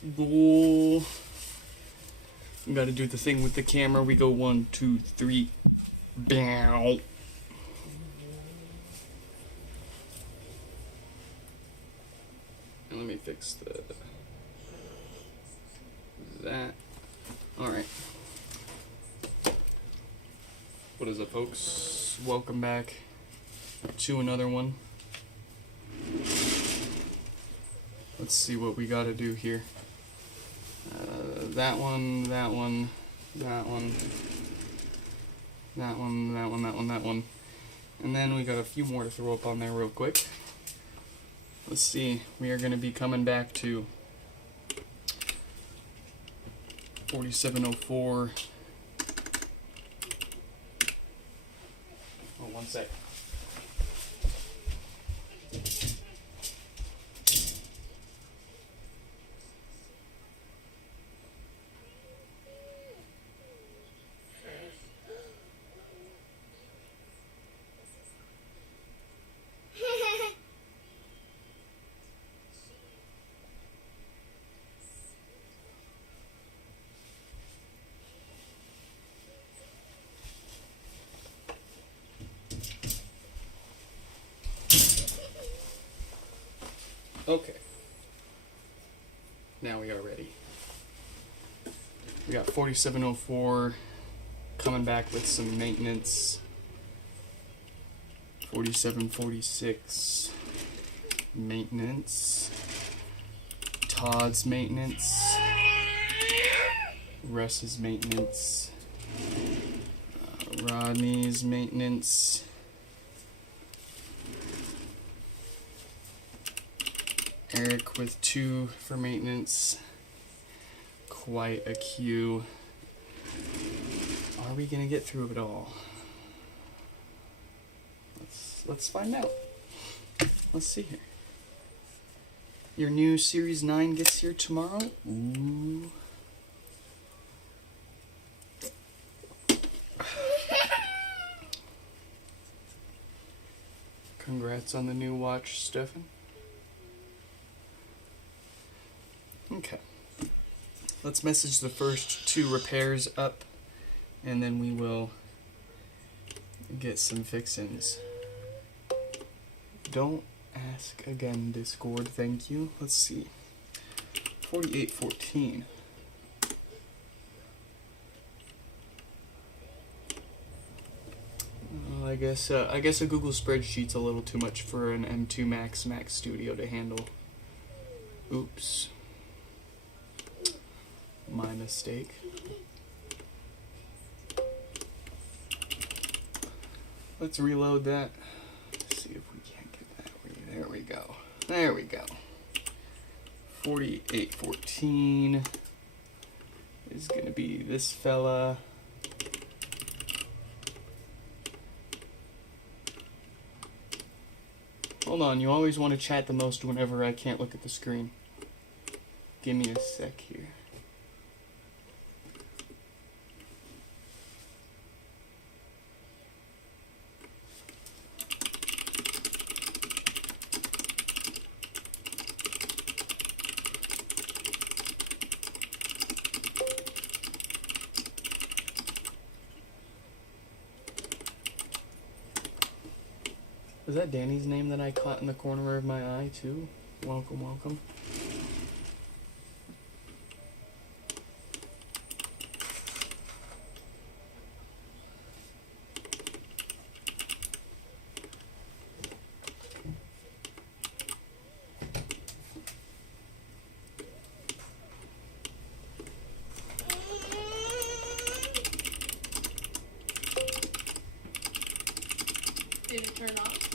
Go. We gotta do the thing with the camera. We go 1, 2, 3. Bow. And let me fix that. Alright. What is up, folks? Welcome back to another one. Let's see what we gotta do here. That one, that one, that one, that one, that one, that one, that one. And then we got a few more to throw up on there real quick. Let's see, we are going to be coming back to 4704. Oh, one sec. Okay, now we are ready. We got 4704 coming back with some maintenance. 4746 maintenance. Todd's maintenance. Russ's maintenance. Rodney's maintenance. Eric with 2 for maintenance. Quite a queue. Are we gonna get through it all? Let's find out. Let's see here. Your new Series 9 gets here tomorrow. Ooh. Congrats on the new watch, Stefan. Okay, let's message the first 2 repairs up, and then we will get some fixins. Don't ask again, Discord, thank you. Let's see, 4814. I guess a Google spreadsheet's a little too much for an M2 Max Studio to handle. Oops. My mistake. Let's reload that. See if we can't get that. There we go. There we go. 4814 is gonna be this fella. Hold on, you always want to chat the most whenever I can't look at the screen. Give me a sec here. Was that Danny's name that I caught in the corner of my eye, too? Welcome, welcome. Did it turn off?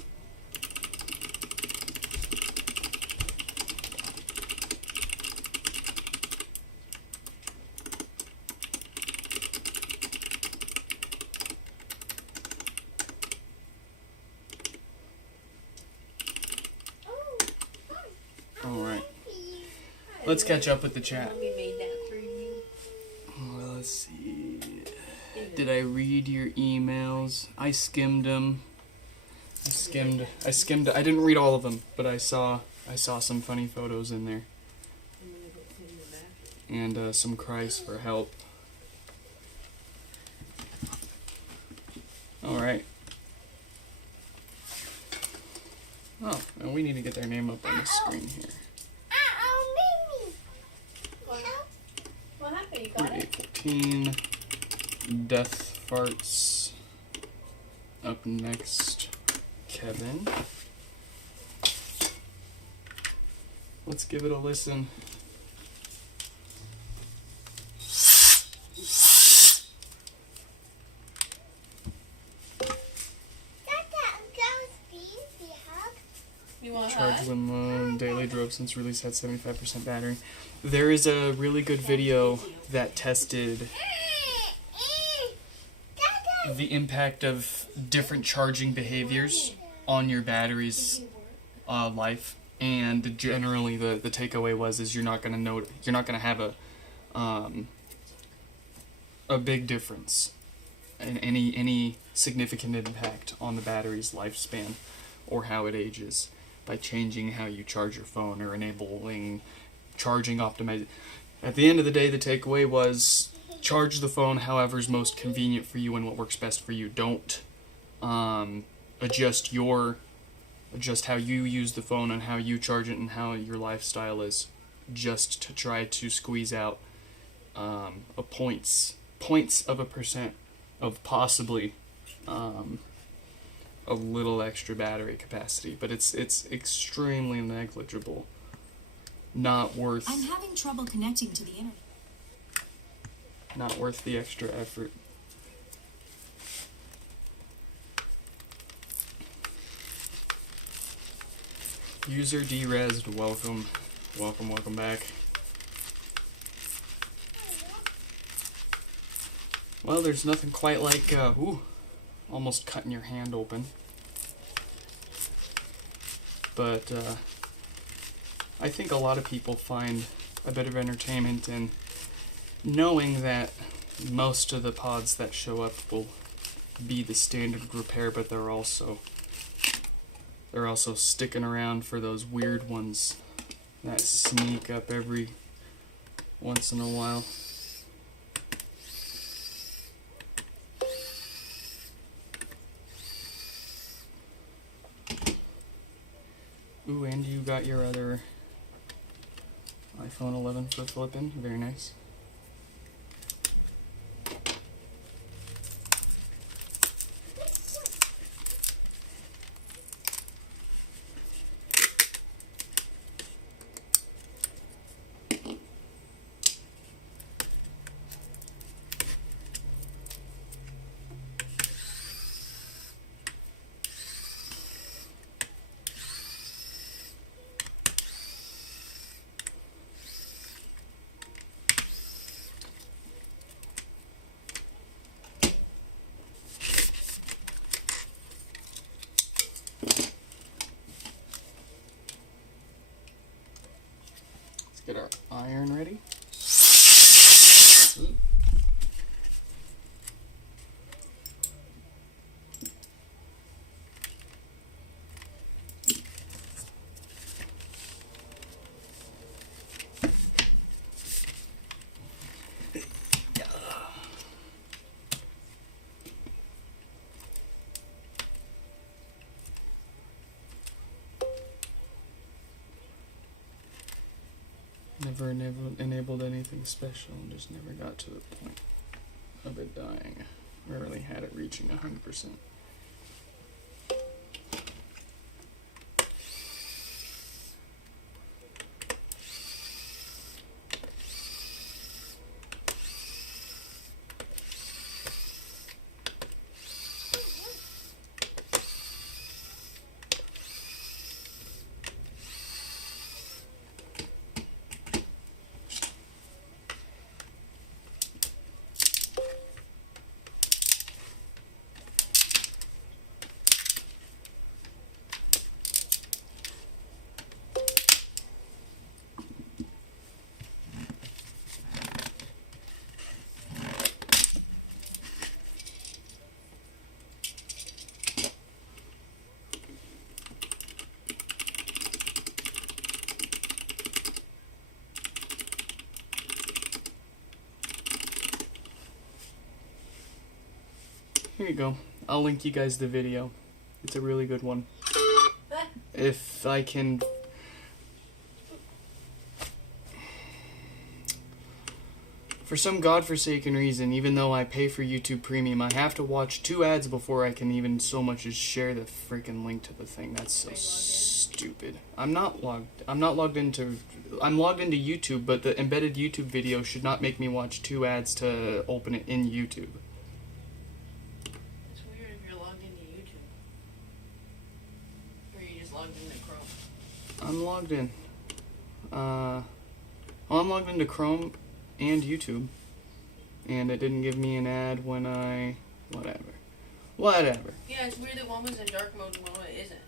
Alright. Let's catch up with the chat. Mommy made that for you. Well, let's see. Did I read your emails? I skimmed them. I skimmed. I didn't read all of them, but I saw some funny photos in there. I'm gonna go clean the and some cries for help. Alright. Oh, and we need to get their name up on the screen here. What happened? You got it? 15 death farts. Up next, Kevin. Let's give it a listen. You want to Charge hug? when daily drove since release had 75% battery. There is a really good video that tested the impact of different charging behaviors on your battery's life, and generally the takeaway is you're not going to have a big difference in any significant impact on the battery's lifespan or how it ages by changing how you charge your phone or enabling charging optimization. At the end of the day, the takeaway was charge the phone however is most convenient for you and what works best for you. Don't adjust how you use the phone and how you charge it and how your lifestyle is, just to try to squeeze out a points of a percent of possibly a little extra battery capacity, but it's extremely negligible. Not worth. I'm having trouble connecting to the internet. Not worth the extra effort. User Derezed, welcome back. Well, there's nothing quite like almost cutting your hand open. But I think a lot of people find a bit of entertainment in knowing that most of the pods that show up will be the standard repair, but they're also sticking around for those weird ones that sneak up every once in a while. Ooh, and you got your other iPhone 11 for flipping. Very nice. Get our iron ready. Ooh. Never enabled anything special, and just never got to the point of it dying. Rarely had it reaching 100%. Here you go. I'll link you guys the video. It's a really good one. If I can... For some godforsaken reason, even though I pay for YouTube Premium, I have to watch 2 ads before I can even so much as share the freaking link to the thing. That's so stupid. I'm logged into YouTube, but the embedded YouTube video should not make me watch 2 ads to open it in YouTube. It's weird if you're logged into YouTube. Or you just logged into Chrome. I'm logged in. I'm logged into Chrome and YouTube, and it didn't give me an ad when I... Whatever. Yeah, it's weird that one was in dark mode and one isn't.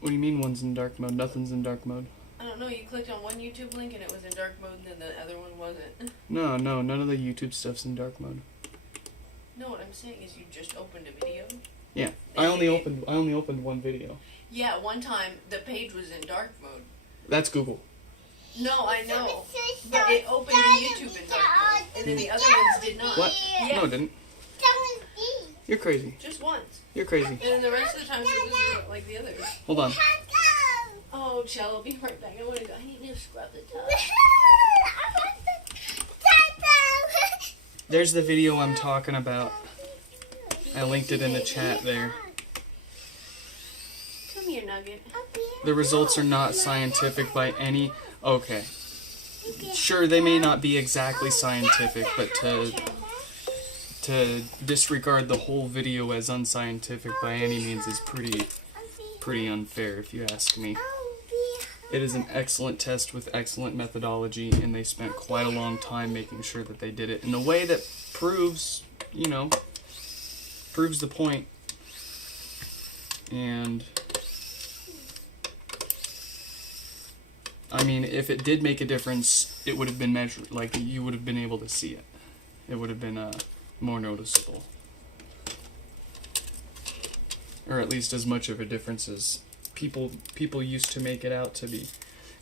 What do you mean one's in dark mode? Nothing's in dark mode. I don't know, you clicked on one YouTube link and it was in dark mode and then the other one wasn't. No, none of the YouTube stuff's in dark mode. No, what I'm saying is you just opened a video. Yeah, I only opened one video. Yeah, one time the page was in dark mode. That's Google. No, I know. But it opened the YouTube in dark mode. And then the other ones did not. What? Yeah. No, it didn't. You're crazy. Just once. You're crazy. And then the rest of the times it was like the others. Hold on. Oh, Chell, I'll be right back. I want to go. I need to scrub the tub. There's the video I'm talking about. I linked it in the chat there. Come here, Nugget. The results are not scientific by any... Okay. Sure, they may not be exactly scientific, but to disregard the whole video as unscientific by any means is pretty unfair, if you ask me. It is an excellent test with excellent methodology, and they spent quite a long time making sure that they did it in a way that proves the point. And I mean, if it did make a difference, it would have been measured, like you would have been able to see it. It would have been more noticeable. Or at least as much of a difference as people used to make it out to be.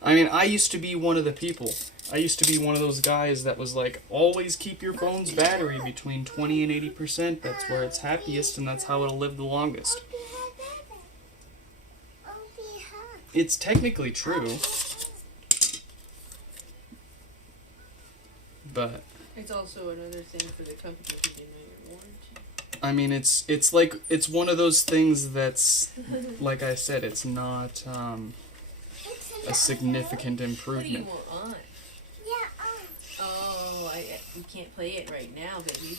I mean, I used to be one of the people. I used to be one of those guys that was like, always keep your phone's battery between 20 and 80%. That's where it's happiest, and that's how it'll live the longest. It's technically true. But it's also another thing for the company to deny your warranty. I mean, it's one of those things that's, like I said, it's not a significant improvement. What do you want on? Yeah, on. Oh, you can't play it right now, baby.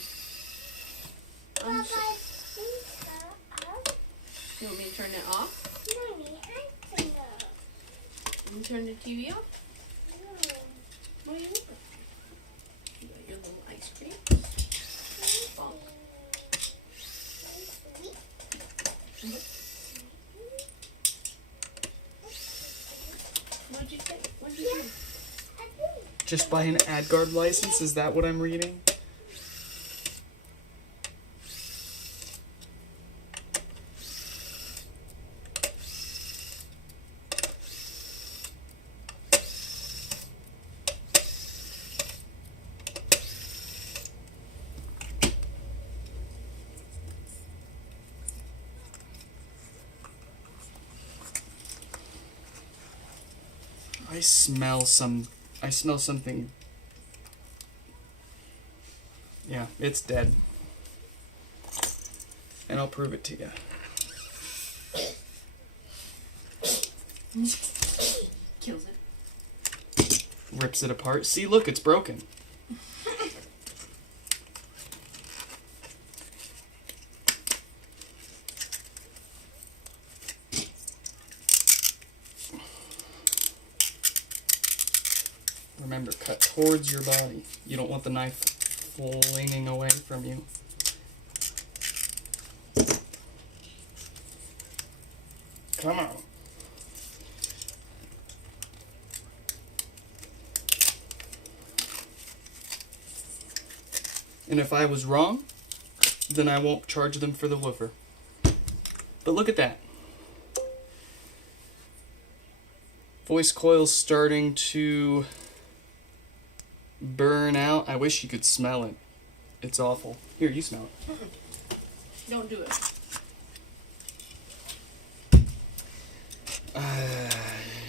You want me to turn it off? You turn the TV off? What are you looking? You got your little ice cream? Bonk. What'd you say? What'd you do? Just buy an AdGuard license? Is that what I'm reading? I smell something. Yeah, it's dead. And I'll prove it to you. Kills it. Rips it apart. See, look, it's broken. Remember, cut towards your body. You don't want the knife flinging away from you. Come on. And if I was wrong, then I won't charge them for the woofer. But look at that. Voice coil's starting to burn out. I wish you could smell it. It's awful. Here, you smell it. Don't do it.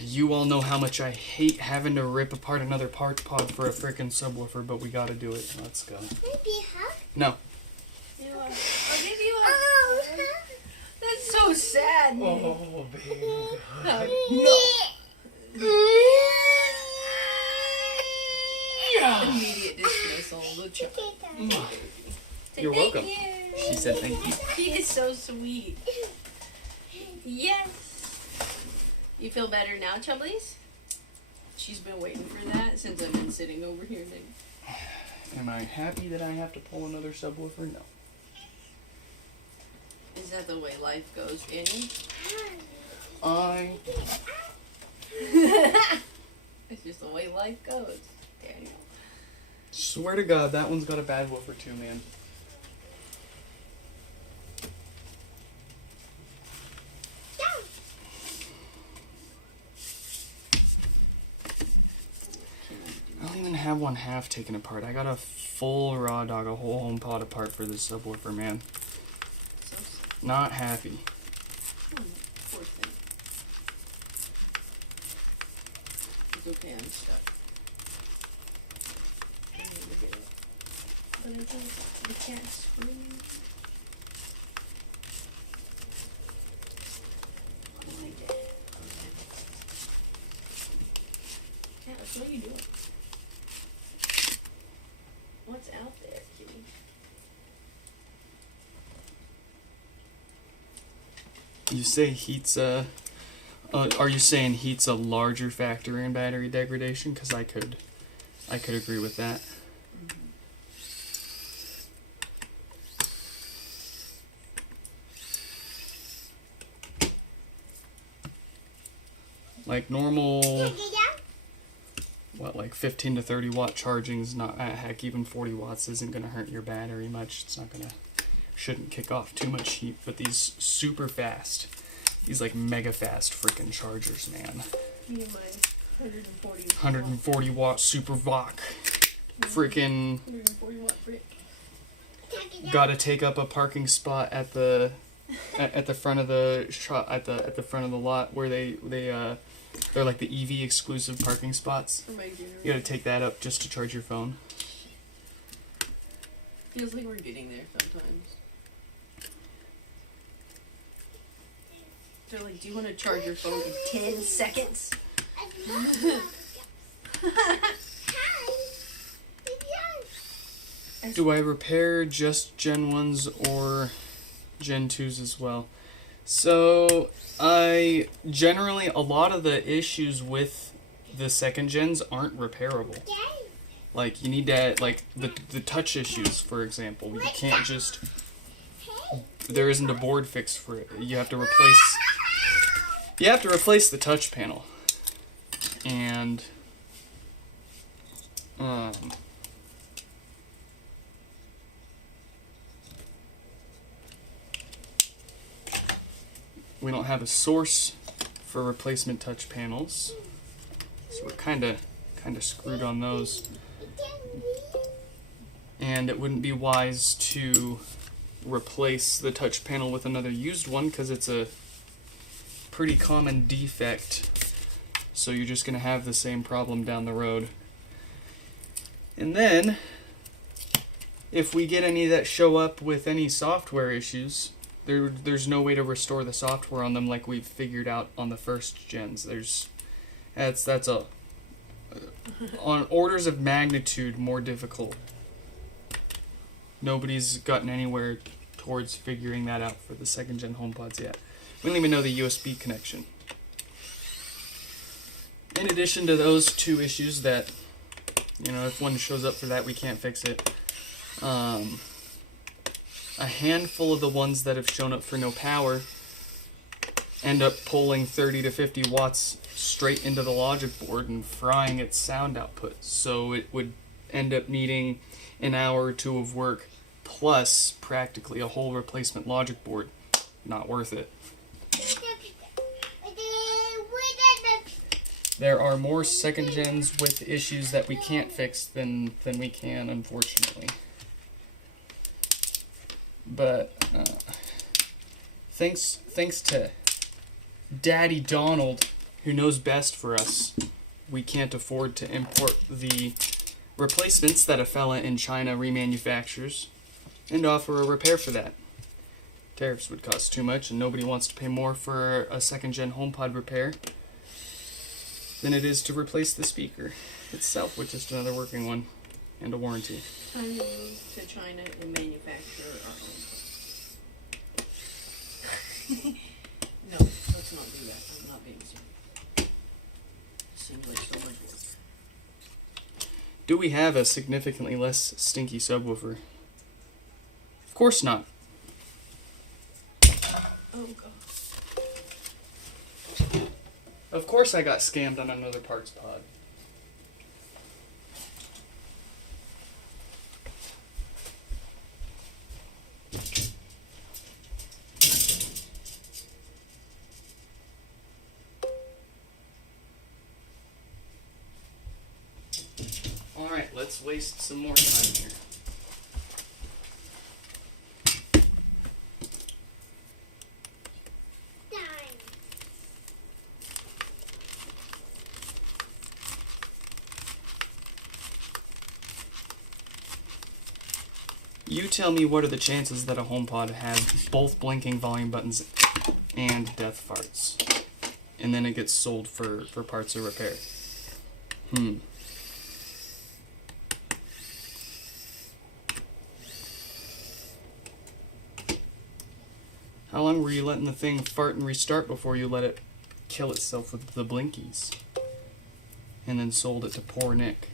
You all know how much I hate having to rip apart another part pod for a frickin' subwoofer, but we gotta do it. Let's go. Maybe hug? No. You know what? I'll give you a... That's so sad. Oh, baby. No. Immediate dismissal. You're welcome. She said thank you. She is so sweet. Yes. You feel better now, Chubblies? She's been waiting for that since I've been sitting over here. Am I happy that I have to pull another subwoofer? No. Is that the way life goes, Danny? It's just the way life goes, Daniel. Swear to God, that one's got a bad woofer too, man. I don't even have one half taken apart. I got a full raw dog, a whole HomePod apart for this subwoofer, man. So sad. Not happy. Oh, poor thing. It's okay, I'm stuck. I need to get it. But I think the cat screamed. What do I do? Cat, what are you doing? What's out there, kitty? You say heat's are you saying heat's a larger factor in battery degradation? Because I could agree with that. Like normal, what, like 15 to 30 watt charging's not, heck, even 40 watts isn't gonna hurt your battery much. It's not gonna, shouldn't kick off too much heat. But these super fast, these like mega fast freaking chargers, man. Me and my 140. 140 watt super VOC, freaking 140 watt brick. gotta take up a parking spot at the front of the shop, at the front of the lot where they're like the EV exclusive parking spots. For my junior. You gotta take that up just to charge your phone. Feels like we're getting there sometimes. They're like, do you want to charge your phone in 10 seconds? Do I repair just Gen 1s or Gen 2s as well? So, a lot of the issues with the second gens aren't repairable. Like, you need to, like, the touch issues, for example. You can't just, there isn't a board fix for it. You have to replace the touch panel. And, we don't have a source for replacement touch panels, so we're kind of screwed on those. And it wouldn't be wise to replace the touch panel with another used one because it's a pretty common defect. So you're just going to have the same problem down the road. And then, if we get any that show up with any software issues, there's no way to restore the software on them like we've figured out on the first gens. That's on orders of magnitude more difficult. Nobody's gotten anywhere towards figuring that out for the second gen HomePods yet. We don't even know the USB connection. In addition to those two issues that, you know, if one shows up for that, we can't fix it. A handful of the ones that have shown up for no power end up pulling 30 to 50 watts straight into the logic board and frying its sound output. So it would end up needing an hour or two of work plus practically a whole replacement logic board. Not worth it. There are more second gens with issues that we can't fix than we can, unfortunately. But thanks to Daddy Donald, who knows best for us, we can't afford to import the replacements that a fella in China remanufactures and offer a repair for that. Tariffs would cost too much, and nobody wants to pay more for a second-gen HomePod repair than it is to replace the speaker itself with just another working one and a warranty. Time to move to China and manufacture our own. No, let's not do that. I'm not being serious. Seems like so much work. Do we have a significantly less stinky subwoofer? Of course not. Oh god. Of course I got scammed on another parts pod. Alright, let's waste some more time here. You tell me, what are the chances that a HomePod has both blinking volume buttons and death farts? And then it gets sold for parts or repair. How long were you letting the thing fart and restart before you let it kill itself with the blinkies? And then sold it to poor Nick.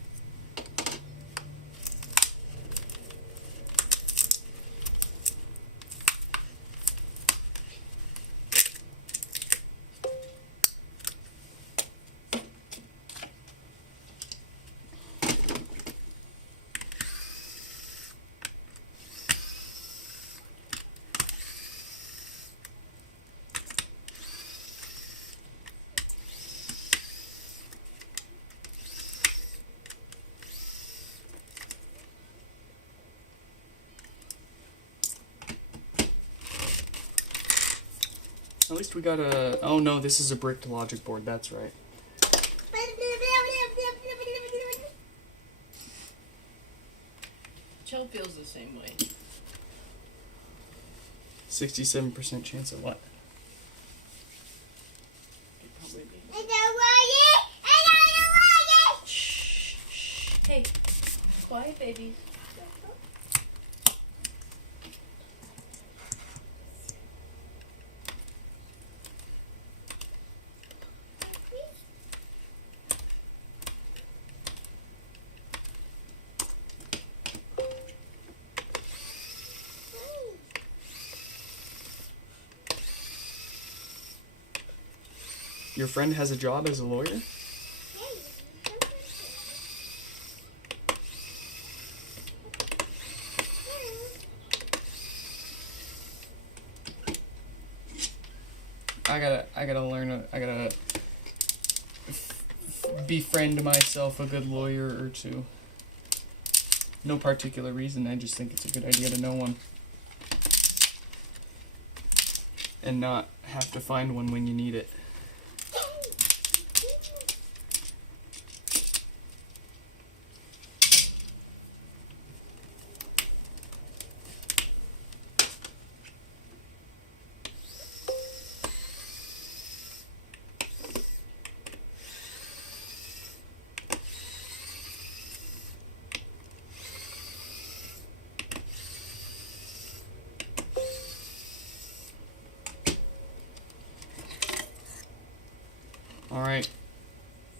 At least we got a... Oh no, this is a bricked logic board, that's right. Chell feels the same way. 67% chance of what? It'd probably be. I don't want it! Shh, shh. Hey, quiet, babies. Your friend has a job as a lawyer? I gotta learn, I gotta befriend myself a good lawyer or two. No particular reason, I just think it's a good idea to know one. And not have to find one when you need it. Alright,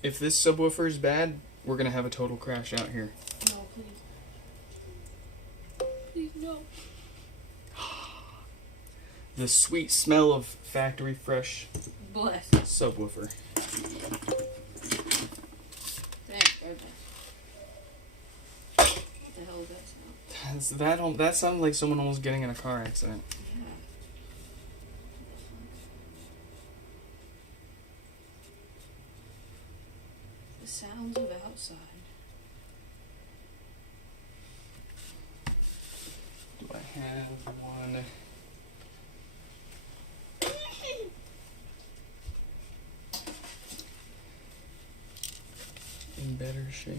if this subwoofer is bad, we're gonna have a total crash out here. No, please. Please, no. The sweet smell of factory fresh Bless. subwoofer. Thank goodness. What the hell is that sound? That sounded like someone almost getting in a car accident. Yeah. The sounds of outside. Do I have one in better shape.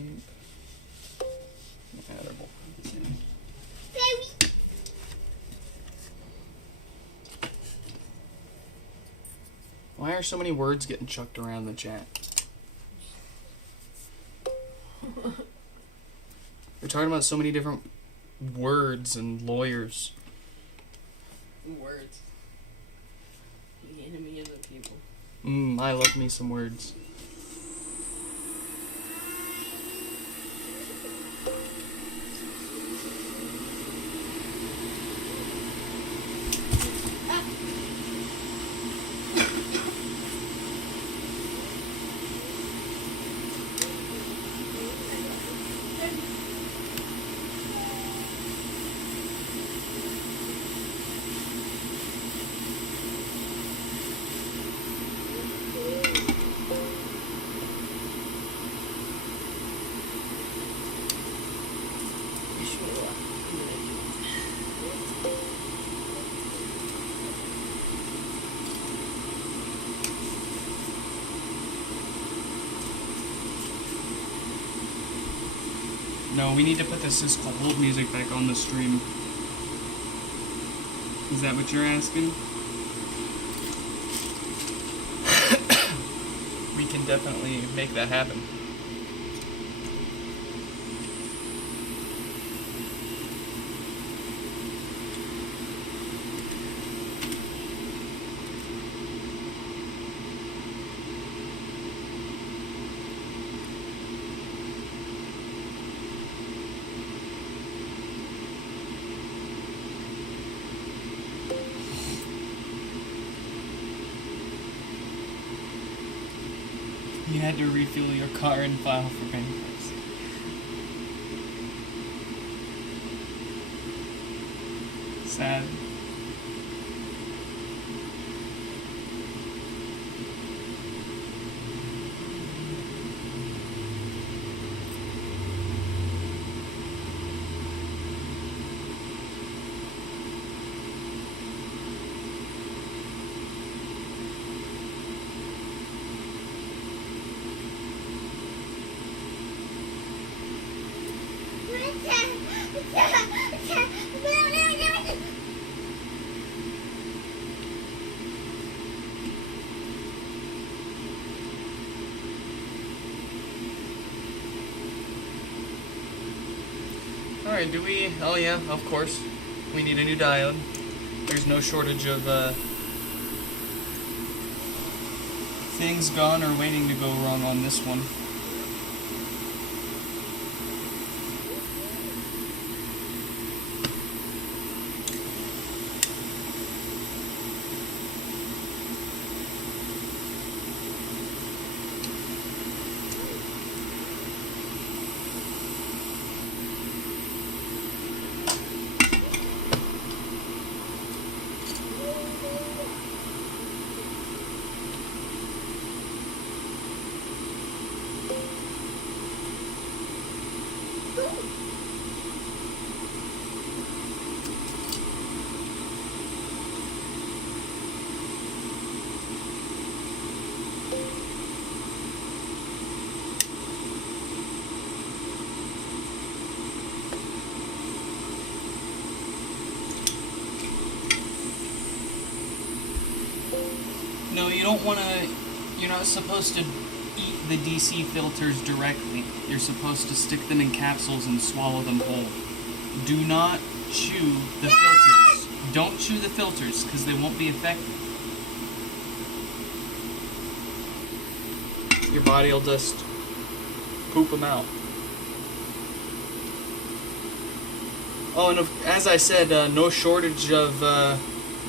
Edible. Why are so many words getting chucked around the chat? We're talking about so many different words and lawyers. Words. The enemy of the people. I love me some words. No, we need to put this Cisco hold music back on the stream. Is that what you're asking? We can definitely make that happen. You had to refuel your car and file for bankruptcy. Sad. Alright, do we... Oh yeah, of course. We need a new diode. There's no shortage of things gone or waiting to go wrong on this one. No, you don't want to... You're not supposed to eat the DC filters directly. You're supposed to stick them in capsules and swallow them whole. Do not chew the filters. Don't chew the filters, because they won't be effective. Your body will just poop them out. Oh, and as I said, no shortage of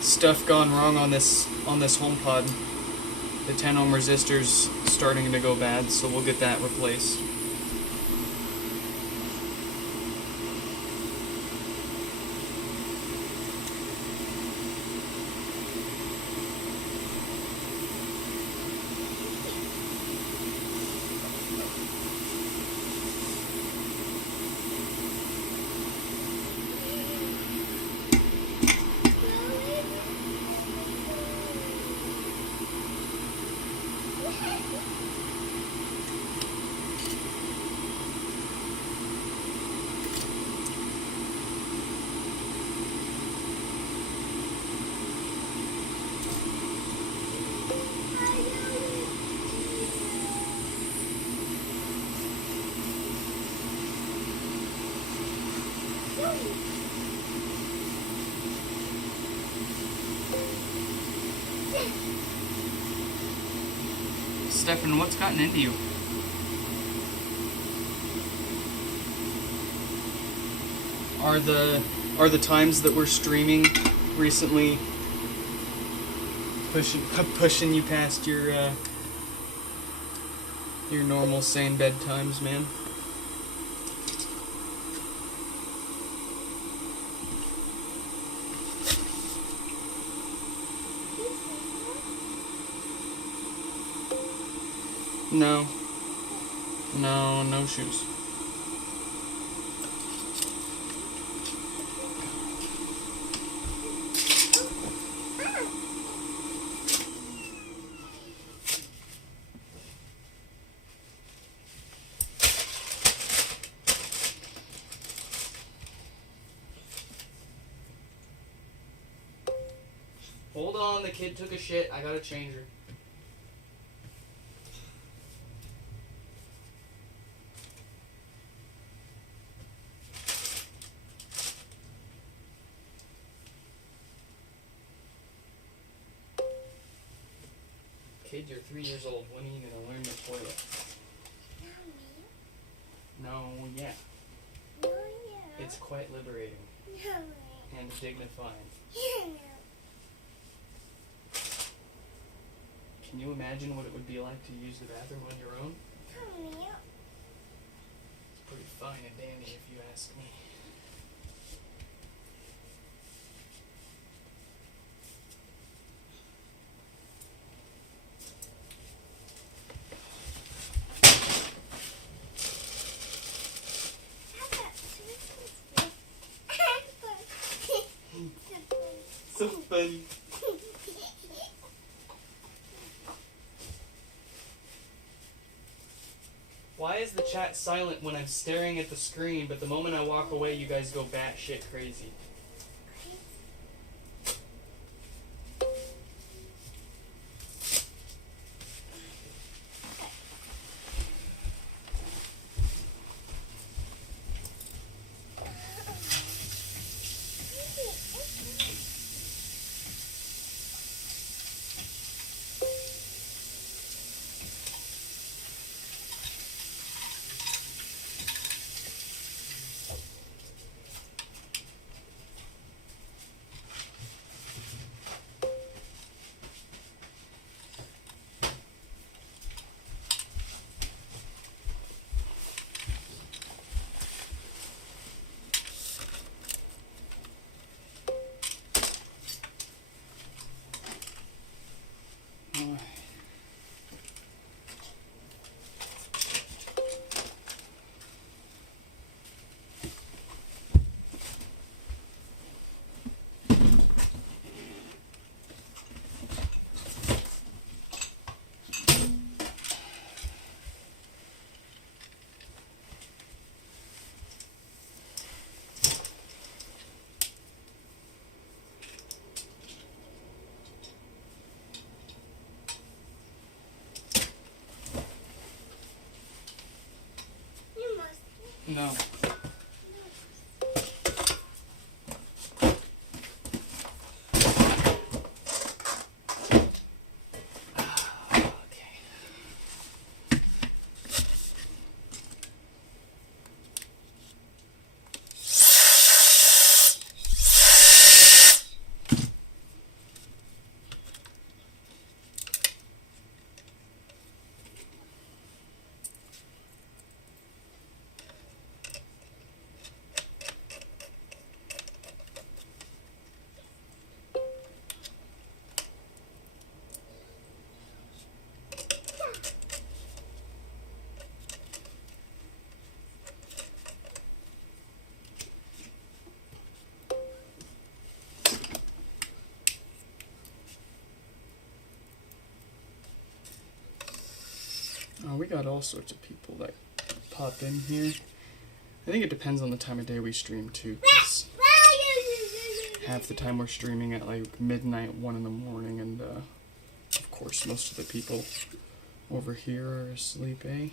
stuff gone wrong on this HomePod. The 10 ohm resistor's starting to go bad, so we'll get that replaced. Stefan, what's gotten into you? Are the times that we're streaming recently pushing you past your normal sane bedtimes, man? No. No, no shoes. Hold on, the kid took a shit. I gotta change her. Kid, you're 3 years old. When are you gonna learn the toilet? No, yeah. No, yeah. It's quite liberating No, and dignifying. yeah. Can you imagine what it would be like to use the bathroom on your own? No, yeah. It's pretty fine and dandy if you ask me. So funny. Why is the chat silent when I'm staring at the screen, but the moment I walk away, you guys go batshit crazy? You must. No. Oh, we got all sorts of people that pop in here. I think it depends on the time of day we stream too, 'cause half the time we're streaming at like midnight, 1 in the morning, and of course most of the people over here are asleep, eh?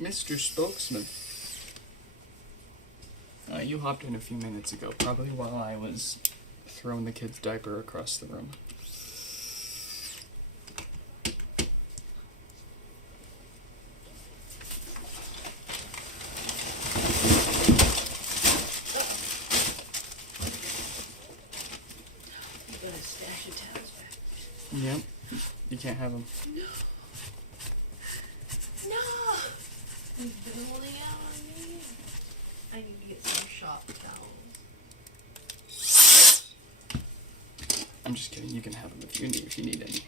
Mr. Spokesman. You hopped in a few minutes ago, probably while I was throwing the kid's diaper across the room. You got a stash of towels back. Yep. You can't have them. No. No. You've been holding out on me. I need to get some shop towels. I'm just kidding. You can have them if you need any.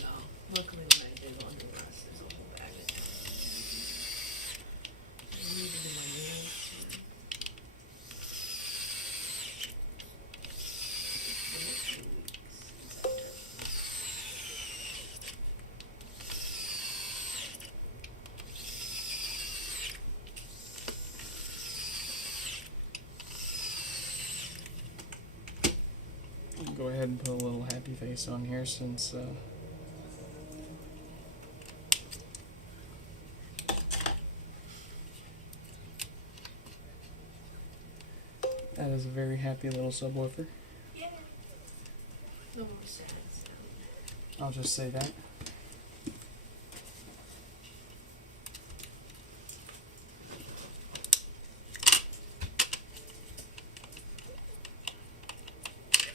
No. Luckily when I did on the rest, there's a whole bag of towels. I need to do my nails too. In a few weeks. Go ahead and put a little happy face on here since that is a very happy little subwoofer. Yeah. No more sad sound. I'll just say that.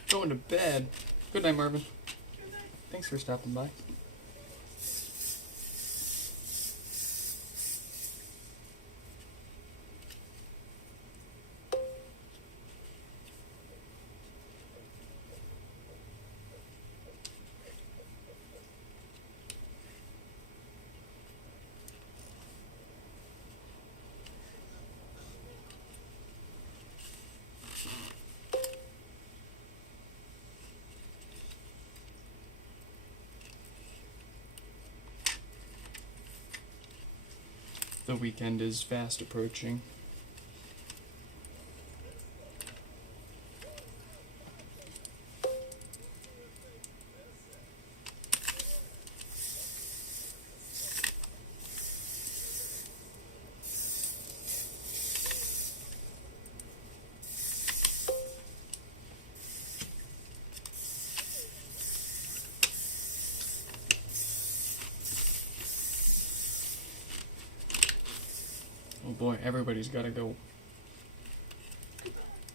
Going to bed. Good night, Marvin. Good night. Thanks for stopping by. The weekend is fast approaching. Oh boy, everybody's gotta go.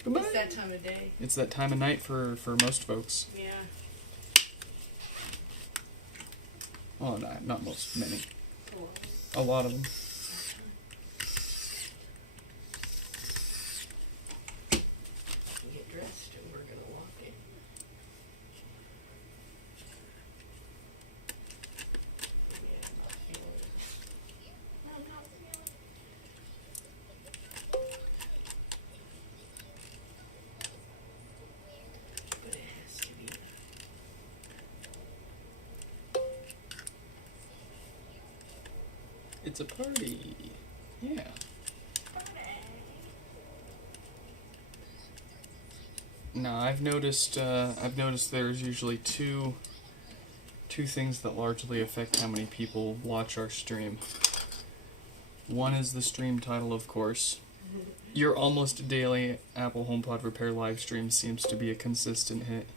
Goodbye. It's that time of day. It's that time of night for most folks. Yeah. Well, not most, many. Cool. A lot of them. Get dressed and we're gonna walk in. Yeah, I'm not feeling it. I'm not feeling it. But it has to be. It's a party. Yeah. Now I've noticed there's usually two things that largely affect how many people watch our stream. One is the stream title, of course. Your almost daily Apple HomePod repair live stream seems to be a consistent hit.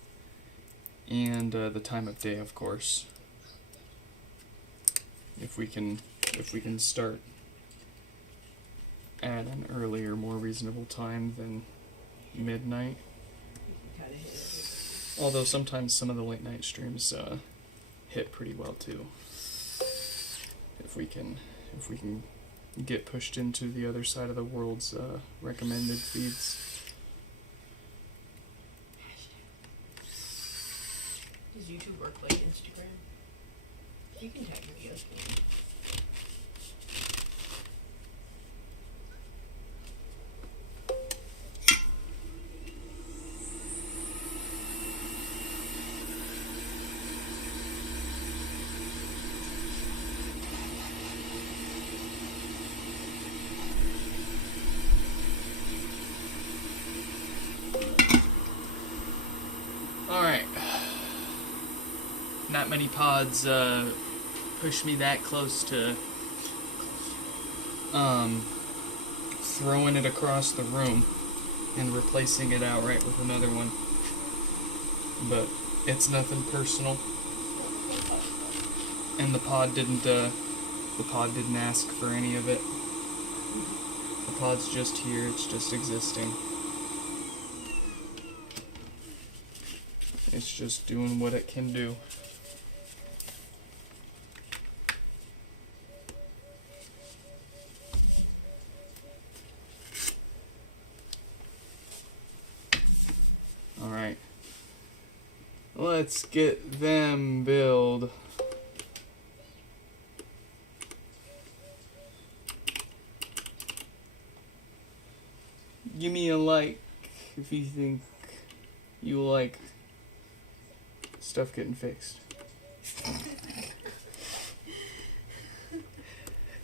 And the time of day, of course. If we can start at an earlier, more reasonable time than midnight. Kind of hit it. Although sometimes some of the late night streams hit pretty well too. If we can get pushed into the other side of the world's recommended feeds. Does YouTube work like Instagram? You can tag videos. Can't you? Alright. Not many pods push me that close to throwing it across the room and replacing it outright with another one. But it's nothing personal. And the pod didn't ask for any of it. The pod's just here, it's just existing. It's just doing what it can do. Alright. Let's get them build. Give me a like if you think you like stuff getting fixed.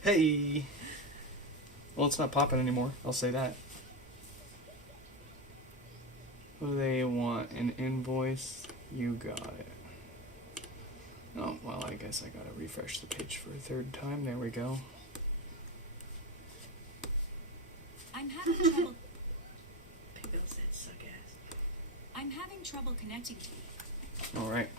Hey! Well, it's not popping anymore, I'll say that. What do they want? An invoice? You got it. Oh, well, I guess I gotta refresh the page for a third time. There we go. I'm having trouble. Bill said suck ass. I'm having trouble connecting to you. Alright.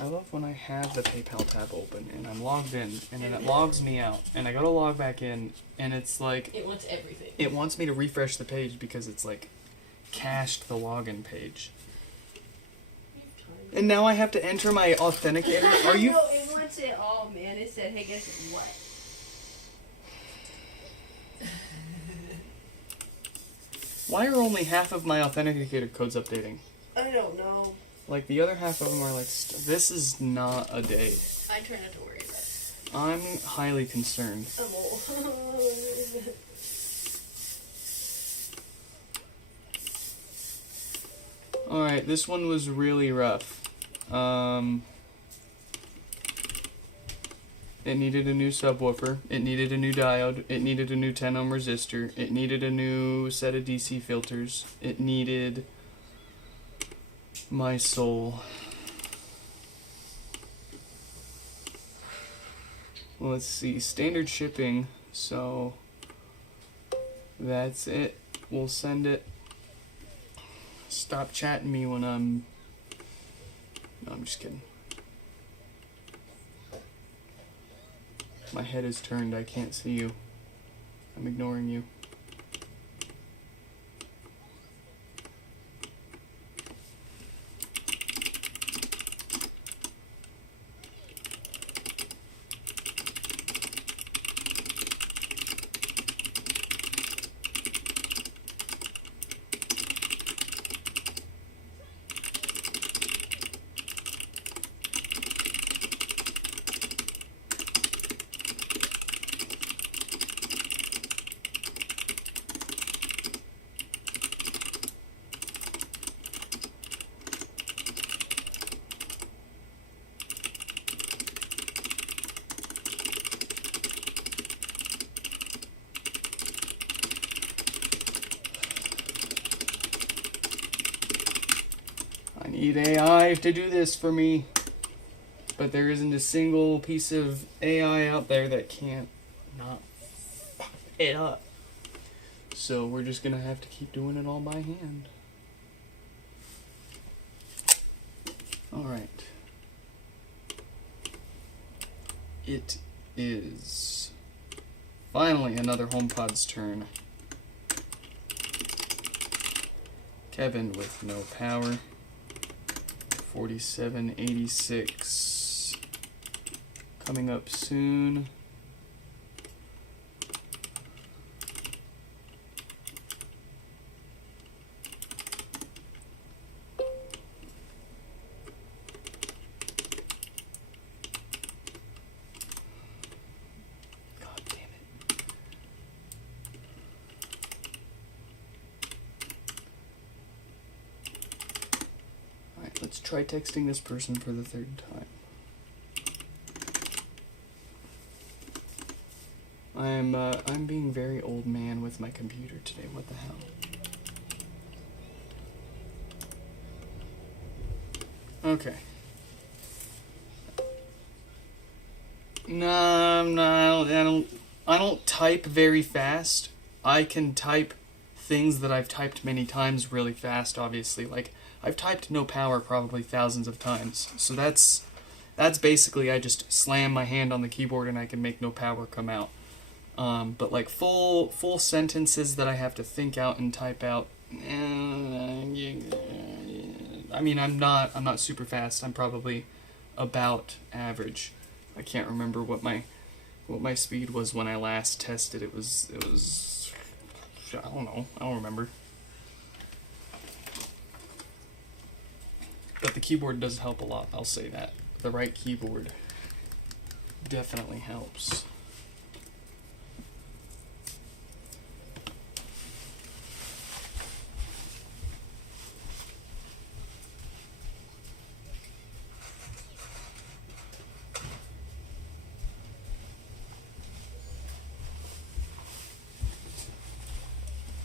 I love when I have the PayPal tab open and I'm logged in and then it logs me out and I go to log back in and it's like It wants everything. it wants me to refresh the page because it's like cached the login page. And now I have to enter my authenticator. Are you? No, it wants it all, man. It said, hey, guess what? Why are only half of my authenticator codes updating? I don't know. Like the other half of them are like, this is not a day. I try not to worry about it. I'm highly concerned. I'm old. Alright, this one was really rough. It needed a new subwoofer, it needed a new diode, it needed a new 10 ohm resistor, it needed a new set of DC filters, it needed my soul. Let's see, standard shipping, so that's it. We'll send it. Stop chatting me when I'm... No, I'm just kidding. My head is turned, I can't see you. I'm ignoring you. I need AI to do this for me. But there isn't a single piece of AI out there that can't not fuck it up. So we're just gonna have to keep doing it all by hand. Alright. It is finally another HomePod's turn. Kevin with no power. 4786 coming up soon. God damn it. Alright, let's try texting this person for the third time. I'm being very old man with my computer today. What the hell? Okay. No, I don't type very fast. I can type things that I've typed many times really fast, obviously. Like, I've typed no power probably thousands of times. So that's basically, I just slam my hand on the keyboard and I can make no power come out. But like full sentences that I have to think out and type out, I mean, I'm not super fast. I'm probably about average. I can't remember what my speed was when I last tested. It was I don't know. I don't remember. But the keyboard does help a lot, I'll say that. The right keyboard definitely helps.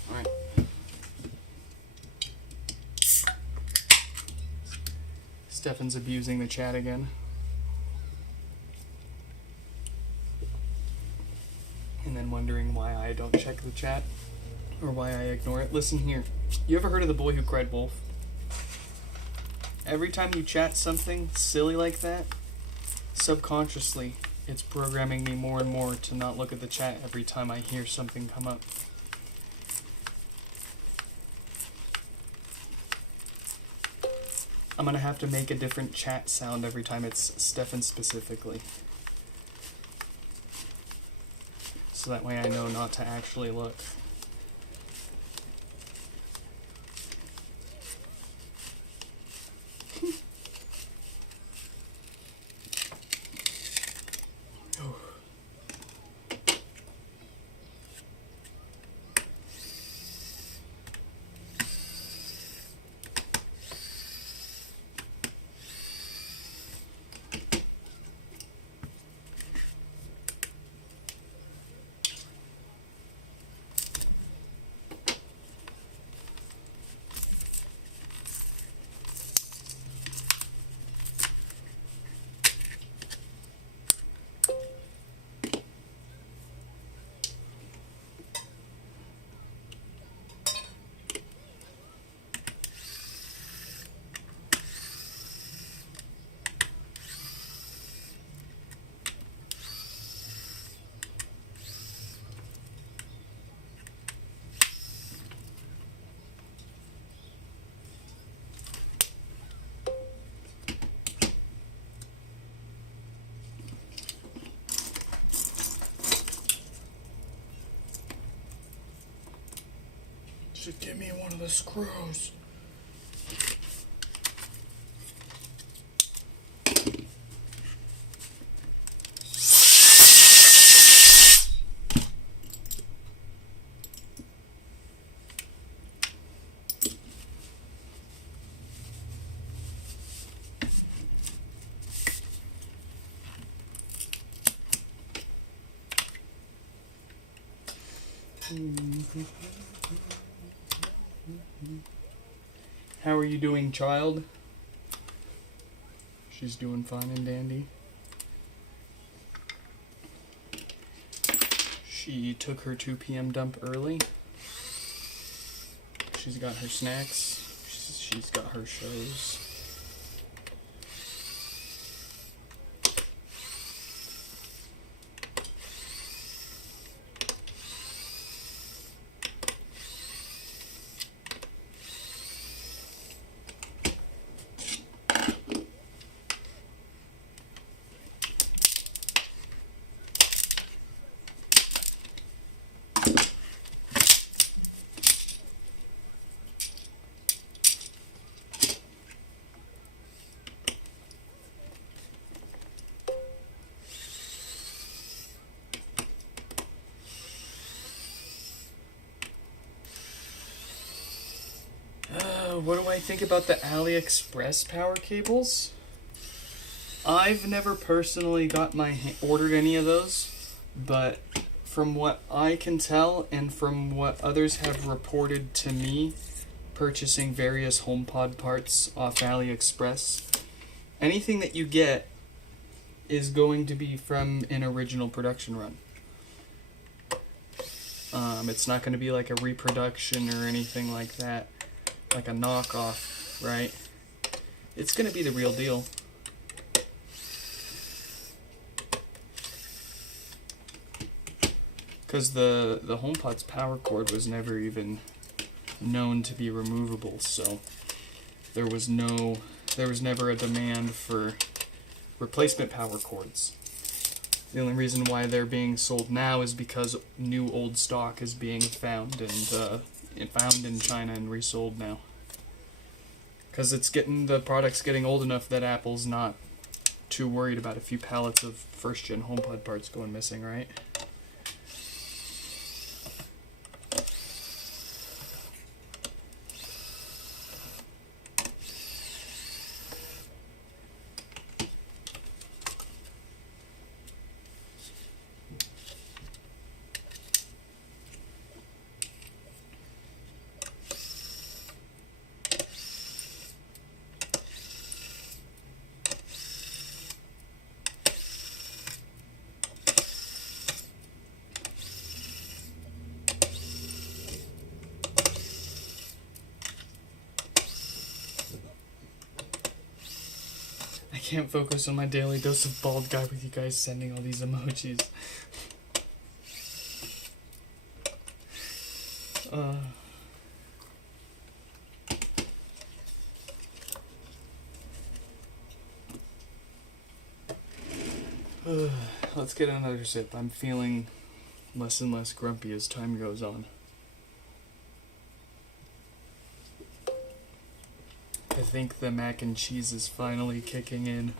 Alright. Stefan's abusing the chat again. And then wondering why I don't check the chat. Or why I ignore it. Listen here. You ever heard of The Boy Who Cried Wolf? Every time you chat something silly like that, subconsciously, it's programming me more and more to not look at the chat every time I hear something come up. I'm gonna have to make a different chat sound every time it's Stefan specifically. So that way I know not to actually look. Just give me one of the screws. How are you doing, child? She's doing fine and dandy. She took her 2 p.m. dump early. She's got her snacks. She's got her shows. What do I think about the AliExpress power cables? I've never personally got ordered any of those, but from what I can tell and from what others have reported to me purchasing various HomePod parts off AliExpress, anything that you get is going to be from an original production run. It's not going to be like a reproduction or anything like that, like a knockoff, right? It's going to be the real deal. Because the HomePod's power cord was never even known to be removable, so there was never a demand for replacement power cords. The only reason why they're being sold now is because new old stock is being found in China and resold now. Because the product's getting old enough that Apple's not too worried about a few pallets of first-gen HomePod parts going missing, right? I can't focus on my daily dose of bald guy with you guys sending all these emojis. Let's get another sip. I'm feeling less and less grumpy as time goes on. I think the mac and cheese is finally kicking in.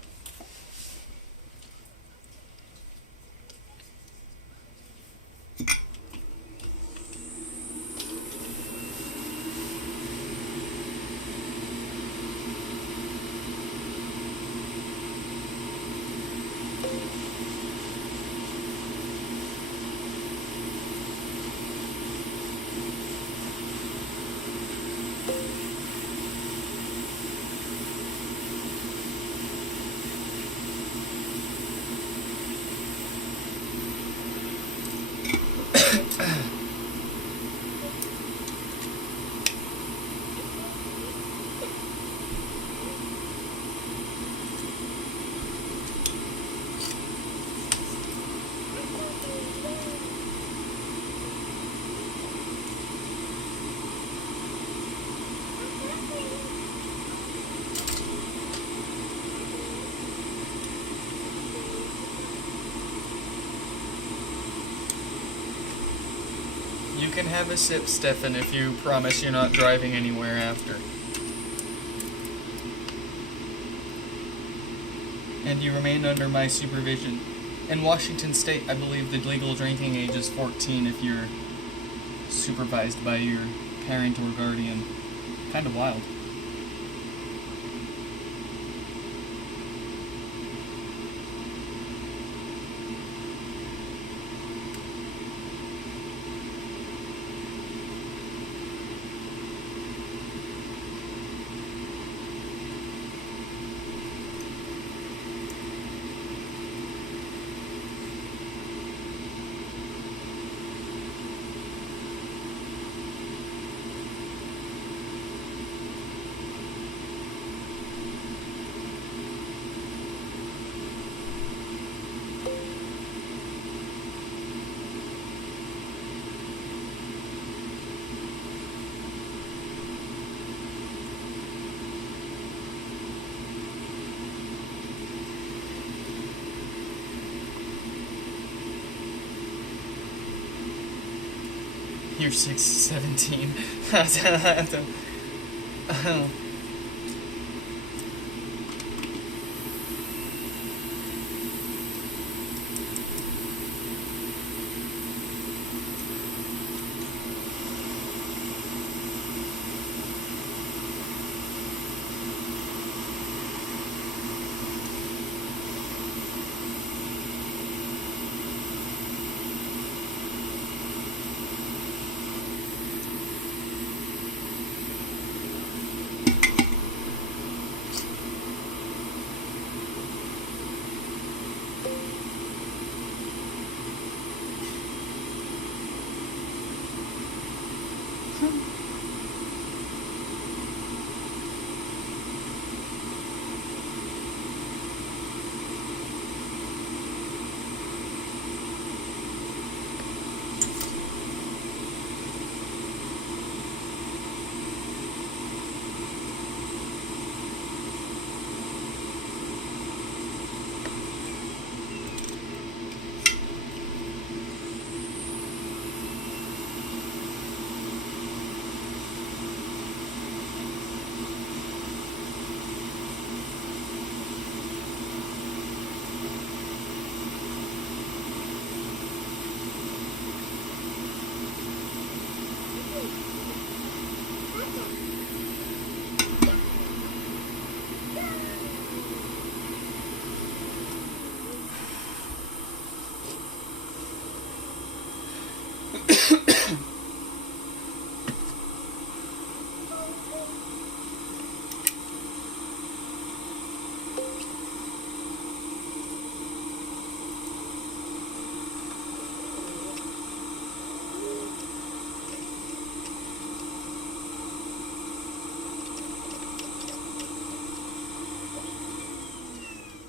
You can have a sip, Stefan, if you promise you're not driving anywhere after. And you remain under my supervision. In Washington State, I believe the legal drinking age is 14 if you're supervised by your parent or guardian. Kind of wild. You're 17.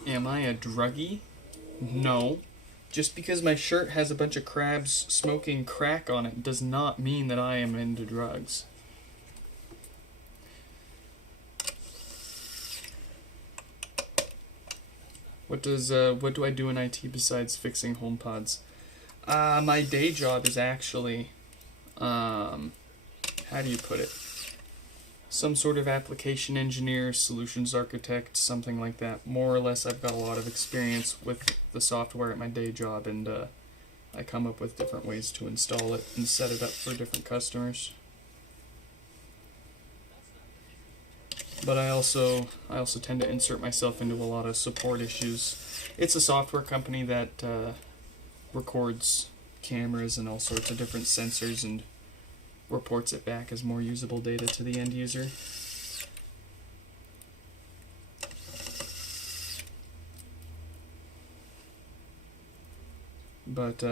Am I a druggie? No. Just because my shirt has a bunch of crabs smoking crack on it does not mean that I am into drugs. What do I do in IT besides fixing HomePods? My day job is actually, how do you put it? Some sort of application engineer, solutions architect, something like that. More or less, I've got a lot of experience with the software at my day job, and I come up with different ways to install it and set it up for different customers. But I also tend to insert myself into a lot of support issues. It's a software company that records cameras and all sorts of different sensors and reports it back as more usable data to the end user. But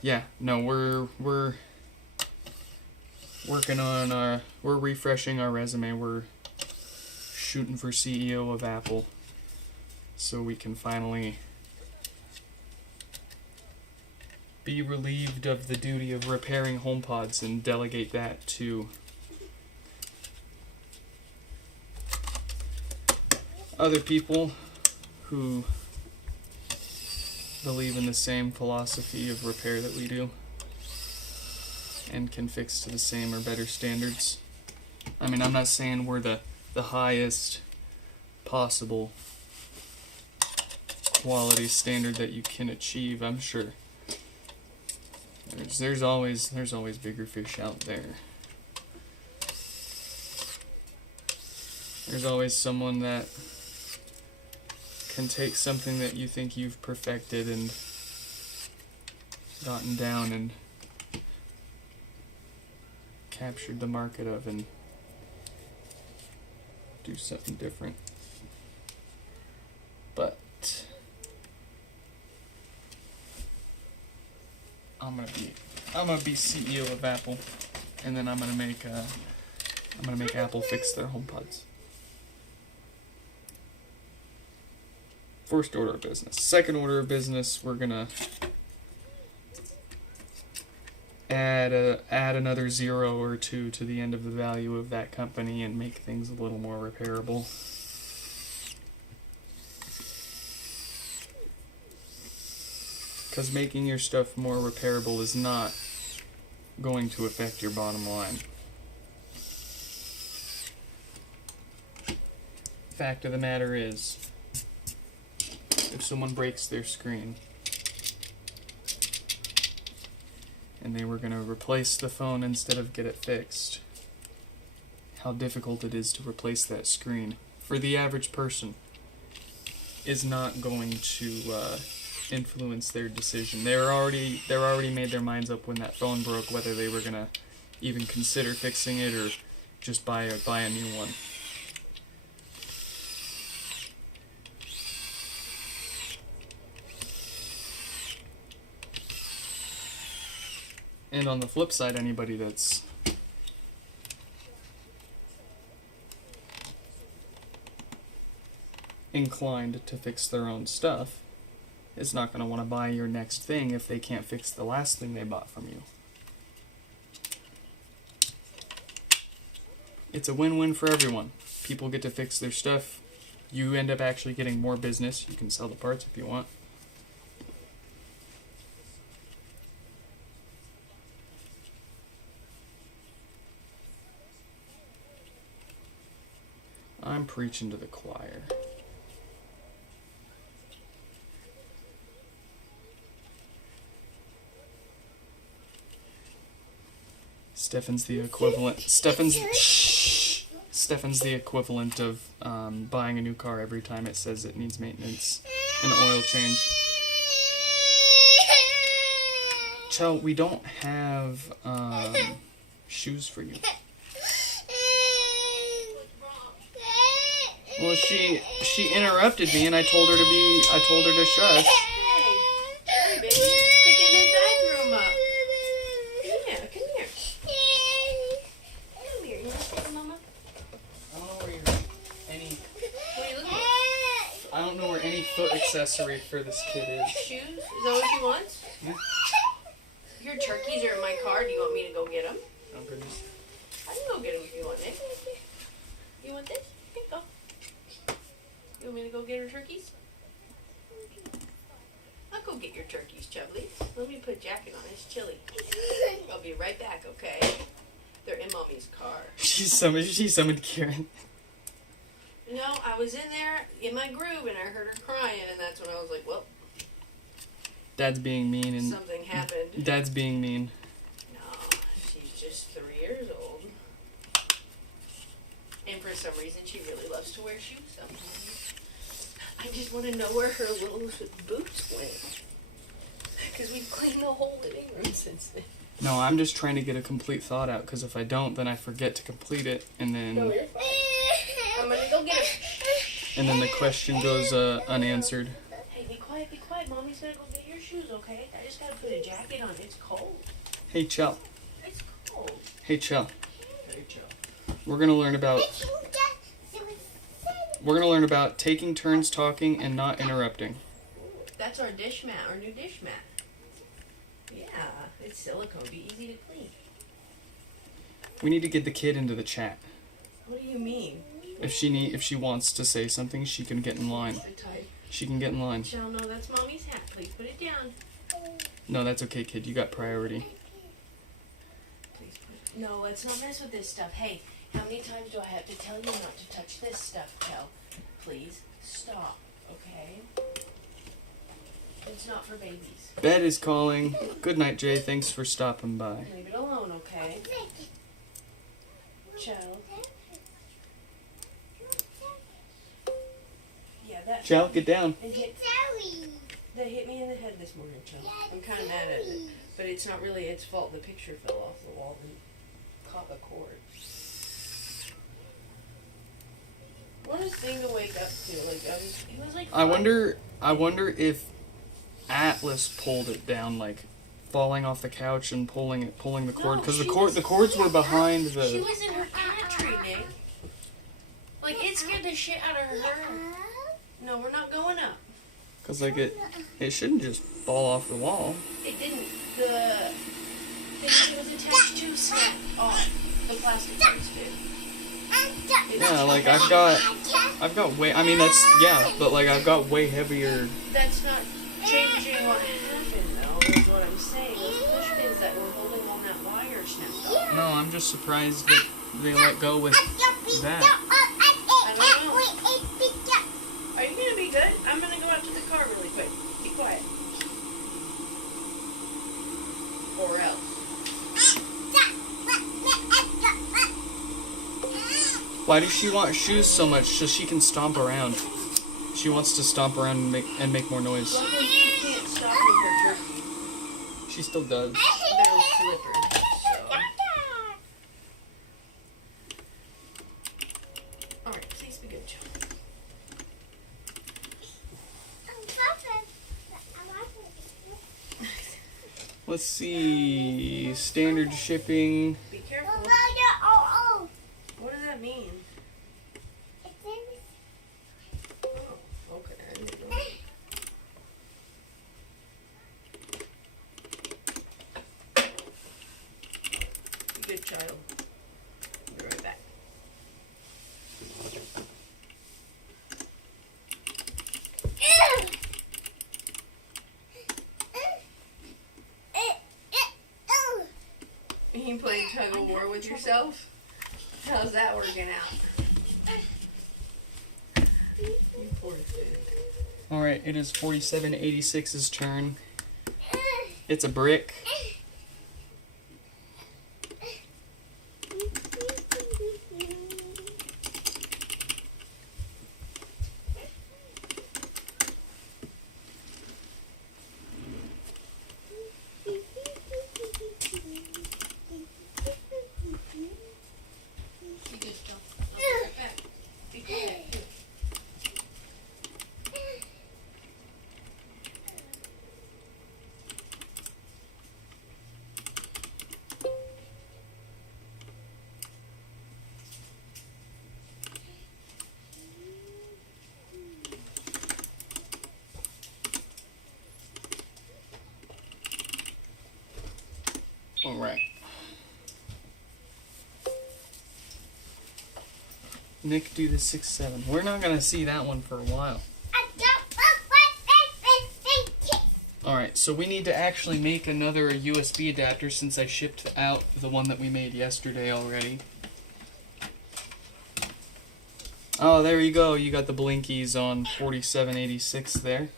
yeah, no, we're working on we're refreshing our resume. We're shooting for CEO of Apple, so we can finally be relieved of the duty of repairing HomePods and delegate that to other people who believe in the same philosophy of repair that we do and can fix to the same or better standards. I mean, I'm not saying we're the highest possible quality standard that you can achieve. I'm sure there's always bigger fish out there. There's always someone that can take something that you think you've perfected and gotten down and captured the market of and do something different. But I'm gonna be CEO of Apple, and then I'm gonna make Apple fix their HomePods. First order of business. Second order of business, we're gonna add another 0 or 2 to the end of the value of that company and make things a little more repairable. Because making your stuff more repairable is not going to affect your bottom line. Fact of the matter is, if someone breaks their screen and they were going to replace the phone instead of get it fixed, how difficult it is to replace that screen for the average person is not going to influence their decision. They're already made their minds up when that phone broke whether they were going to even consider fixing it or just buy a new one. And on the flip side, anybody that's inclined to fix their own stuff is not going to want to buy your next thing if they can't fix the last thing they bought from you. It's a win-win for everyone. People get to fix their stuff. You end up actually getting more business. You can sell the parts if you want. I'm preaching to the choir. Stefan's the equivalent. Stefan's the equivalent of buying a new car every time it says it needs maintenance, an oil change. Chell, we don't have shoes for you. Well, she interrupted me, and I told her to shush. Hey, baby, picking the bathroom up. Come here. Come here. You want to sit, Mama? I don't know where any. What are you looking at? I don't know where any foot accessory for this kid is. Shoes? Is that what you want? Yeah. Your turkeys are in my car. Do you want me to go get them? Oh goodness. I can go get them if you want, Nick. You want this? Here, go. You want me to go get her turkeys? I'll go get your turkeys, Chubbly. Let me put a jacket on. It's chilly. I'll be right back, okay? They're in Mommy's car. She summoned Kieran. No, I was in there in my groove and I heard her crying, and that's when I was like, well, Dad's being mean and something happened. Dad's being mean. No, she's just 3 years old. And for some reason, she really loves to wear shoes sometimes. I just want to know where her little boots went. Because we've cleaned the whole living room since then. No, I'm just trying to get a complete thought out, because if I don't, then I forget to complete it, and then No, you're fine. I'm going to go get her. and then the question goes unanswered. Hey, be quiet, be quiet. Mommy's going to go get your shoes, okay? I just got to put a jacket on. It's cold. Hey, Chell. It's cold. Hey, Chell. Hey, Joe. We're gonna learn about taking turns talking and not interrupting. That's our dish mat, our new dish mat. Yeah, it's silicone. Be easy to clean. We need to get the kid into the chat. What do you mean? If she wants to say something, she can get in line. She can get in line. Shall no, that's Mommy's hat. Please put it down. No, that's okay, kid. You got priority. Please put it. No, let's not mess with this stuff. Hey, how many times do I have to tell you not to touch this stuff, Kel? Please stop, okay? It's not for babies. Bed is calling. Good night, Jay. Thanks for stopping by. Leave it alone, okay? Child. Yeah, that. Chell, get down. That hit me in the head this morning, Chell. I'm kind of mad at it, but it's not really its fault. The picture fell off the wall and caught the cord. What a thing to wake up to! Like it was like. I wonder if Atlas pulled it down, like falling off the couch and pulling the cord, because the cords were behind She the. was in her cat tree, Nick. Like it scared the shit out of her. No, we're not going up. Because like it shouldn't just fall off the wall. It didn't. The thing it was attached to snapped off. The plastic piece did. Yeah, like I've got way. I mean but like I've got way heavier. That's not changing what happened, though. Is what I'm saying. Those push pins that were holding on that wire snapped off. No, I'm just surprised that they let go with that. I don't know. Are you gonna be good? I'm gonna go out to the car really quick. Be quiet. Or else. Why does she want shoes so much? So she can stomp around. She wants to stomp around and make more noise. Luckily, she can't stop with her turkey. She still does. They're slippers, so. Alright, please be good, Joe. let's see. Standard shipping. Be careful. Oh. What does that mean? It's in Oh, okay. I didn't know. Good child. Be right back. You playing tug of war with yourself? How's that working out? You poor thing. Alright, it is 4786's turn. It's a brick. Be good, Joe. I'll be right back. Be quiet. Alright. Nick, do the 6-7. We're not gonna see that one for a while. Alright, so we need to actually make another USB adapter since I shipped out the one that we made yesterday already. Oh, there you go. You got the blinkies on 4786 there.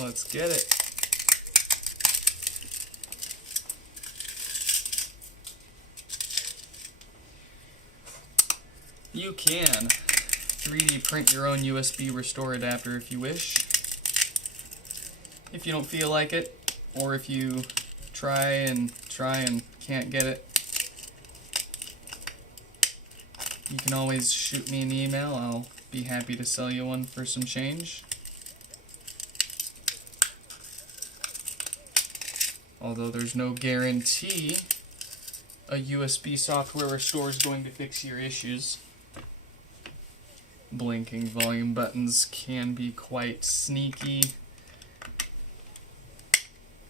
Let's get it. You can 3D print your own USB restore adapter if you wish. If you don't feel like it, or if you try and can't get it, you can always shoot me an email. I'll be happy to sell you one for some change. Although there's no guarantee a USB software restore is going to fix your issues. Blinking volume buttons can be quite sneaky.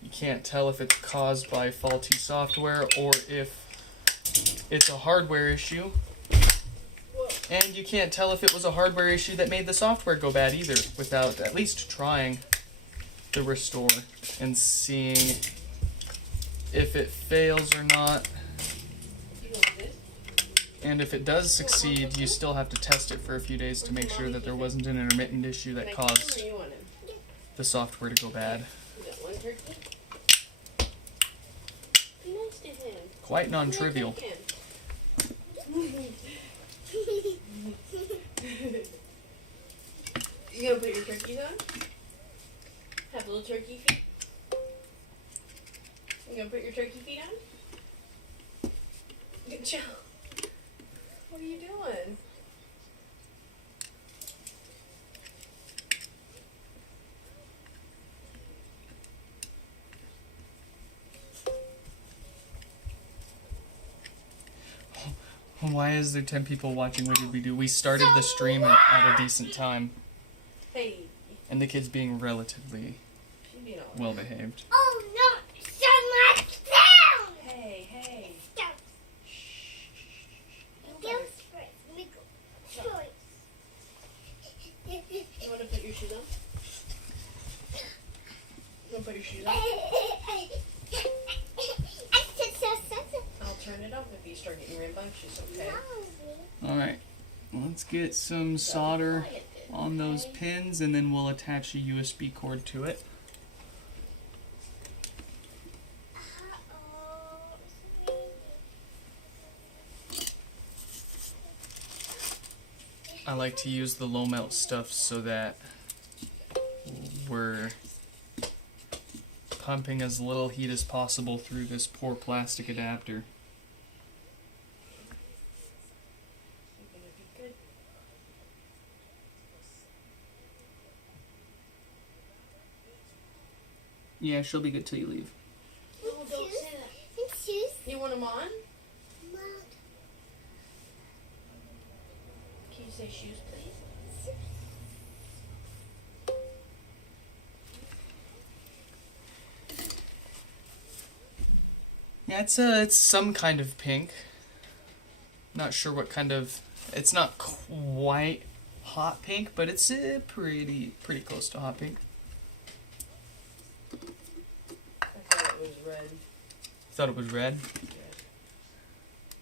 You can't tell if it's caused by faulty software or if it's a hardware issue. And you can't tell if it was a hardware issue that made the software go bad either without at least trying the restore and seeing if it fails or not. And if it does succeed, you still have to test it for a few days to make sure that there wasn't an intermittent issue that caused the software to go bad. Quite non-trivial. You gonna put your turkeys on? Have little turkey feet? You gonna put your turkey feet on? Good job. What are you doing? Why is there 10 people watching? What did we do? We started the stream at a decent time. Hey. And the kid's being relatively well behaved. Oh no, so much sound! Hey, hey. Stop. Girls first, we go. Choice. You wanna put your shoes on? You wanna put your shoes on? I'll turn it off if you start getting rambunctious, okay? Alright, let's get some solder on those pins and then we'll attach a USB cord to it. I like to use the low melt stuff so that we're pumping as little heat as possible through this poor plastic adapter. Yeah, she'll be good till you leave. Oh, don't say that. And shoes. You want them on? Mom. Can you say shoes, please? Yeah, it's some kind of pink. Not sure what kind of. It's not quite hot pink, but it's pretty close to hot pink. I thought it was red. Thought it was red. Yeah.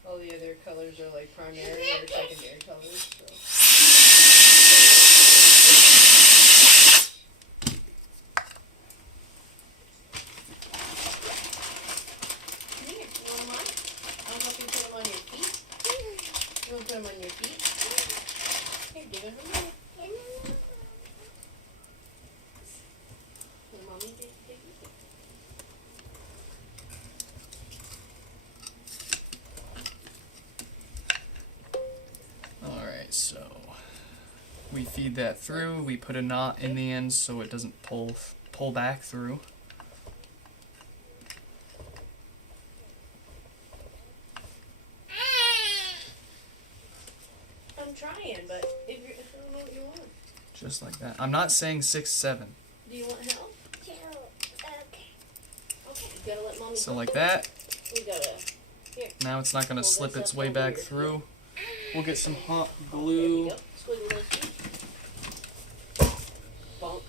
All the other colors are like primary or secondary colors. So. Here, you want them on? I'll help you put them on your feet. You want to put them on your feet? Here, give it a minute. Here, Mommy, take it. Alright, so we feed that through. We put a knot in the end so it doesn't pull back through. I'm trying, but if I don't know what you want. Just like that. I'm not saying 6, 7. Do you want help? Okay. Okay, you gotta let Mommy So go. like that. We gotta. Here. Now it's not going to Hold slip this its up way over back your through. We'll get some hot There glue you go. Squiggle those feet. Bonk.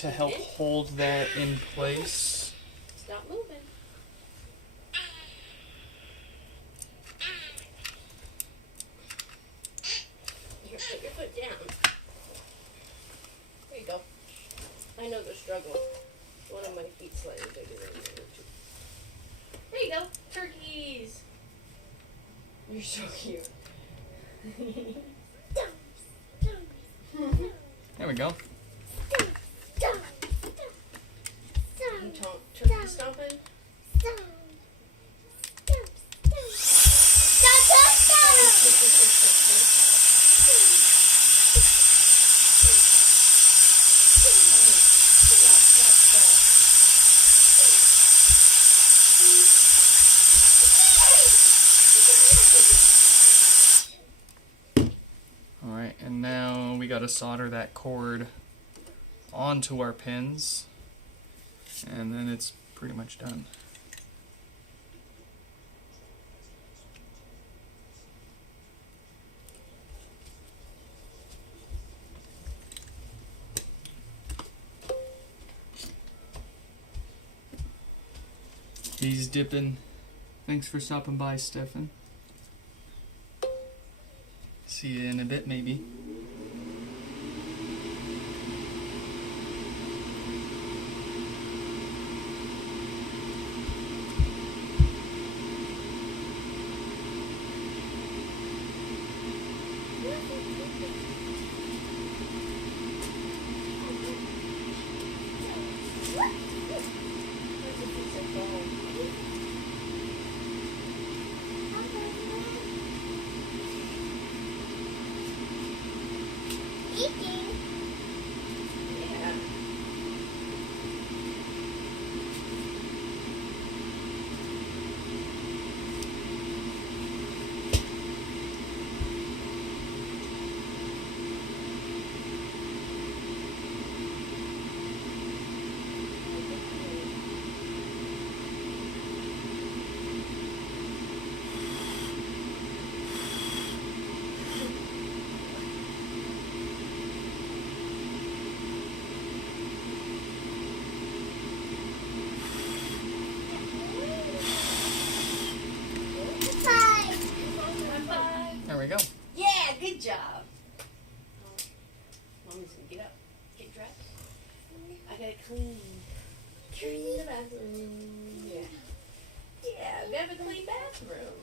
to help hold that in place. Stop moving. Here, put your foot down. There you go. I know the struggle. One of my feet slightly bigger than the other two. There you go. Turkeys. You're so cute. There we go. You turkey stomping? Alright, and now we gotta solder that cord onto our pins, and then it's pretty much done. He's dipping. Thanks for stopping by, Stefan. See you in a bit, maybe. Yeah. There we go. Yeah, good job. Mommy's gonna get up. Get dressed. I gotta clean. Clean the bathroom. Yeah. Yeah, we have a clean bathroom.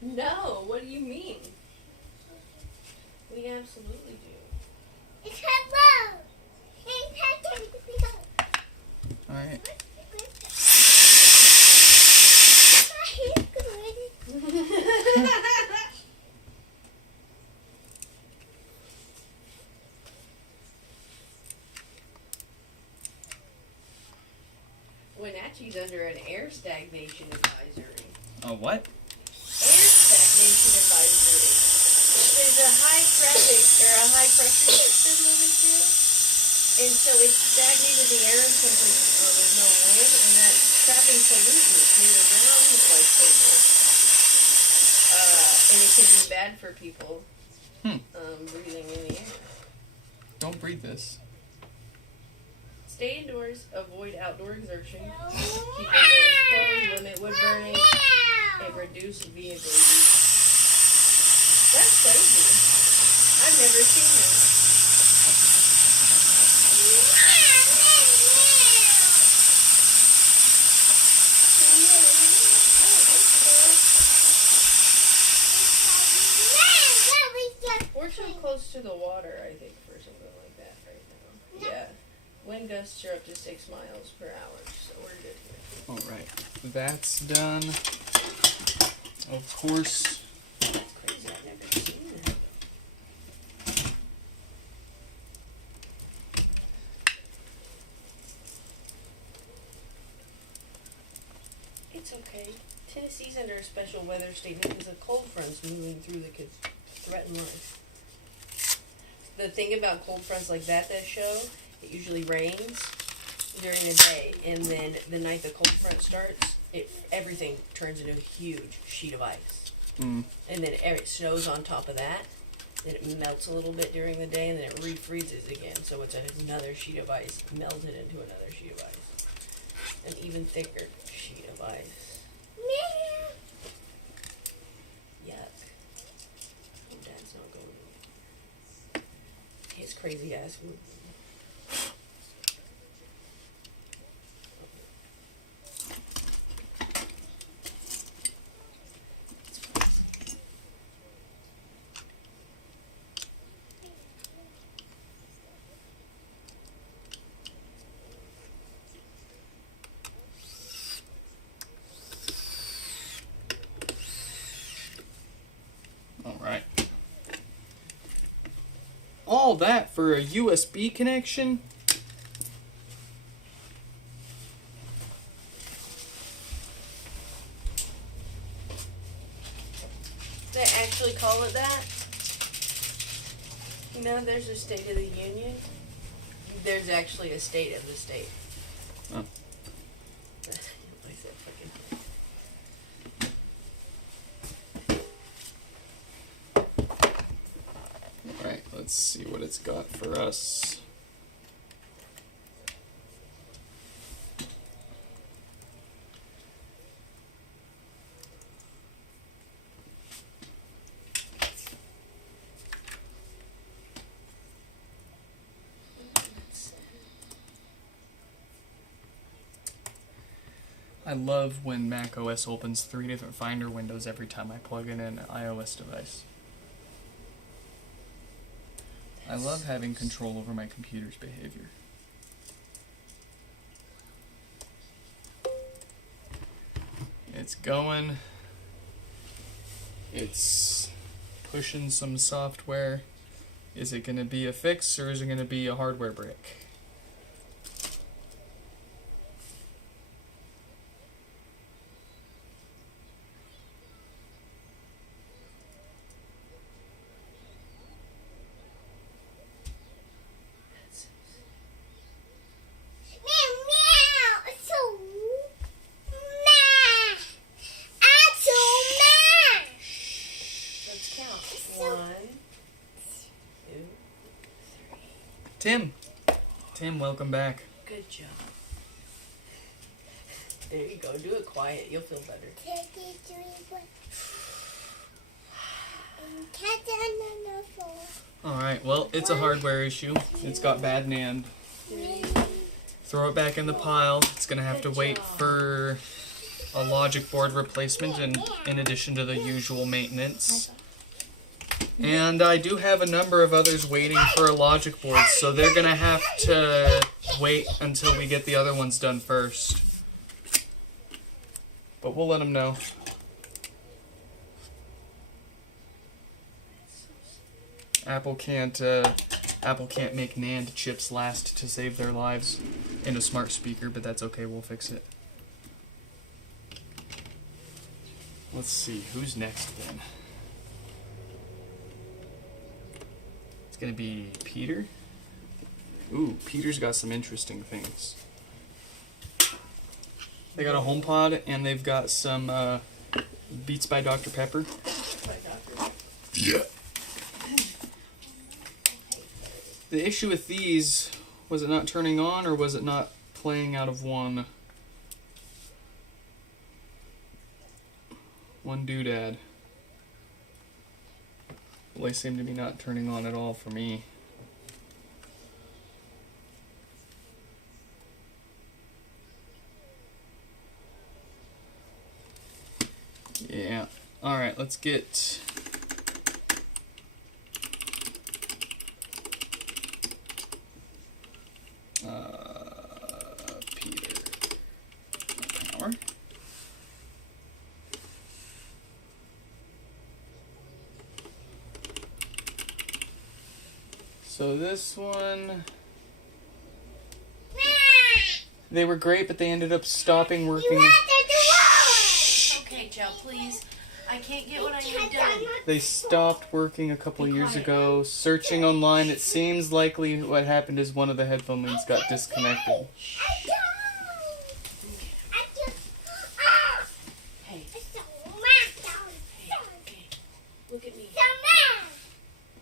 No, what do you mean? We absolutely do. Alright. She's under an air stagnation advisory. Oh, what? Air stagnation advisory. There's a high traffic or a high pressure system moving through, and so it's stagnated the air in some places where there's no wind, and that's trapping pollutants near the ground, like people. And it can be bad for people breathing in the air. Don't breathe this. Stay indoors, avoid outdoor exertion, keep windows closed, limit wood burning, and reduce vehicle use. That's crazy. I've never seen this. We're too close to the water, I think, for something like that right now. Yeah. Wind gusts are up to 6 miles per hour, so we're good here. Alright, that's done. Of course. That's crazy. I've never seen that. It's okay. Tennessee's under a special weather state because of cold fronts moving through that could threaten life. The thing about cold fronts like that show, it usually rains during the day, and then the night the cold front starts, everything turns into a huge sheet of ice. And then it snows on top of that, then it melts a little bit during the day, and then it refreezes again, so it's another sheet of ice melted into another sheet of ice. An even thicker sheet of ice. Yuck. Dad's not going. His crazy ass would. Alright. All that for a USB connection? They actually call it that? You know, there's a State of the Union. There's actually a State of the State. Oh. I said fucking. Alright, let's see what it's got for us. I love when Mac OS opens 3 different Finder windows every time I plug in an iOS device. I love having control over my computer's behavior. It's going. It's pushing some software. Is it going to be a fix or is it going to be a hardware break? Let's count. 1, 2. Tim, welcome back. Good job. There you go. Do it quiet. You'll feel better. Alright, well, it's a hardware issue. It's got bad NAND. Throw it back in the pile. It's going to have to wait for a logic board replacement in addition to the usual maintenance. And I do have a number of others waiting for a logic board, so they're going to have to wait until we get the other ones done first. But we'll let them know. Apple can't make NAND chips last to save their lives in a smart speaker, but that's okay, we'll fix it. Let's see, who's next then? It's gonna be Peter. Ooh, Peter's got some interesting things. They got a HomePod and they've got some Beats by Dr. Pepper. Yeah. The issue with these, was it not turning on or was it not playing out of one doodad? Well, they seem to be not turning on at all for me. Yeah. Alright, let's get... Peter. Power. So this one... They were great, but they ended up stopping working. Okay, Joe, please. I can't get what I need done. They stopped working a couple years ago. Searching online, it seems likely what happened is one of the headphone leads got disconnected. Hey. Hey, okay. Look at me.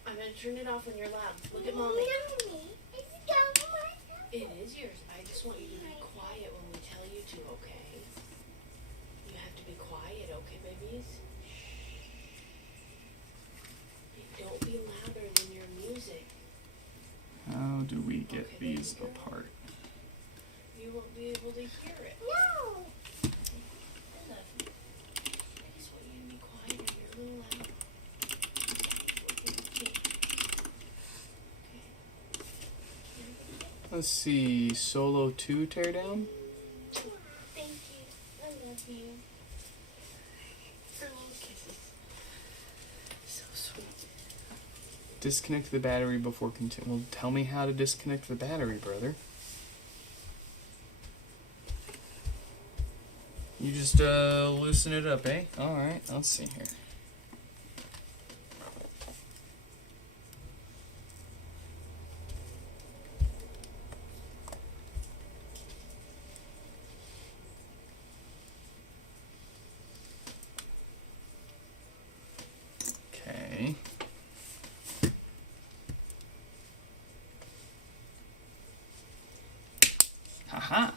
I'm gonna turn it off when you're loud. Look at mommy. It is yours. I just want you to be quiet when we tell you to, okay? You have to be quiet, okay, babies? Don't be louder than your music. How do we get these apart? You won't be able to hear it. No. I love you. I just want you to be quiet and you're a little loud. Let's see, Solo 2 teardown? Thank you. I love you. Oh, kisses. So sweet. Disconnect the battery before continue. Well, tell me how to disconnect the battery, brother. You just loosen it up, eh? Alright, let's see here. Okay. Haha.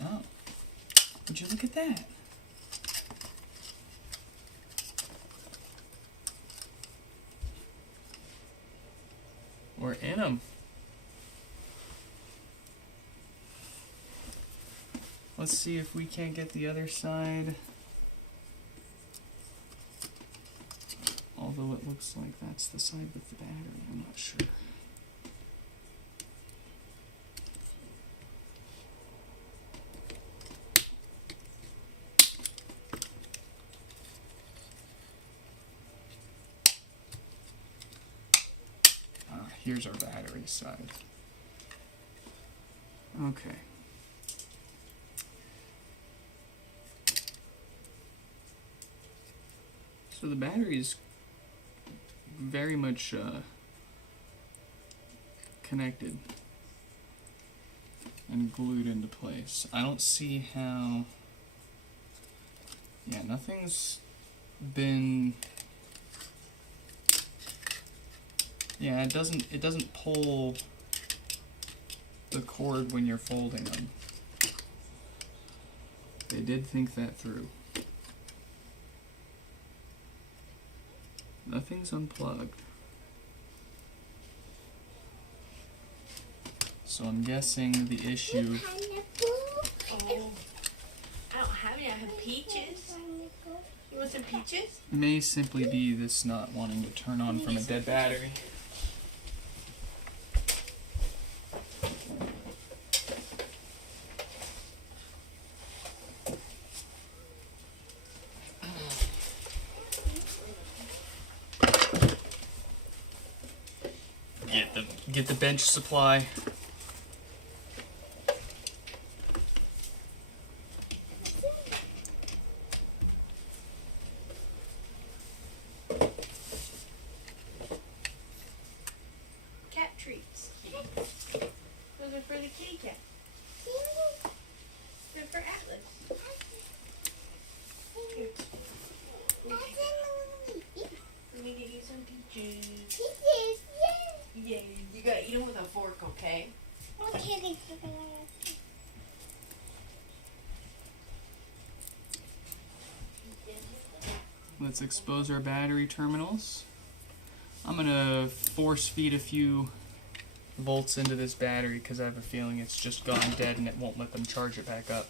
Oh. Would you look at that? We're in them. Let's see if we can't get the other side. Although it looks like that's the side with the battery, I'm not sure. Here's our battery side. Okay. So the battery is very much connected and glued into place. I don't see how... Yeah, nothing's been... Yeah, it doesn't pull the cord when you're folding them. They did think that through. Nothing's unplugged. So I'm guessing the issue... Oh, I don't have any. I have peaches. You want some peaches? may simply be this not wanting to turn on from a dead battery. Get the bench supply. a kitty cat. Good for Atlas. Here. Let me get you some peaches. Yay. You gotta eat them with a fork, okay? Let's expose our battery terminals. I'm gonna force feed a few volts into this battery because I have a feeling it's just gone dead and it won't let them charge it back up.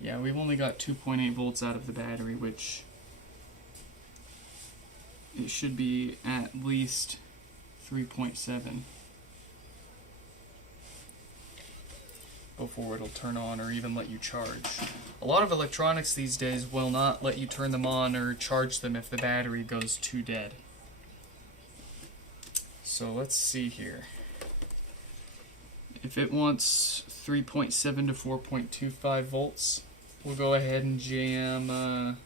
Yeah, we've only got 2.8 volts out of the battery, which it should be at least 3.7 before it'll turn on or even let you charge. A lot of electronics these days will not let you turn them on or charge them if the battery goes too dead. So let's see here. If it wants 3.7 to 4.25 volts, we'll go ahead and jam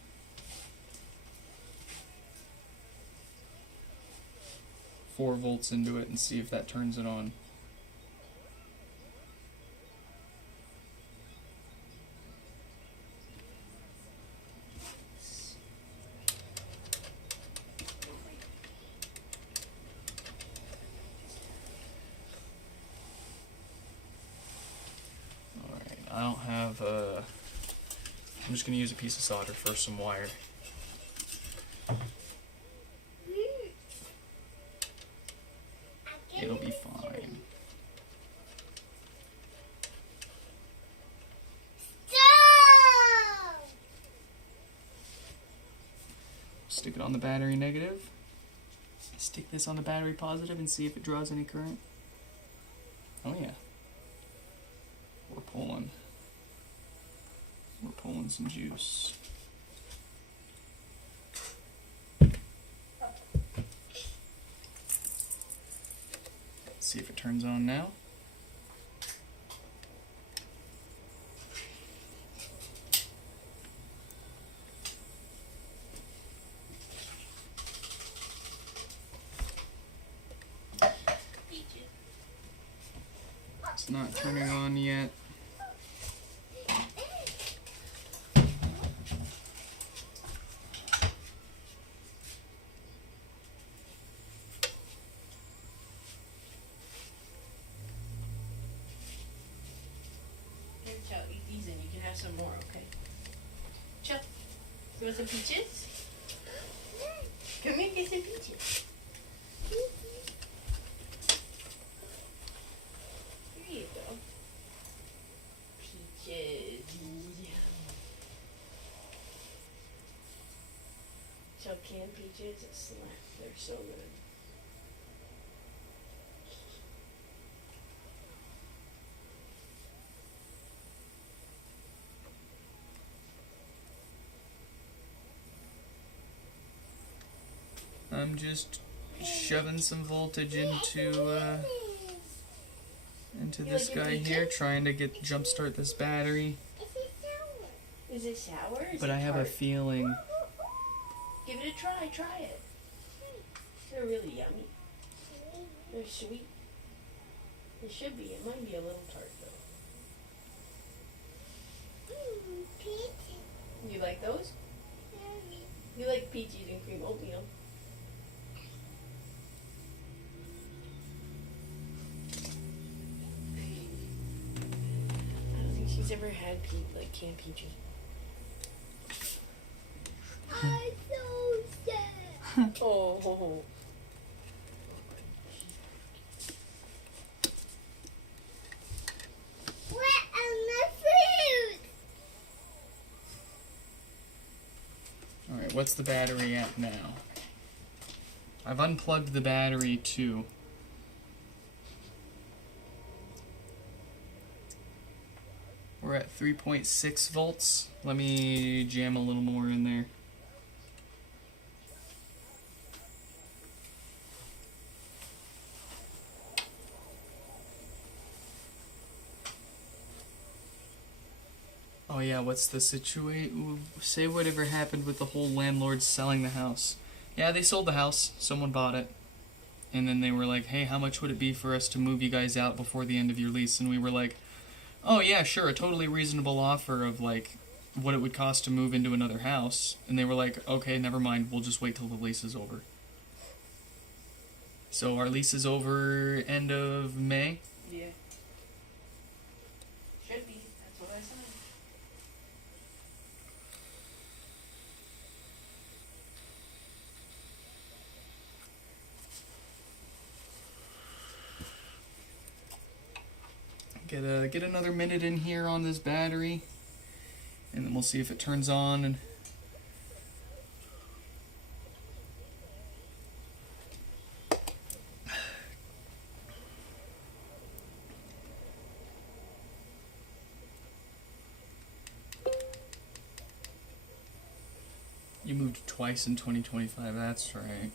4 volts into it and see if that turns it on. Alright, I don't have I'm just going to use a piece of solder for some wire. It'll be fine. Stick it on the battery negative. Stick this on the battery positive and see if it draws any current. Oh yeah. We're pulling some juice. See if it turns on now. It's not turning on yet. Chill, eat these and you can have some more, okay? Chill. You want some peaches? Come here, get some peaches. Here you go. Peaches. So canned peaches, a slap. They're so good. I'm just shoving some voltage into this guy here, trying to jumpstart this battery. Is it sour? But I have a feeling. Give it a try. Try it. They're really yummy. They're sweet. It should be. It might be a little tart though. You like those? You like peaches and cream oatmeal. I don't think she's ever had canned peaches. I'm so sad. Oh. What am I food? Alright, what's the battery at now? I've unplugged the battery too. We're at 3.6 volts. Let me jam a little more in there. Oh yeah, what's the situation? Say whatever happened with the whole landlord selling the house. Yeah, they sold the house. Someone bought it. And then they were like, hey, how much would it be for us to move you guys out before the end of your lease? And we were like, oh yeah, sure, a totally reasonable offer of like what it would cost to move into another house. And they were like, okay, never mind, we'll just wait till the lease is over. So our lease is over end of May. Yeah. Should be. That's what I said. Get another minute in here on this battery, and then we'll see if it turns on. And you moved twice in 2025. That's right.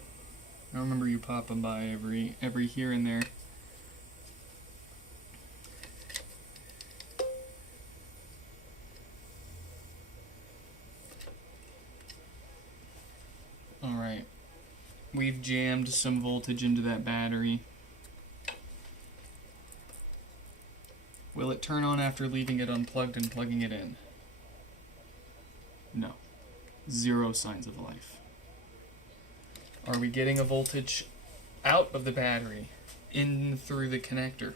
I remember you popping by every here and there. Alright, we've jammed some voltage into that battery. Will it turn on after leaving it unplugged and plugging it in? No. 0 signs of life. Are we getting a voltage out of the battery, in through the connector?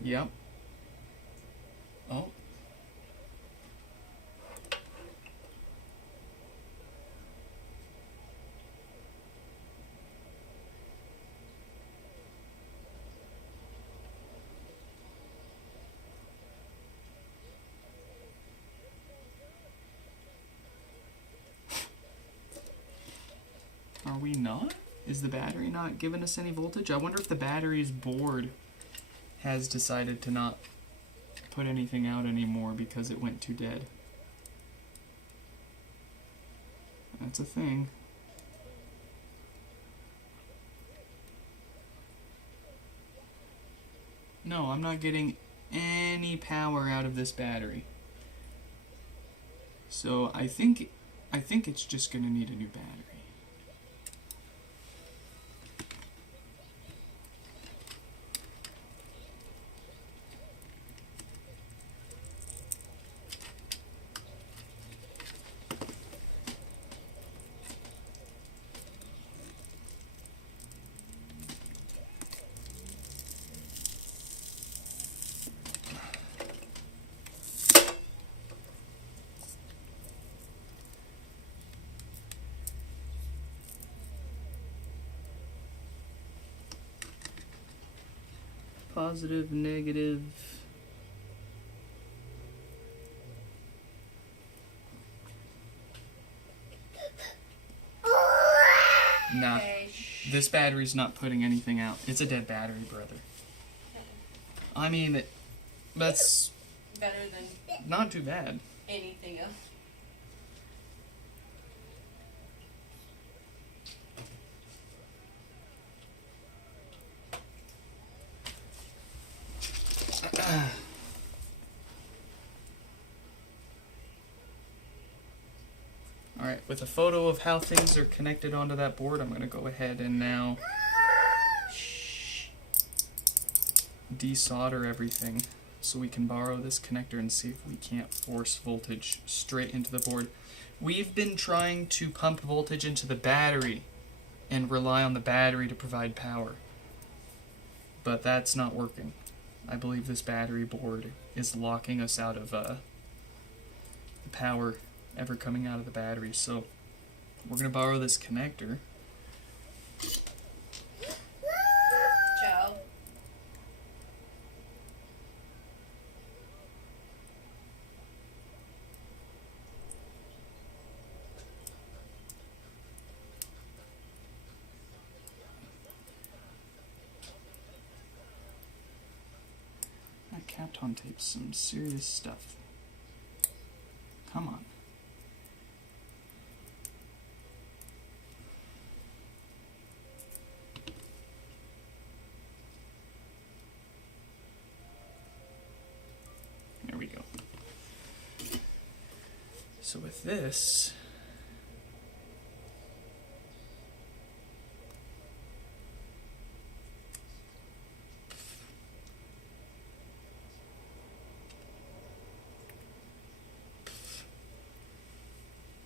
Yep. Oh. Are we not? Is the battery not giving us any voltage? I wonder if the battery's board has decided to not put anything out anymore because it went too dead. That's a thing. No, I'm not getting any power out of this battery. So I think it's just gonna need a new battery. Positive, negative. Nah, Okay. this battery's not putting anything out. It's a dead battery, brother. I mean, that's Better than not too bad. anything else. Alright, with a photo of how things are connected onto that board, I'm going to go ahead and now desolder everything so we can borrow this connector and see if we can't force voltage straight into the board. We've been trying to pump voltage into the battery and rely on the battery to provide power, but that's not working. I believe this battery board is locking us out of the power ever coming out of the battery, so we're going to borrow this connector. Joe. That Kapton tape's some serious stuff. Come on. So with this,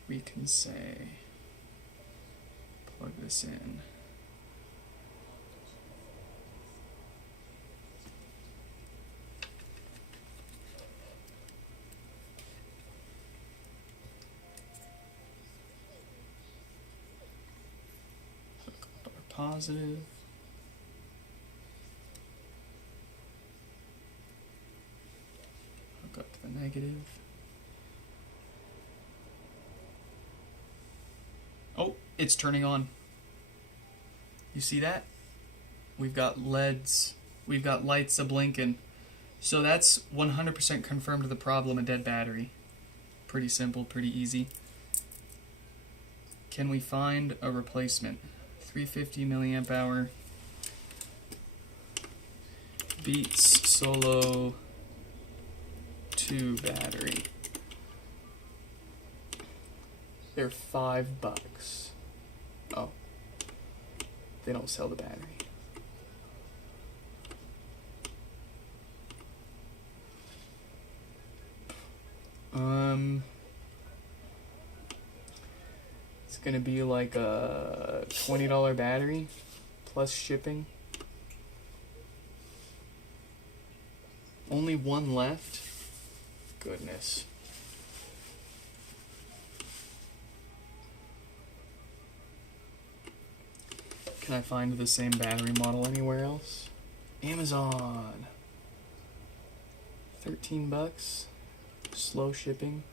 we can say, plug this in. Hook up our positive. Hook up the negative. Oh, it's turning on. You see that? We've got LEDs. We've got lights a-blinking. So that's 100% confirmed the problem, a dead battery. Pretty simple, pretty easy. Can we find a replacement? 350 milliamp hour. Beats Solo 2 battery. They're $5. Oh. They don't sell the battery. It's gonna be like a $20 battery plus shipping. Only one left? Goodness. Can I find the same battery model anywhere else? Amazon. $13. Slow shipping.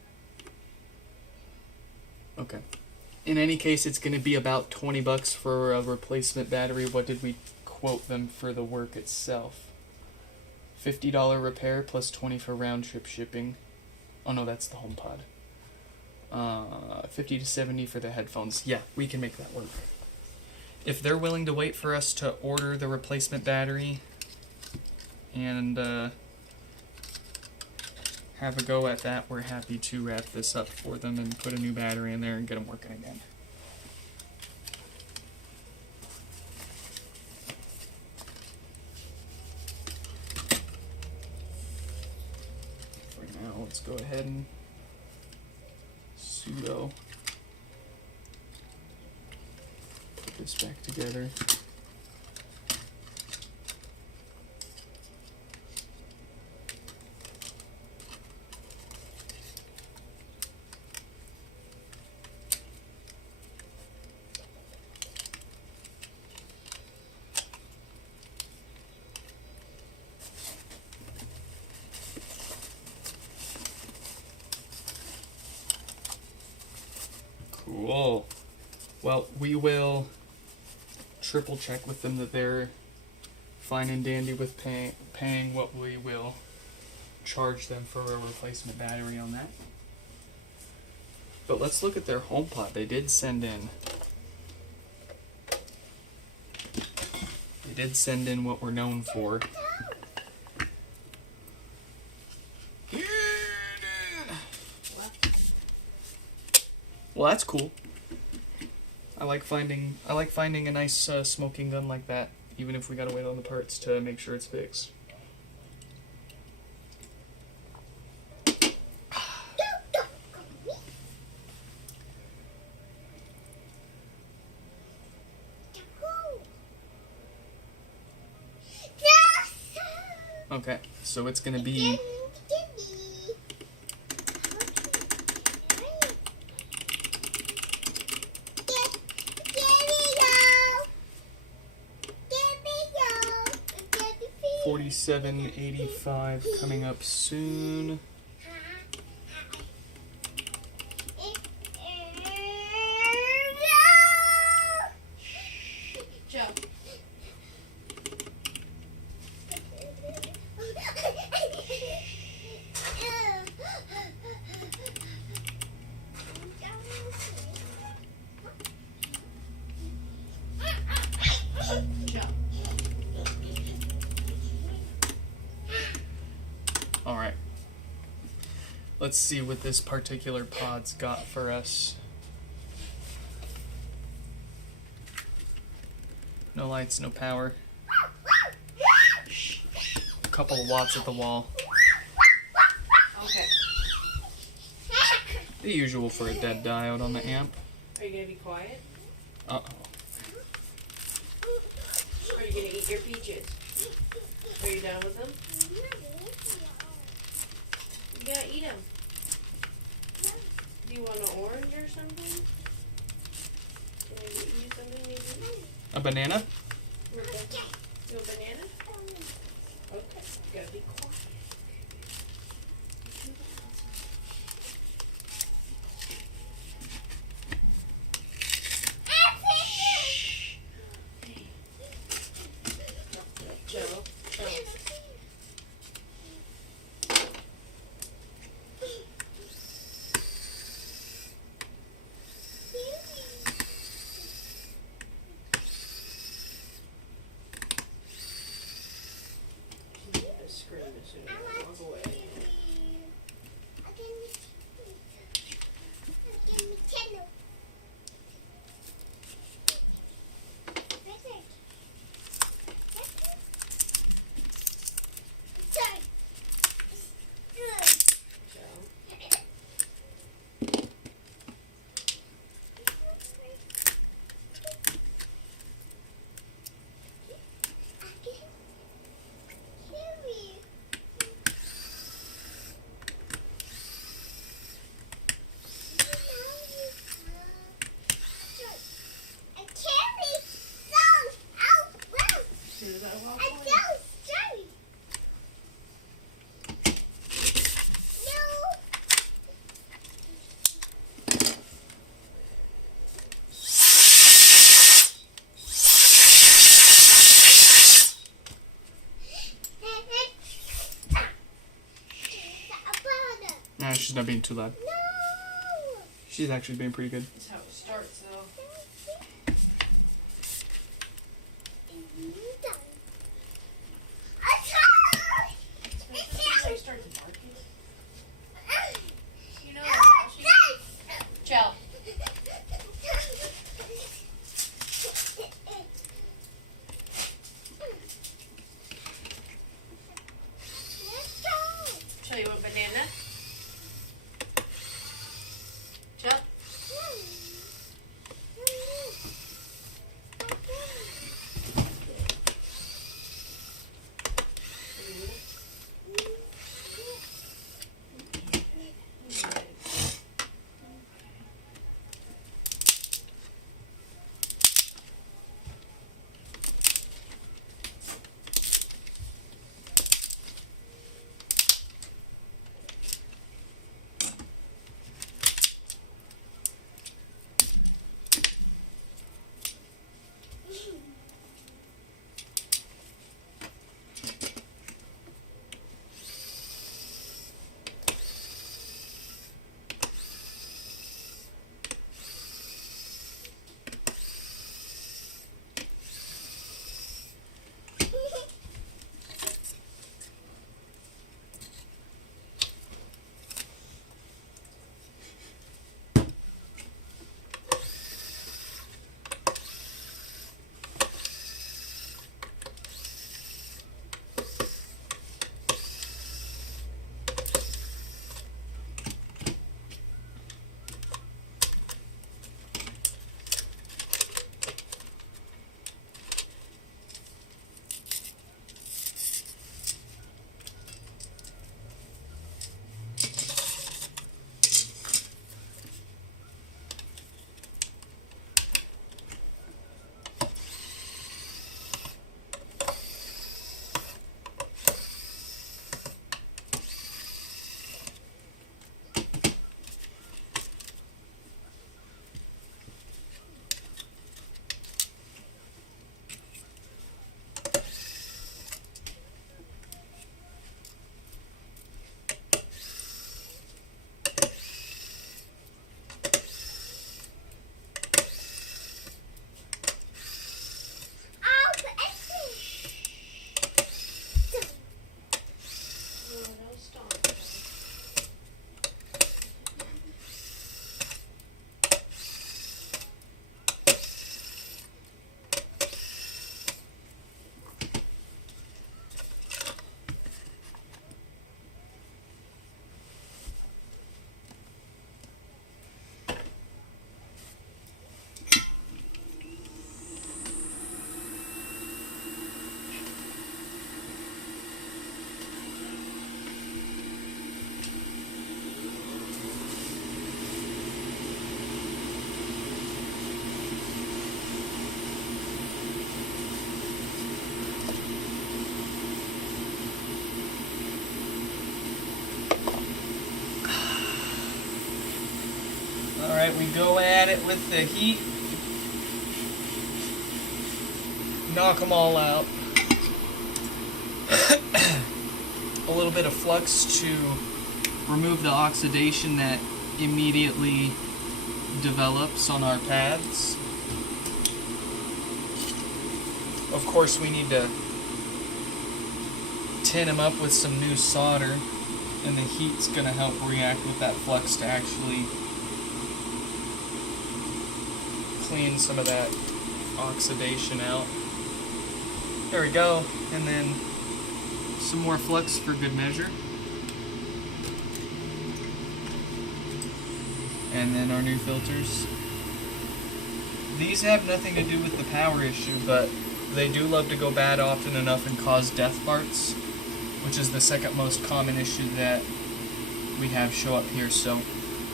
Okay. In any case, it's going to be about $20 for a replacement battery. What did we quote them for the work itself? $50 repair plus $20 for round trip shipping. Oh no, that's the HomePod. $50 to $70 for the headphones. Yeah, we can make that work. If they're willing to wait for us to order the replacement battery and have a go at that, we're happy to wrap this up for them and put a new battery in there and get them working again. For now, let's go ahead and sudo put this back together. Cool. Well, we will triple check with them that they're fine and dandy with paying what we will charge them for a replacement battery on that. But let's look at their HomePod. They did send in what we're known for. Well, that's cool. I like finding a nice smoking gun like that, even if we gotta wait on the parts to make sure it's fixed. Okay, so it's gonna be $47.85 coming up soon. Joe. Let's see what this particular pod's got for us. No lights, no power. A couple of watts at the wall. Okay. The usual for a dead diode on the amp. Are you gonna be quiet? Uh-oh. Are you gonna eat your peaches? Are you done with them? You gotta eat them. Do you want an orange or something? Can I get you something maybe? A banana? You want a banana? Okay. You gotta be quiet. Joe. Scream as soon as I walk away. Nah, she's not being too loud. No! She's actually being pretty good. That's how it starts, though. I start to bark it. You know, that's how she... Chell. Chell, you want a banana? Chell? Alright, we go at it with the heat. Knock them all out. A little bit of flux to remove the oxidation that immediately develops on our pads. Of course, we need to tin them up with some new solder, and the heat's going to help react with that flux to actually clean some of that oxidation out. There we go, and then some more flux for good measure. And then our new filters. These have nothing to do with the power issue, but they do love to go bad often enough and cause death farts, which is the second most common issue that we have show up here. So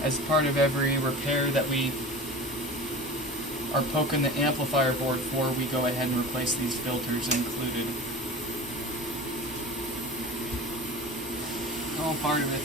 as part of every repair that we are poking the amplifier board for, we go ahead and replace these filters included. All part of it.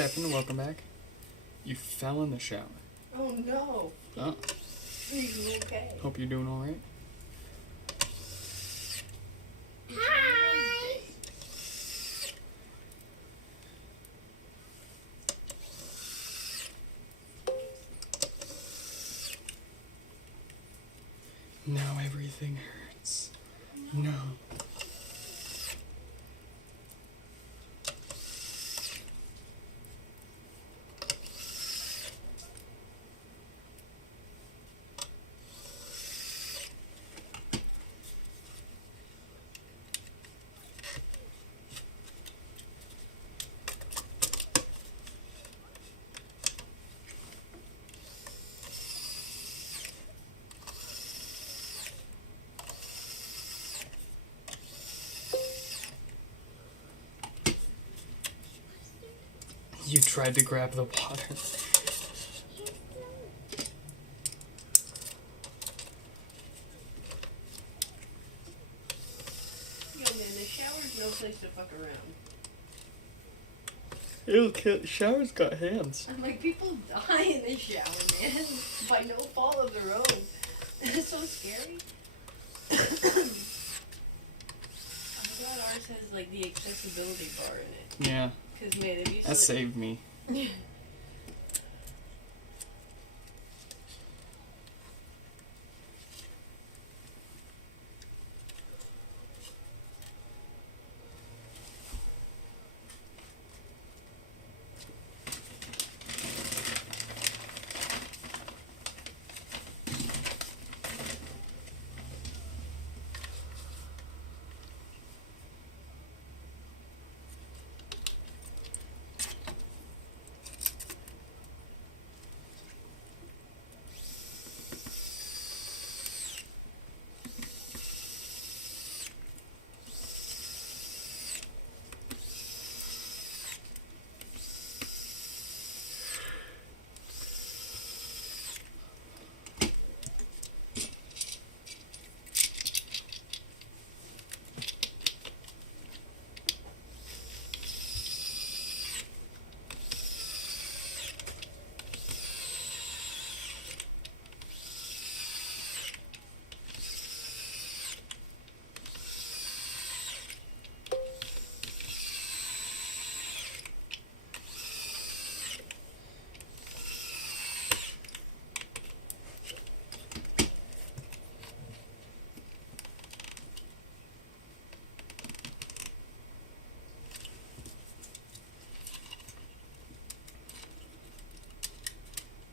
Stefan, welcome back. You fell in the shower. Oh no. Oh. Are you okay? Hope you're doing all right. Hi. Now everything hurts. No. You tried to grab the water. Yo, man, the shower's no place to fuck around. Ew, shower's got hands. I'm like, people die in the shower, man, by no fault of their own. It's so scary. I'm glad ours has, like, the accessibility bar in it. Yeah, Because, man, if you that saved me.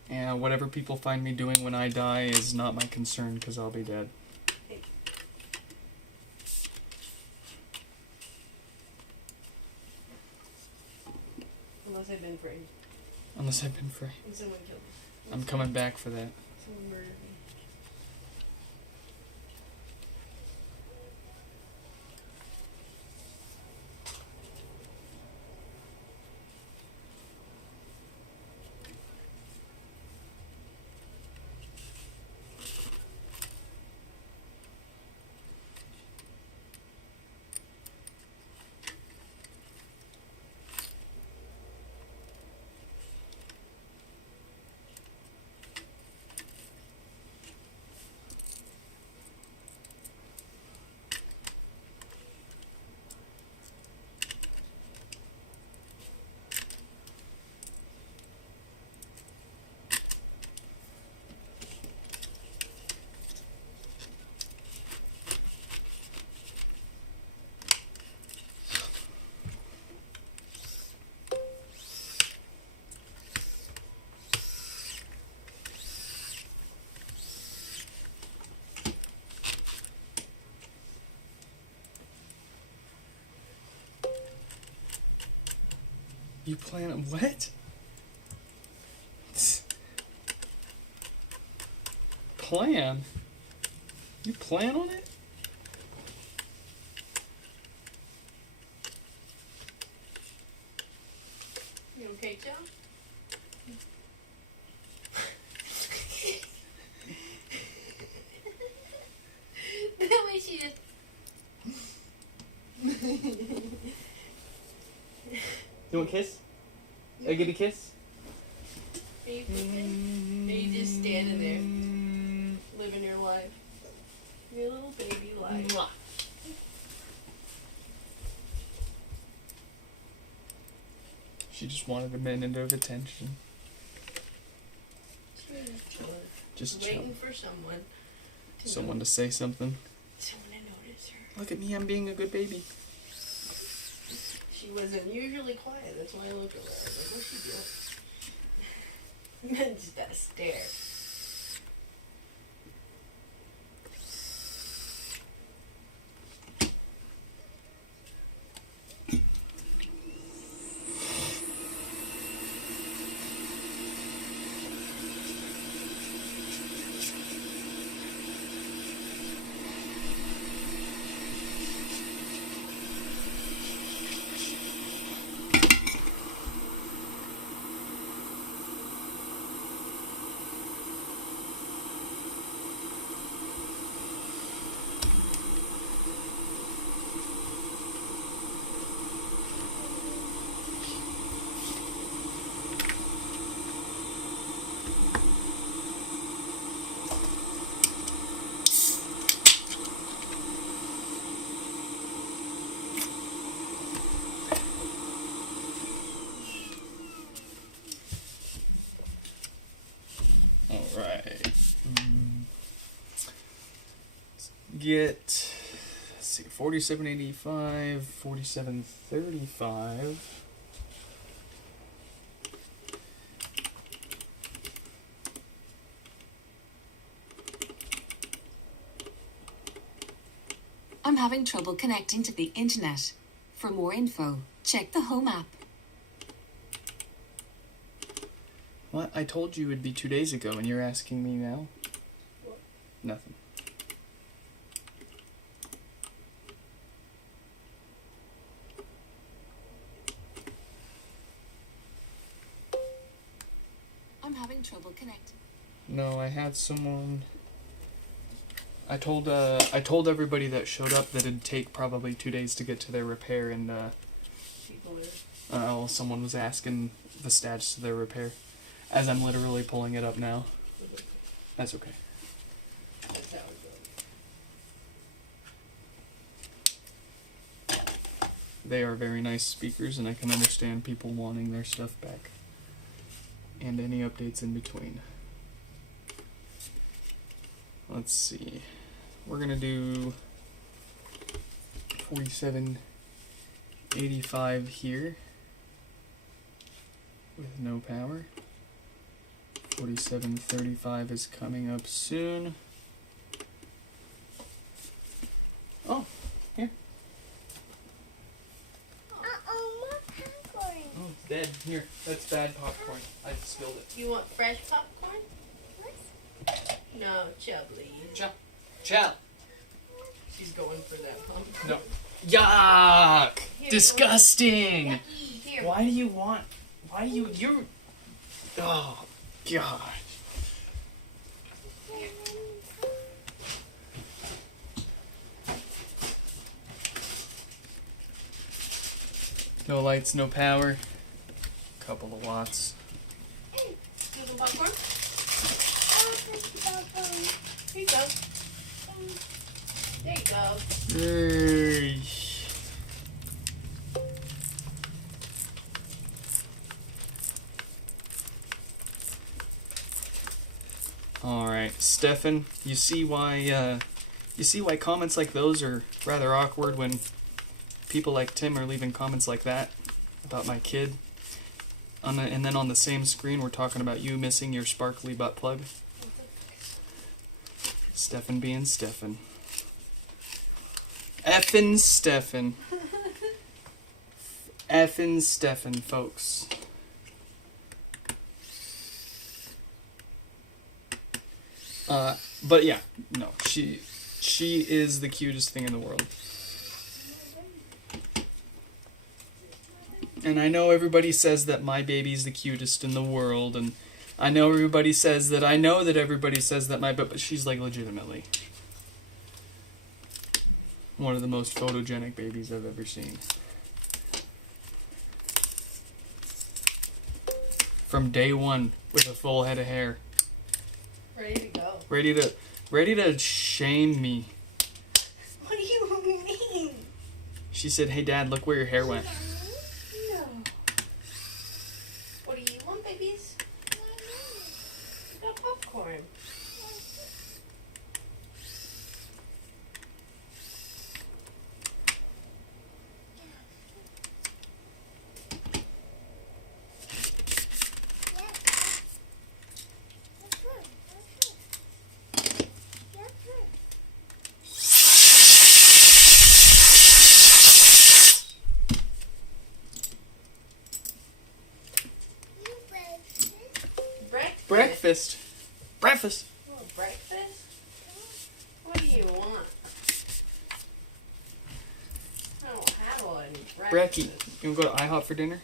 And whatever people find me doing when I die is not my concern, because I'll be dead. Unless I've been framed. Unless I've been free. And someone killed me. I'm coming back for that. Someone murdered me. You plan what? Plan? You plan on it? You okay, Joe? That way she just... You want a kiss? I give you a kiss? Are you cooking? Are you just standing there, living your life? Your little baby life. Mwah. She just wanted a minute of attention. She was just chilling. Just waiting chill. for someone. Someone to say something. Someone to notice her. Look at me, I'm being a good baby. She was unusually quiet. That's why I looked at her. I was like, what's she doing? Just that stare. get, let's see, 47.85, 47.35. I'm having trouble connecting to the internet. For more info, check the Home app. What? I told you it'd be 2 days ago, and you're asking me now? What? Nothing. I'm having trouble connecting. No, I had someone. I told everybody that showed up that it'd take probably 2 days to get to their repair, and someone was asking the stats to their repair, as I'm literally pulling it up now. That's okay. That's how it goes. They are very nice speakers, and I can understand people wanting their stuff back, and any updates in between. Let's see. We're gonna do 47.85 here with no power. 47.35 is coming up soon. Oh, here. Uh-oh, my popcorn. Oh, it's dead. Here, that's bad popcorn. I spilled it. You want fresh popcorn? No, chubbly. Chow. She's going for that pumpkin. No. Yuck! Here, Disgusting! Yucky. Here. Why do you want... Why do you... Oh, God. No lights, no power. Couple of watts. You want some popcorn? Here you go. There you go. Hey. All right, Stefan. You see why comments like those are rather awkward when people like Tim are leaving comments like that about my kid. And then on the same screen, we're talking about you missing your sparkly butt plug. Stefan being Stefan. Effin' Stefan. Effin' Stefan, folks. But yeah, no, she is the cutest thing in the world. And I know everybody says that my baby's the cutest in the world, and I know everybody says that everybody says that but she's like legitimately one of the most photogenic babies I've ever seen. From day one, with a full head of hair. Ready to go. Ready to shame me. What do you mean? She said, "Hey Dad, look where your hair went." No. What do you want, babies? You got popcorn. Breakfast. Breakfast. Oh, breakfast? What do you want? I don't have any breakfast. Brecky, you wanna go to IHOP for dinner?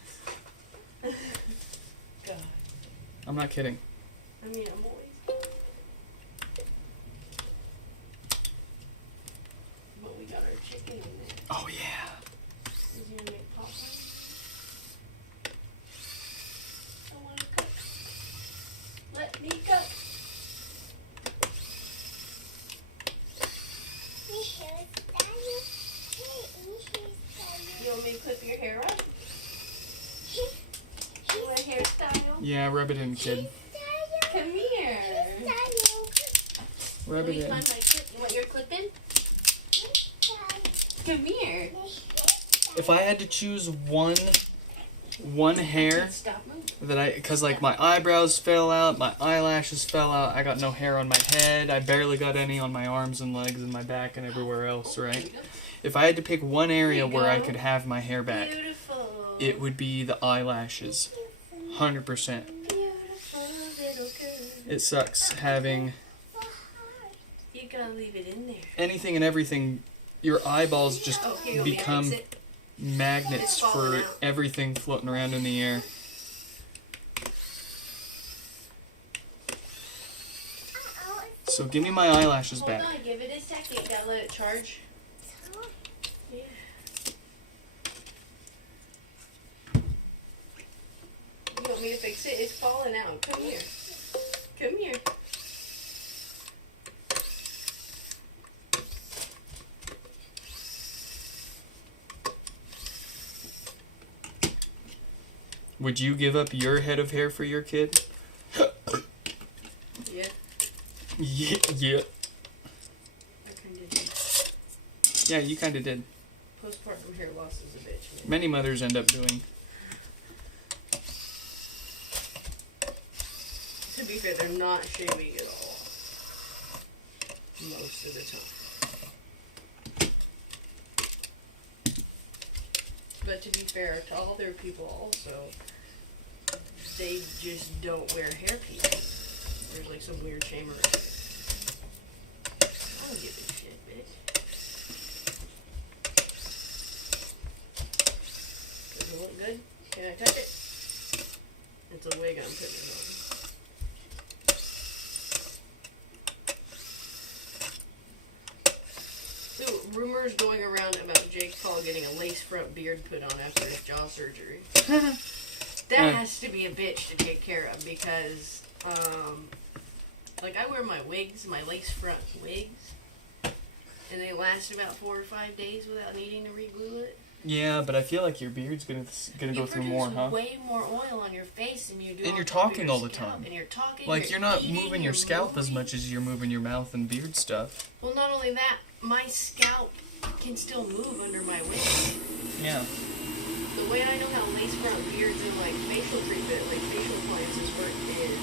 God. I'm not kidding. I mean, I'm always. But we got our chicken in there. Oh yeah. Is you gonna make popcorn? I wanna cook. Let me cook. You want me to clip your hair up? You want a hairstyle? Yeah, rub it in, kid. Come here. Rub Let it me in. find my clip. You want your clip in? Come here. If I had to choose one hair Stop moving. that because like my eyebrows fell out, my eyelashes fell out, I got no hair on my head, I barely got any on my arms and legs and my back and everywhere else, right? If I had to pick one area where I could have my hair back, Beautiful. it would be the eyelashes. 100%. Beautiful little girl. It sucks having You gotta leave it in there. anything and everything. Your eyeballs just Oh, here, you want me to become fix it? magnets It's falling for out. everything floating around in the air. So give me my eyelashes Hold back. on, give it a second. Gotta let it charge. Yeah. You want me to fix it? It's falling out. Come here. Come here. Would you give up your head of hair for your kid? Yeah, Yeah. I kinda did. Yeah, you kind of did. Postpartum hair loss is a bitch, man. Many mothers end up doing. To be fair, they're not shaving at all. Most of the time. But to be fair to all their people also, they just don't wear hairpiece. There's like some weird shame around it. I don't give a shit, bitch. Does it look good? Can I touch it? It's a wig I'm putting it on. So, rumors going around about Jake Paul getting a lace front beard put on after his jaw surgery. That has to be a bitch to take care of because, like, I wear my wigs, my lace front wigs, and they last about 4 or 5 days without needing to re-glue it. Yeah, but I feel like your beard's gonna go through more, huh? You produce way more oil on your face than you do. And on you're top of talking your all the scalp. time. And you're talking. Like you're not eating, moving your you're scalp as moving. much as you're moving your mouth and beard stuff. Well, not only that, my scalp can still move under my wig. Yeah. The way I know how lace front beards and like facial treatment, like facial appliances work is,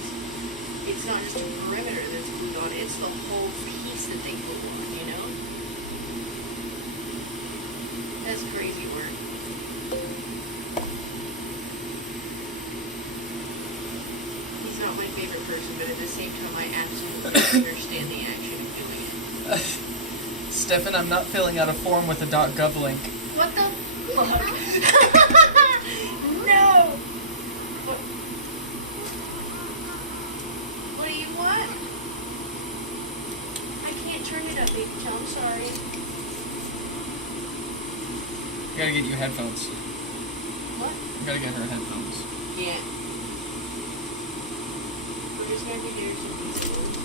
it's not just a perimeter that's glued on, it's the whole piece that they glue on, you know? That's crazy work. He's not my favorite person, but at the same time I absolutely understand the action of doing it. Stefan, I'm not filling out a form with a .gov link. What the fuck? No! What do you want? I can't turn it up, baby. Tell I'm sorry. You gotta get you headphones. What? You gotta get her headphones. Yeah. We're just gonna do yours and these ones.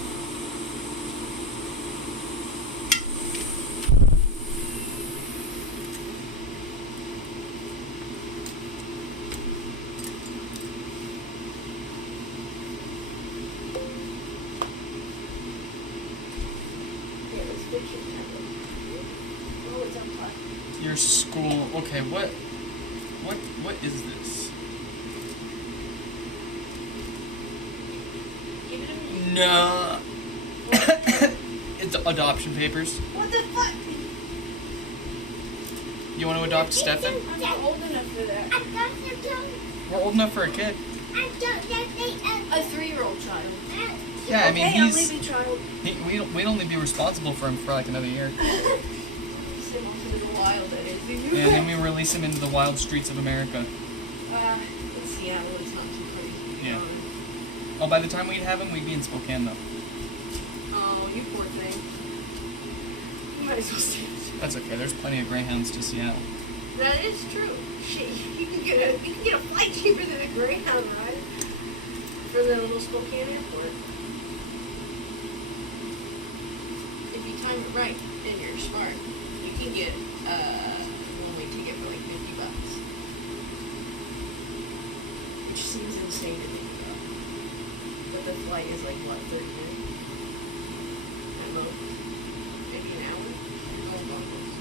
Yeah, let's fix your tablet. Oh, it's unplugged. Your school. Okay, what is this? Give it a minute. No. It's adoption papers. What the fuck? You want to adopt Stefan? I'm not old enough for that. We're old enough for a kid. A 3-year-old child. Yeah, I mean Okay, I'm he's. leaving child. We'd only be responsible for him for like another year. Send him off into the wild, that is. And then we release him into the wild streets of America. In Seattle, it's not too crazy. Yeah. Oh, by the time we'd have him, we'd be in Spokane though. Oh, you poor thing. You might as well stay. That's okay. There's plenty of Greyhounds to Seattle. That is true. Shit, you can get a flight cheaper than a Greyhound ride from the little Spokane airport. If you time it right and you're smart, you can get one-way ticket for like $50, which seems insane to think about. But the flight is like what, 30 minutes at most, maybe an hour. Oh, almost.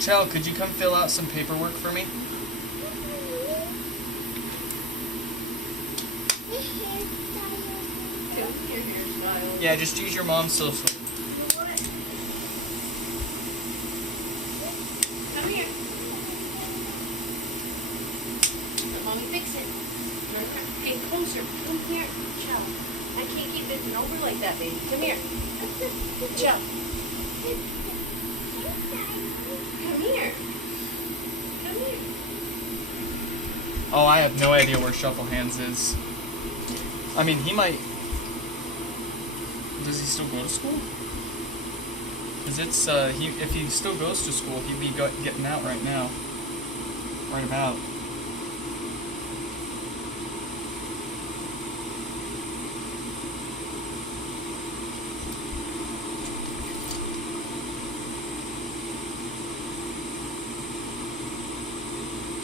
Chell, could you come fill out some paperwork for me? Your hairstyle. Yeah, just use your mom's social. What? Come here. Let mommy fix it. Get closer. Come here, Chell. I can't keep bending over like that, baby. Come here. Chell. Come here. Come here. Oh, I have no idea where Shuffle Hands is. I mean, he might... Does he still go to school? Because it's, if he still goes to school, he'd be getting out right now. Right about.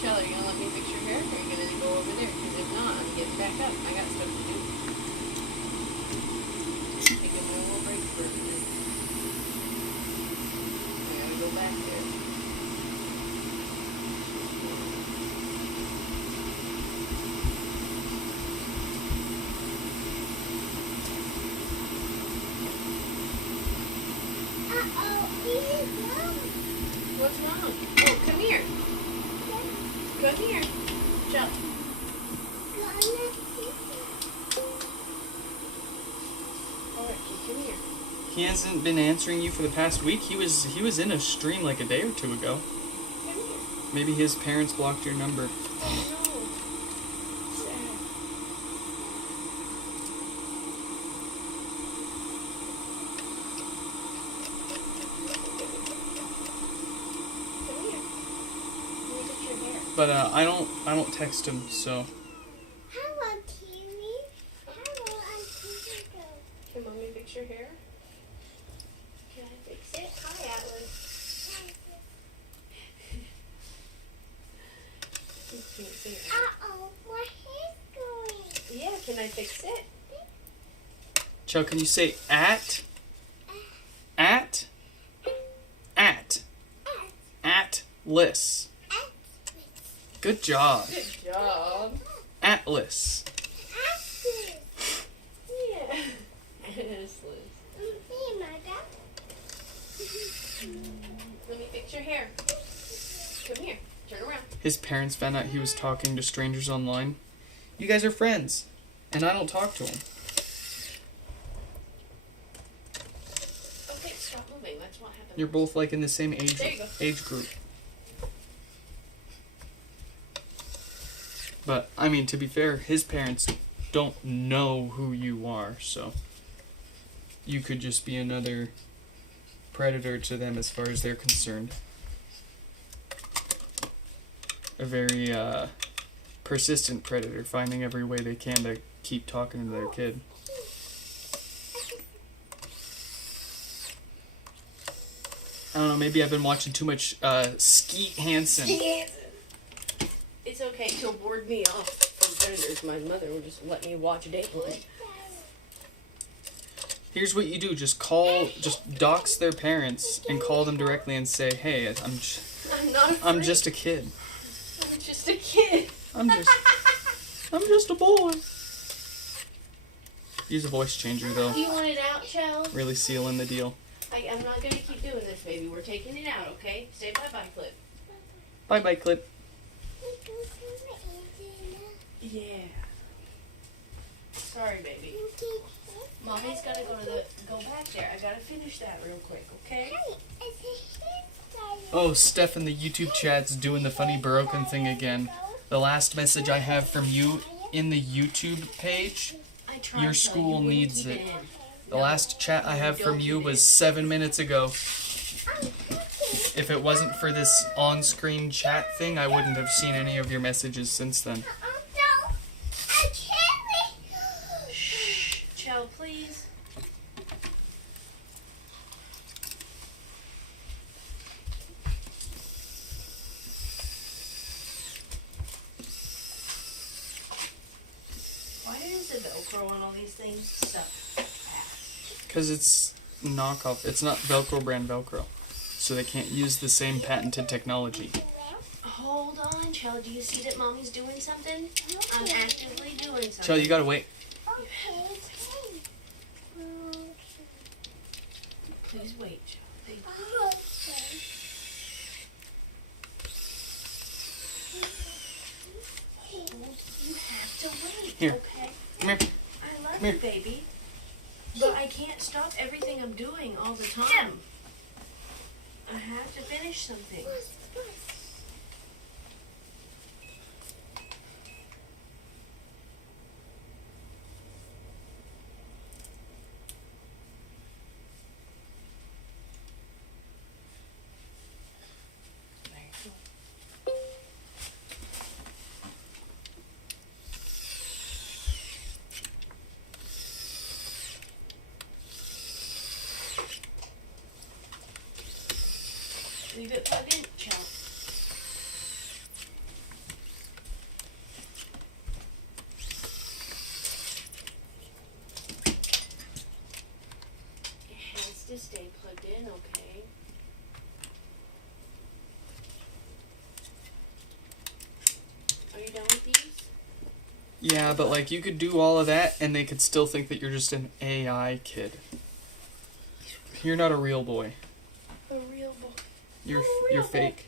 Chell, are you gonna let me fix your hair, or are you gonna go over there? Because if not, I'm getting back up. I got stuff to do. Take a little break for a minute. I gotta go back there. What's wrong? Oh, come here. Come here. Chell. Alright, come here. He hasn't been answering you for the past week. He was in a stream like a day or two ago. Come here. Maybe his parents blocked your number. Oh no. Sad. Come here. Let me fix your hair. But I don't text him, so Hello, Kiwi. Hello, Auntie Hugo. Can mommy fix your hair? Can I fix it? Hi, Atlas. You can't see it. Uh-oh, my hair's going. Yeah, can I fix it? Chell, can you say at Atlas? Good job. Good job. Atlas. Yeah. Atlas. Let me fix your hair. Come here. Turn around. His parents found out he was talking to strangers online. You guys are friends, and I don't talk to him. Okay, stop moving. That's what happened. You're both like in the same There you go. age group. But I mean, to be fair, his parents don't know who you are, so you could just be another predator to them as far as they're concerned. A very persistent predator, finding every way they can to keep talking to their kid. I don't know, maybe I've been watching too much Skeet Hansen. It's okay. She'll board me off from predators. My mother will just let me watch Dateline. Here's what you do, just dox their parents and call them directly and say, hey, I'm not afraid. I'm just a kid. I'm just a kid. I'm just a boy. Use a voice changer though. Do you want it out, Chell? Really sealing the deal. I'm not gonna keep doing this, baby. We're taking it out, okay? Say bye-bye, Clip. Bye bye, Clip. Yeah. Sorry, baby. Mommy's gotta go back there. I gotta finish that real quick, okay? Oh, Steph in the YouTube chat's doing the funny broken thing again. The last message I have from you in the YouTube page, I tried, your Chell. school You wouldn't needs keep it. in. The last chat I have from you was 7 minutes ago. If it wasn't for this on-screen chat thing, I wouldn't have seen any of your messages since then. Shh, Chell, please. Why is the Velcro on all these things suck ass? Because it's knockoff. It's not Velcro brand Velcro. so they can't use the same patented technology. Hold on, Chell. Do you see that Mommy's doing something? I'm actively doing something. Chell, you gotta wait. Please wait, Chell. Thank you. You have to wait, Here. okay? Come here. I love Come you, here. baby. But I can't stop everything I'm doing all the time. I have to finish something. Leave it plugged in, Chell. It has to stay plugged in, okay? Are you done with these? Yeah, but like you could do all of that and they could still think that you're just an AI kid. You're not a real boy. A real boy. You're I'm a real boy. fake.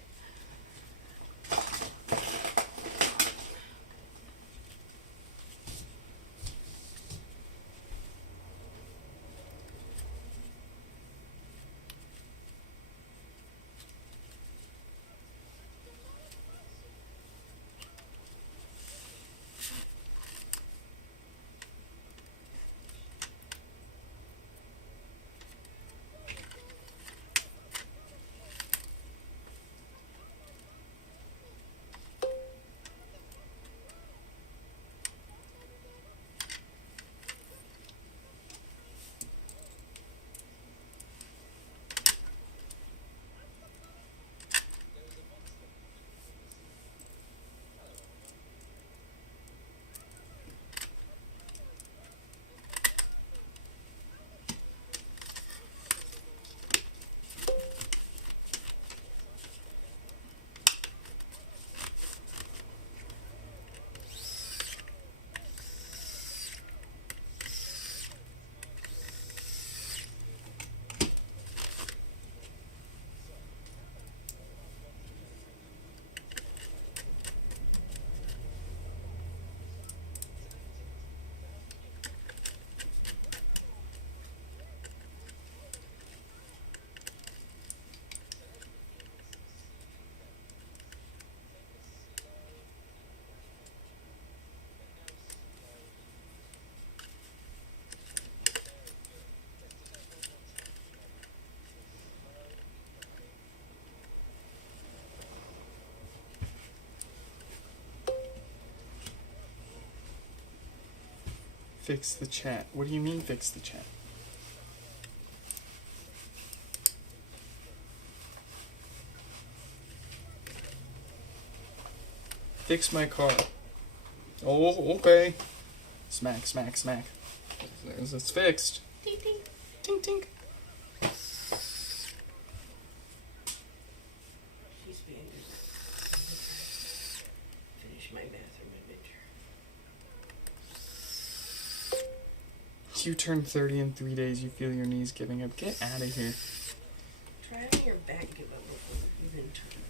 Fix the chat. What do you mean fix the chat? Fix my car. Oh, okay. Smack, smack, smack. It's fixed. Tink, tink. Tink, tink. She's being good. Finish my bathroom adventure. You turn 30 in 3 days, you feel your knees giving up. Get out of here. Try on your back, give up before you've been turned.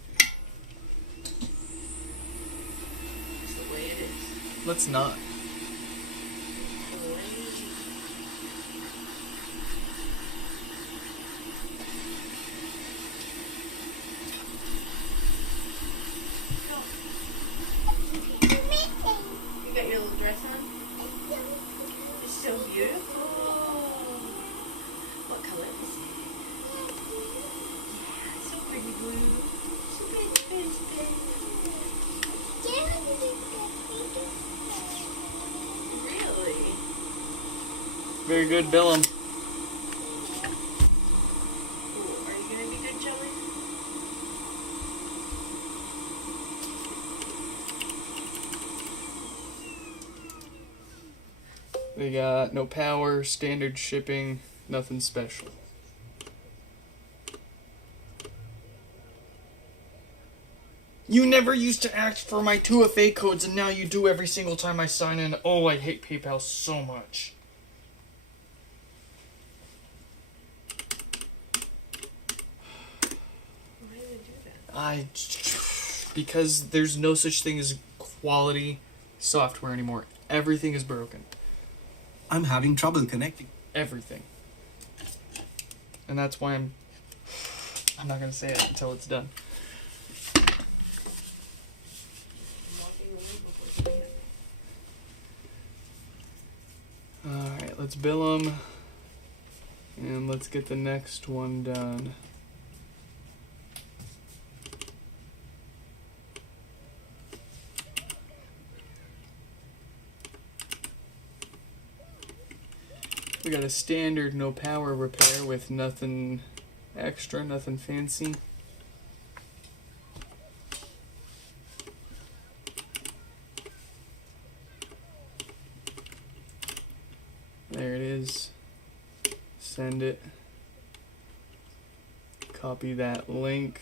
It's the way it is. Let's not. The way it is. You got your little dress on? It's so beautiful. What color is it? Yeah, so pretty blue. So pretty, pretty, pretty. Really? Very good, bill 'em. Cool. Are you gonna be good, Joey? They got no power, standard shipping, nothing special. You never used to ask for my 2FA codes, and now you do every single time I sign in. Oh, I hate PayPal so much. Why did it do that? Because there's no such thing as quality software anymore. Everything is broken. I'm having trouble connecting. Everything. And that's why I'm not gonna say it until it's done. I'm walking away before doing it. Alright, let's bill them. And let's get the next one done. We got a standard no power repair with nothing extra, nothing fancy. There it is. Send it. Copy that link.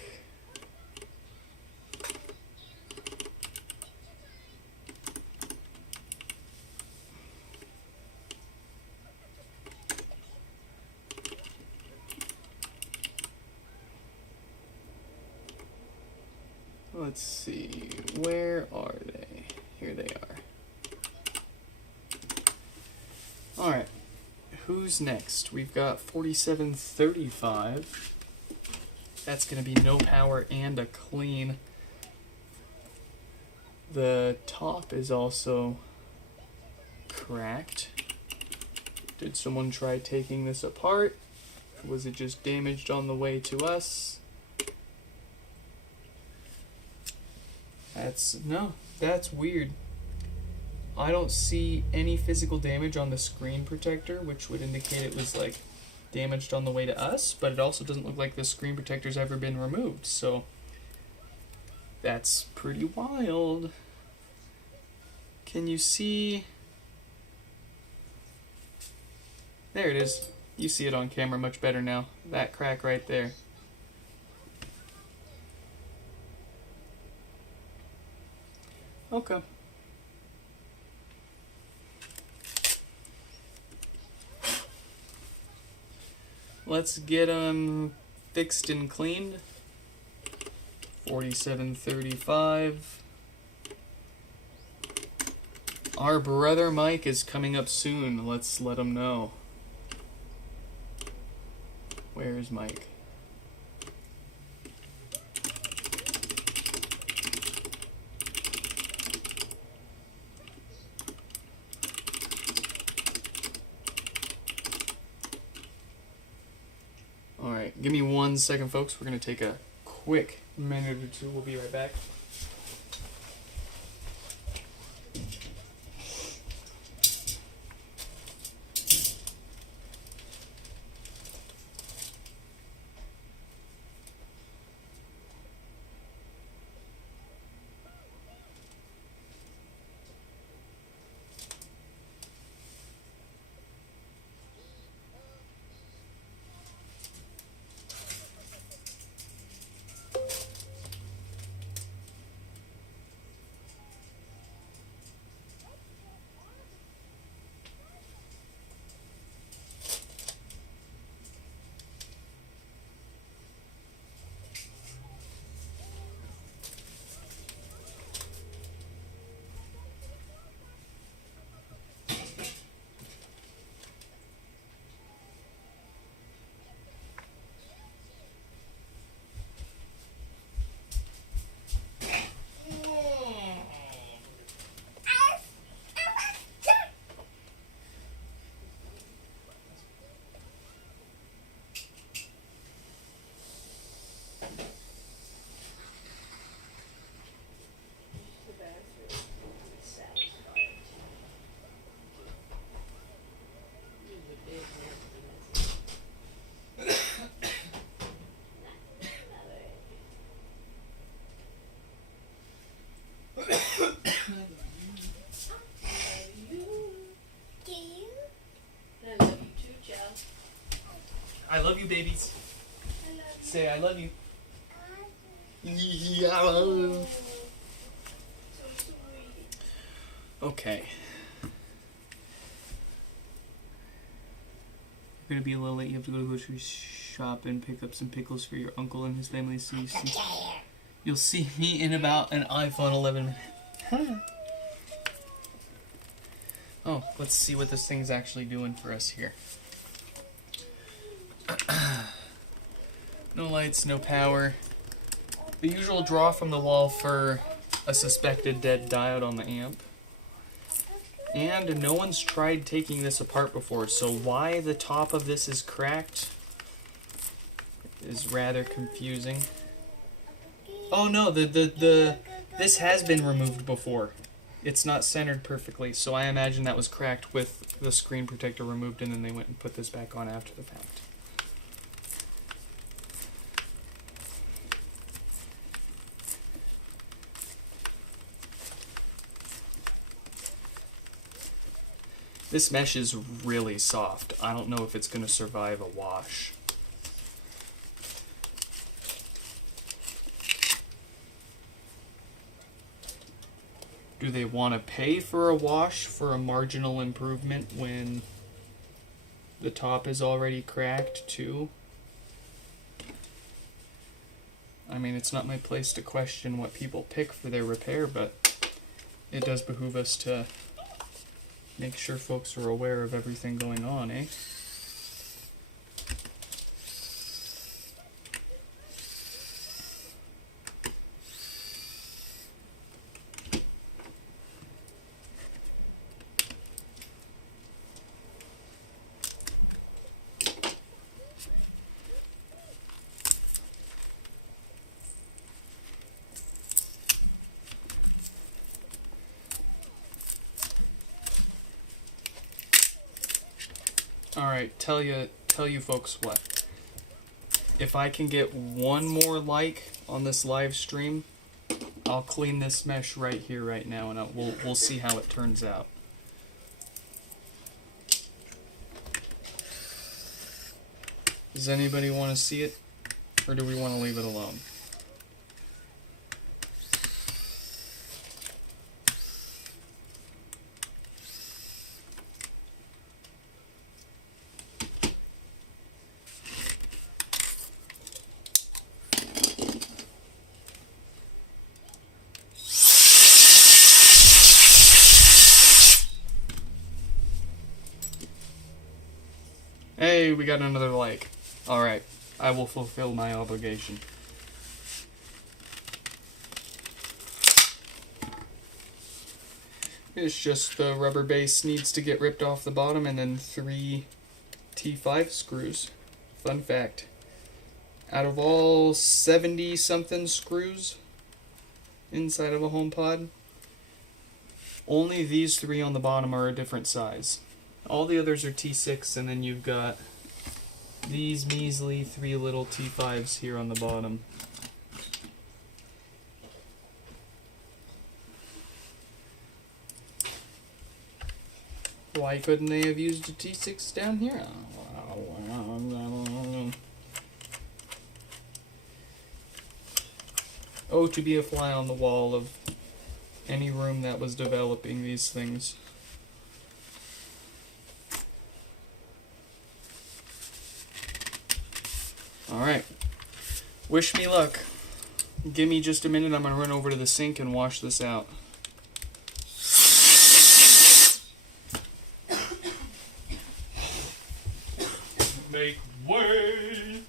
Let's see, where are they? Here they are. Alright, who's next? We've got 4735. That's going to be no power and a clean. The top is also cracked. Did someone try taking this apart? Was it just damaged on the way to us? That's weird. I don't see any physical damage on the screen protector, which would indicate it was like damaged on the way to us, but it also doesn't look like the screen protector's ever been removed, so that's pretty wild. Can you see? There it is. You see it on camera much better now. That crack right there. Okay. Let's get them fixed and cleaned. 4735. Our brother Mike is coming up soon. Let's let him know. Where is Mike? Alright, give me 1 second, folks. We're going to take a quick minute or two. We'll be right back. I love you, babies. Say I love you. Yeah. So sorry. Okay. You're gonna be a little late. You have to go to the grocery shop and pick up some pickles for your uncle and his family. So you'll see me in about an iPhone 11 minute. Oh, let's see what this thing's actually doing for us here. No lights, no power. The usual draw from the wall for a suspected dead diode on the amp. And no one's tried taking this apart before, so why the top of this is cracked is rather confusing. Oh no, this has been removed before. It's not centered perfectly, so I imagine that was cracked with the screen protector removed, and then they went and put this back on after the fact. This mesh is really soft. I don't know if it's going to survive a wash. Do they want to pay for a wash for a marginal improvement when the top is already cracked too? I mean, it's not my place to question what people pick for their repair, but it does behoove us to make sure folks are aware of everything going on, eh? Alright, tell you folks what. If I can get one more like on this live stream, I'll clean this mesh right here, right now, and we'll see how it turns out. Does anybody want to see it, or do we want to leave it alone? Hey, we got another like. Alright, I will fulfill my obligation. It's just the rubber base needs to get ripped off the bottom, and then 3 T5 screws. Fun fact. Out of all 70 something screws inside of a HomePod, only these 3 on the bottom are a different size. All the others are T6, and then you've got these measly 3 little T5s here on the bottom. Why couldn't they have used a T6 down here? Oh, to be a fly on the wall of any room that was developing these things. Alright. Wish me luck. Give me just a minute, I'm gonna run over to the sink and wash this out. Make way!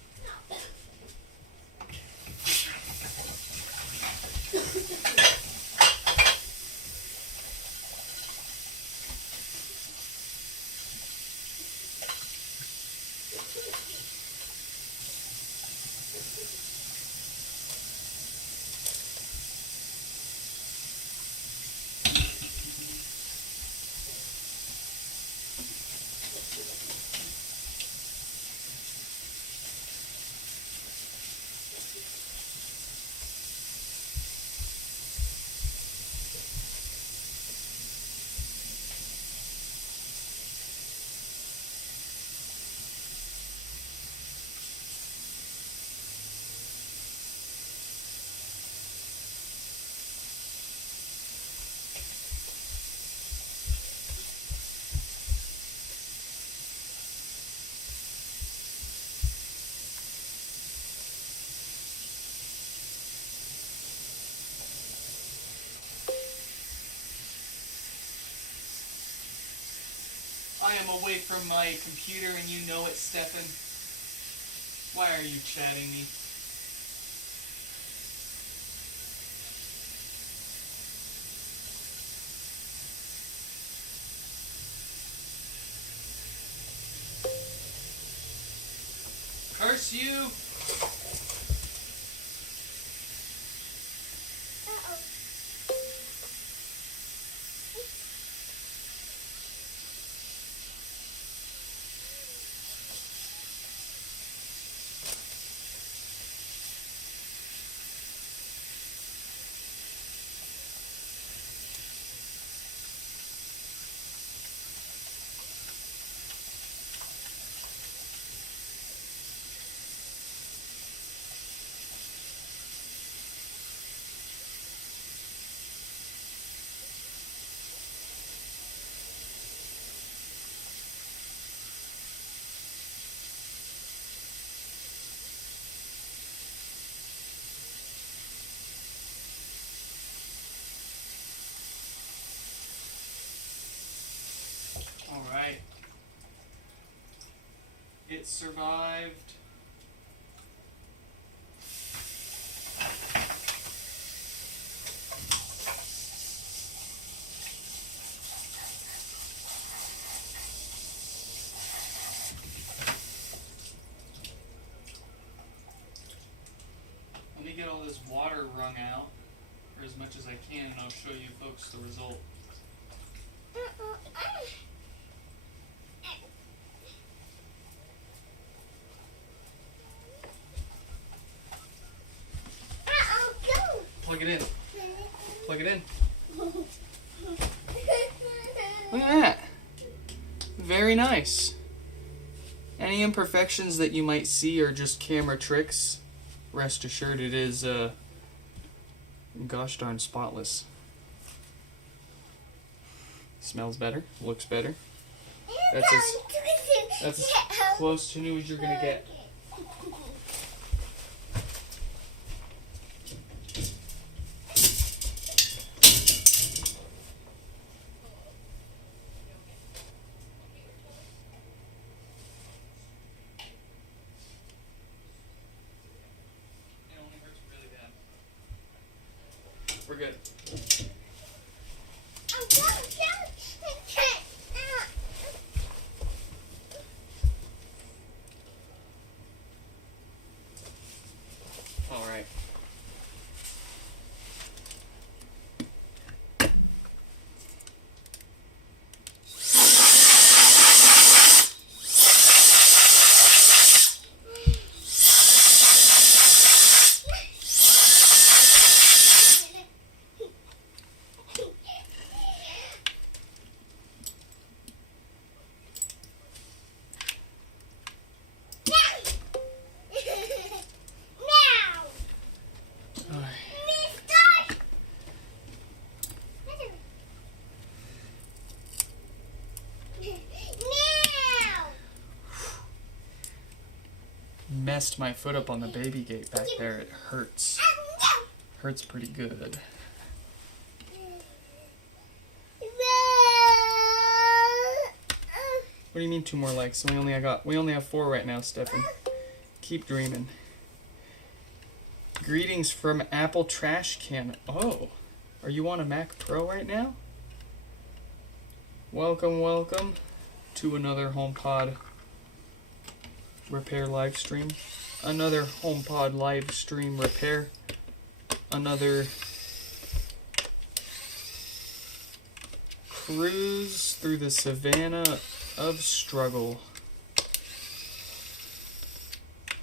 away from my computer and you know it, Stefan? Why are you chatting me? Curse you! Alright. It survived. Let me get all this water wrung out, or as much as I can, and I'll show you folks the result. Plug it in. Plug it in. Look at that. Very nice. Any imperfections that you might see are just camera tricks. Rest assured it is gosh darn spotless. Smells better. Looks better. That's as close to new as you're gonna get. We're good. All right. Messed my foot up on the baby gate back there. It hurts. Hurts pretty good. What do you mean 2 more likes? We only have 4 right now, Stefan. Keep dreaming. Greetings from Apple Trash Can. Oh, are you on a Mac Pro right now? Welcome, welcome to another HomePod repair live stream. Another HomePod live stream repair. Another cruise through the savannah of struggle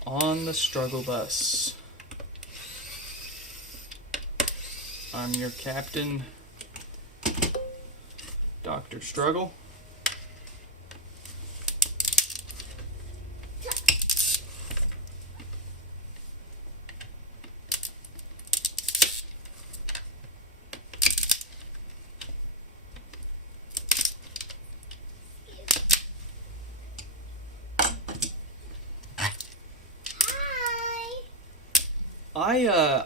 on the struggle bus. I'm your captain, Dr. Struggle.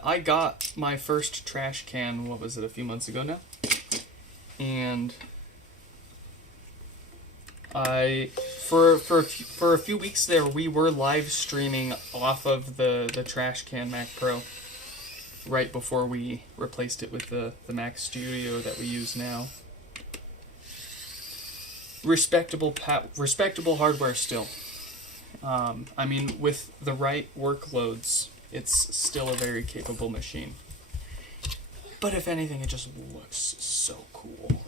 I got my first trash can, what was it, a few months ago now? And For a few weeks there, we were live streaming off of the Trash Can Mac Pro right before we replaced it with the Mac Studio that we use now. Respectable hardware still. I mean, with the right workloads, it's still a very capable machine. But if anything, it just looks so cool.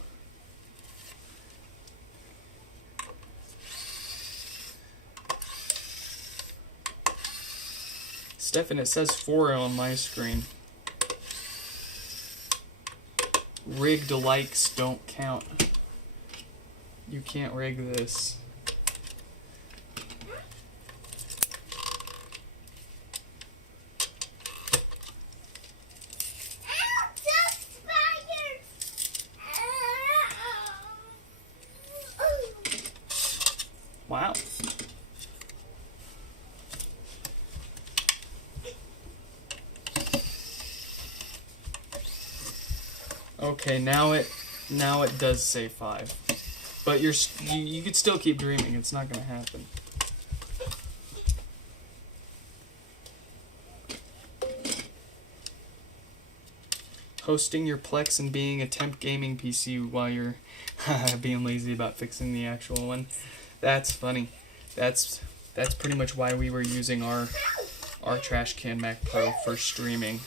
Stefan, it says 4 on my screen. Rigged likes don't count. You can't rig this. Wow. Okay, now it does say 5. But you could still keep dreaming. It's not going to happen. Hosting your Plex and being a temp gaming PC while you're being lazy about fixing the actual one. That's funny. That's pretty much why we were using our Trash Can Mac Pro for streaming.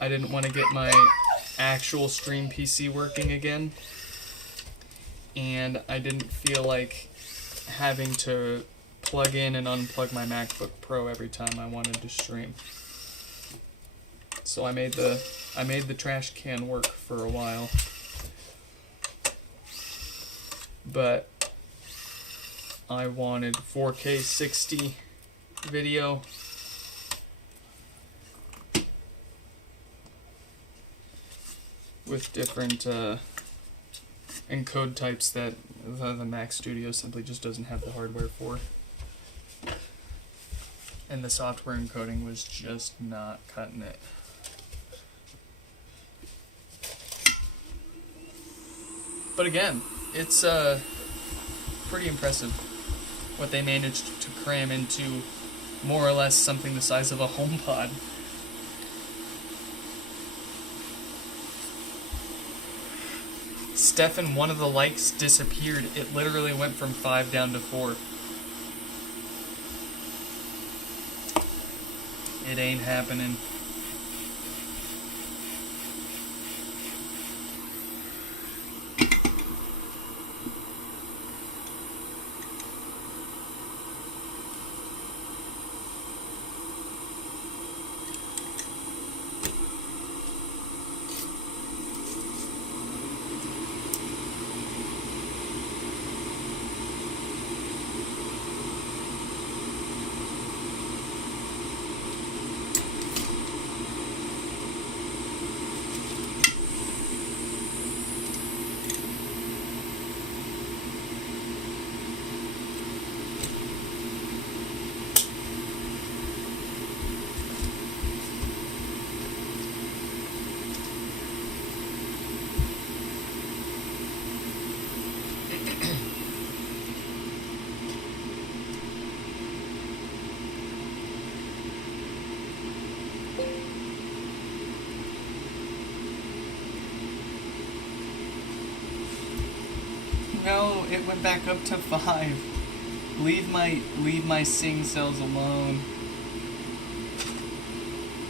I didn't want to get my actual stream PC working again, and I didn't feel like having to plug in and unplug my MacBook Pro every time I wanted to stream. So I made the trash can work for a while. But I wanted 4K 60 video. With different encode types that the Mac Studio simply just doesn't have the hardware for. And the software encoding was just not cutting it. But again, it's pretty impressive what they managed to cram into more or less something the size of a HomePod. Stefan, one of the likes disappeared. It literally went from 5 down to 4. It ain't happening. No, it went back up to 5. Leave my sing cells alone.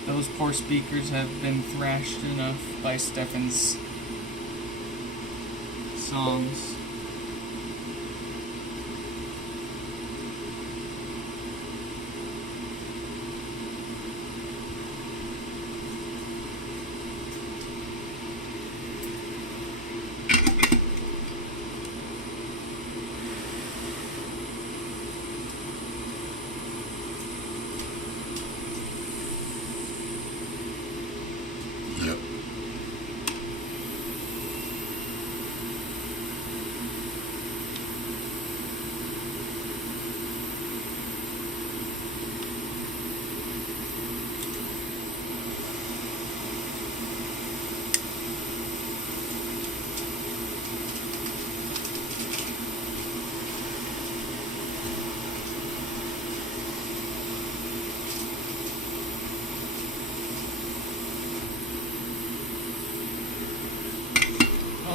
Those poor speakers have been thrashed enough by Stefan's songs.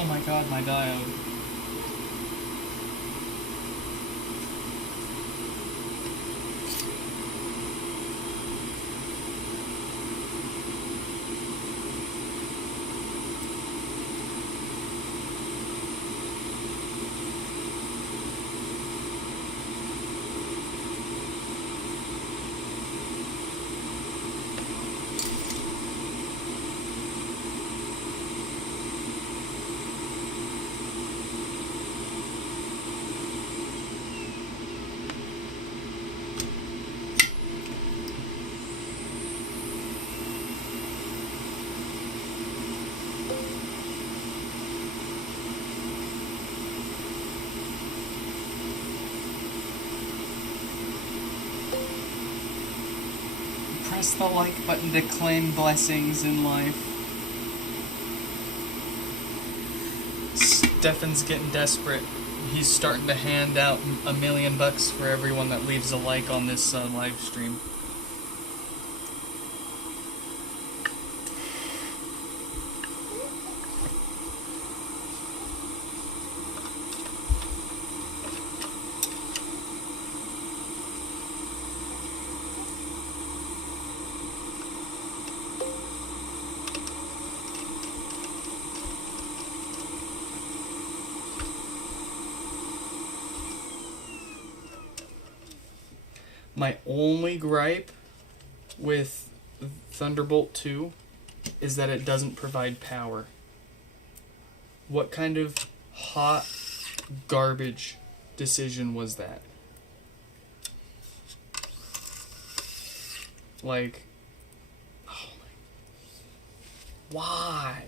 my god, my diode. Press the like button to claim blessings in life. Stefan's getting desperate. He's starting to hand out $1 million for everyone that leaves a like on this live stream. My only gripe with Thunderbolt 2 is that it doesn't provide power. What kind of hot garbage decision was that? Like, oh my, why?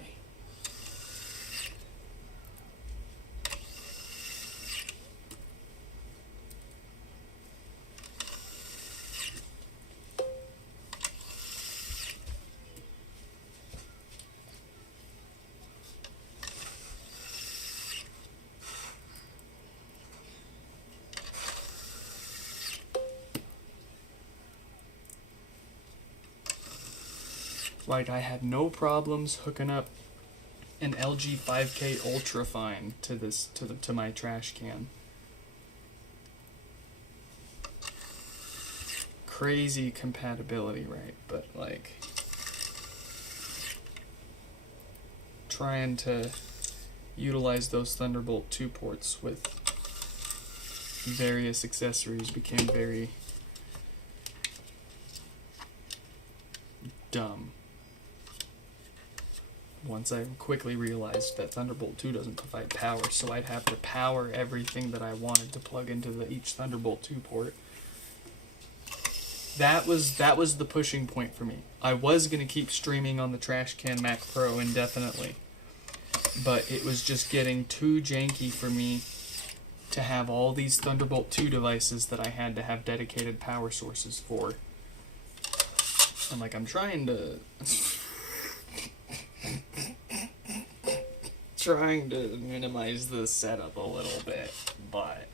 Like, I had no problems hooking up an LG 5K Ultrafine to my trash can. Crazy compatibility, right? But like, trying to utilize those Thunderbolt 2 ports with various accessories became very dumb. Once I quickly realized that Thunderbolt 2 doesn't provide power, so I'd have to power everything that I wanted to plug into each Thunderbolt 2 port. That was the pushing point for me. I was going to keep streaming on the Trashcan Mac Pro indefinitely, but it was just getting too janky for me to have all these Thunderbolt 2 devices that I had to have dedicated power sources for. I'm like, I'm trying to... trying to minimize the setup a little bit, but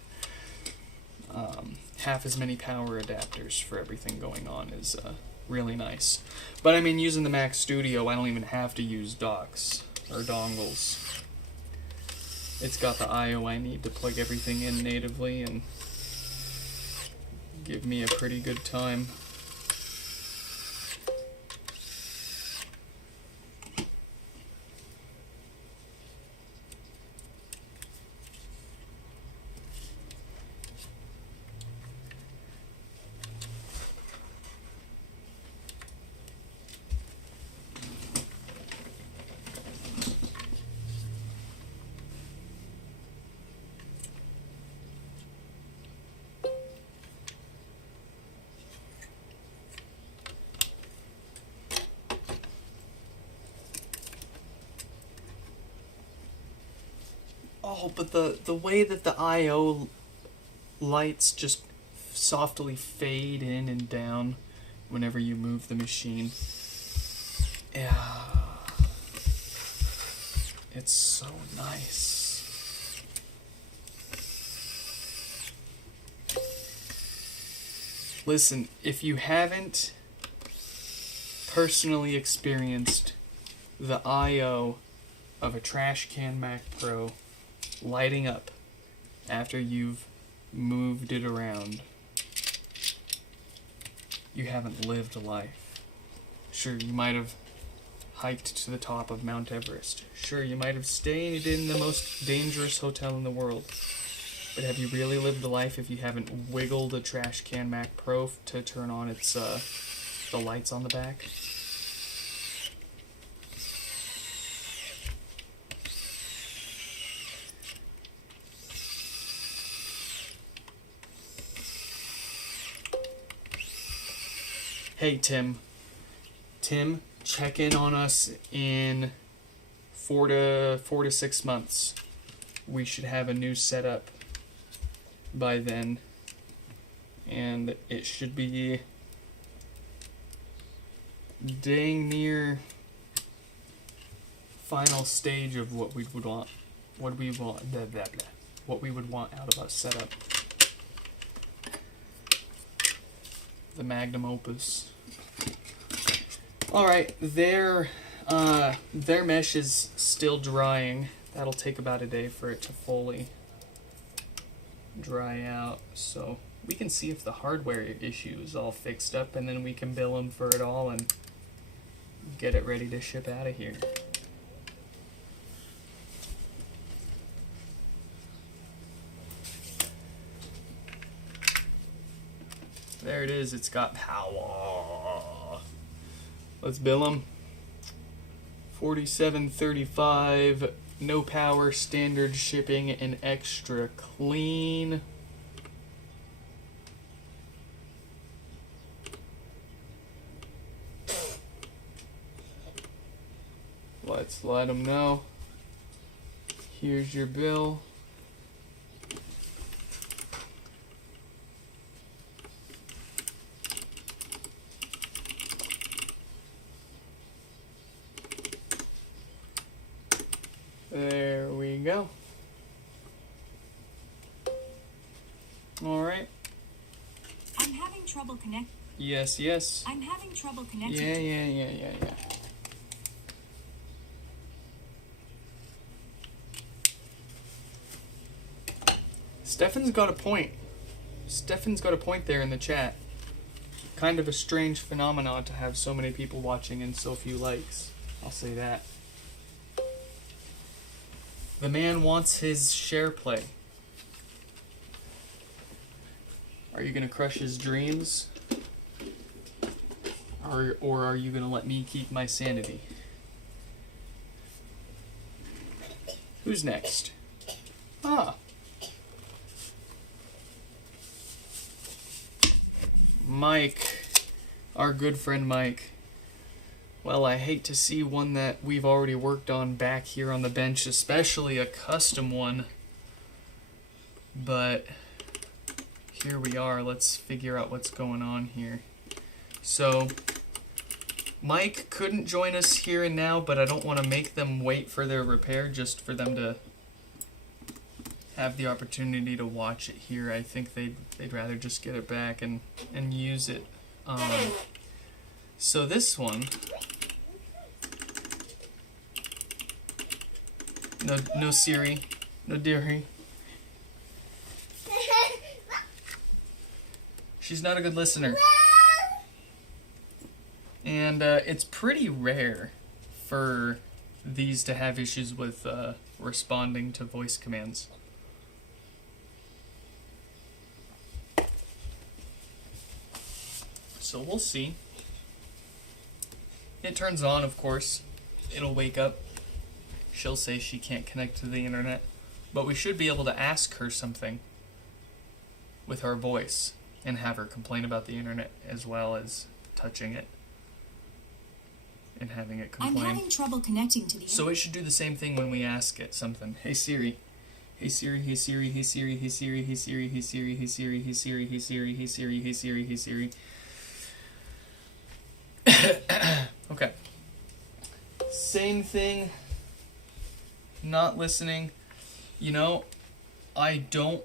half as many power adapters for everything going on is really nice. But I mean, using the Mac Studio, I don't even have to use docks or dongles. It's got the I/O I need to plug everything in natively and give me a pretty good time. Oh, but the way that the I/O lights just softly fade in and down whenever you move the machine. Yeah. It's so nice. Listen, if you haven't personally experienced the I/O of a trash can Mac Pro lighting up after you've moved it around, you haven't lived life. Sure, you might have hiked to the top of Mount Everest. Sure, you might have stayed in the most dangerous hotel in the world. But have you really lived a life if you haven't wiggled a trash can Mac Pro to turn on its the lights on the back? Hey, Tim. Tim, check in on us in 4 to 6 months. We should have a new setup by then, and it should be dang near final stage of what we would want. What we want, blah, blah, blah. What we would want out of a setup. The magnum opus. Alright, their mesh is still drying. That'll take about a day for it to fully dry out. So we can see if the hardware issue is all fixed up, and then we can bill them for it all and get it ready to ship out of here. There it is, it's got power. Let's bill them. $47.35, no power, standard shipping, and extra clean. Let's let them know. Here's your bill. There we go. Alright. I'm having trouble connect. Yes, yes. I'm having trouble connecting. Yeah. Stefan's got a point. Stefan's got a point there in the chat. Kind of a strange phenomenon to have so many people watching and so few likes. I'll say that. The man wants his share play. Are you gonna crush his dreams? Or are you gonna let me keep my sanity? Who's next? Ah. Mike. Our good friend Mike. Well, I hate to see one that we've already worked on back here on the bench, especially a custom one. But here we are. Let's figure out what's going on here. So, Mike couldn't join us here and now, but I don't want to make them wait for their repair just for them to have the opportunity to watch it here. I think they'd rather just get it back and use it. So this one... No Siri. No dearie. She's not a good listener. And it's pretty rare for these to have issues with responding to voice commands. So we'll see. It turns on, of course. It'll wake up. She'll say she can't connect to the internet, but we should be able to ask her something with our voice and have her complain about the internet as well as touching it and having it complain. I'm having trouble connecting to the So it should do the same thing when we ask it something. Hey Siri. Hey Siri, hey Siri, hey Siri, hey Siri, hey Siri, hey Siri, hey Siri, hey Siri, hey Siri, hey Siri, hey Siri, hey Siri. Okay. Same thing. Not listening. You know, I don't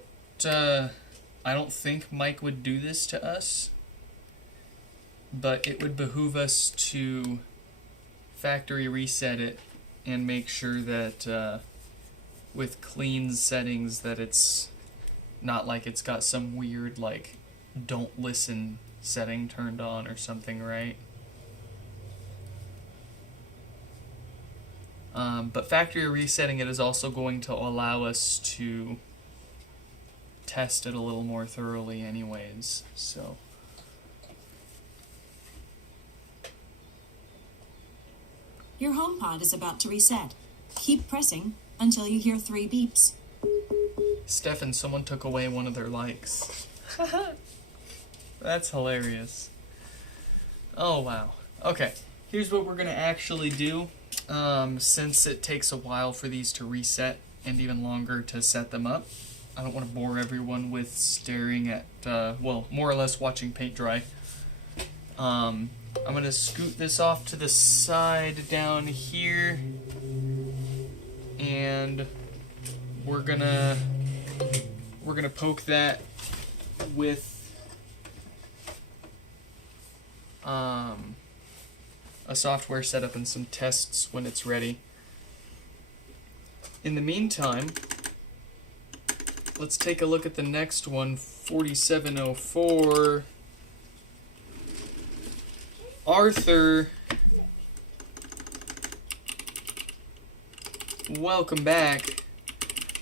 think Mike would do this to us, but it would behoove us to factory reset it and make sure that with clean settings that it's not like it's got some weird like don't listen setting turned on or something, right? But factory resetting it is also going to allow us to test it a little more thoroughly anyways, so. Your HomePod is about to reset. Keep pressing until you hear 3 beeps. Stefan, someone took away one of their likes. That's hilarious. Oh, wow. Okay, here's what we're going to actually do. Since it takes a while for these to reset and even longer to set them up, I don't want to bore everyone with staring at, well, more or less watching paint dry. I'm going to scoot this off to the side down here, and we're gonna poke that with a software setup and some tests when it's ready. In the meantime, let's take a look at the next one, 4704. Arthur, welcome back.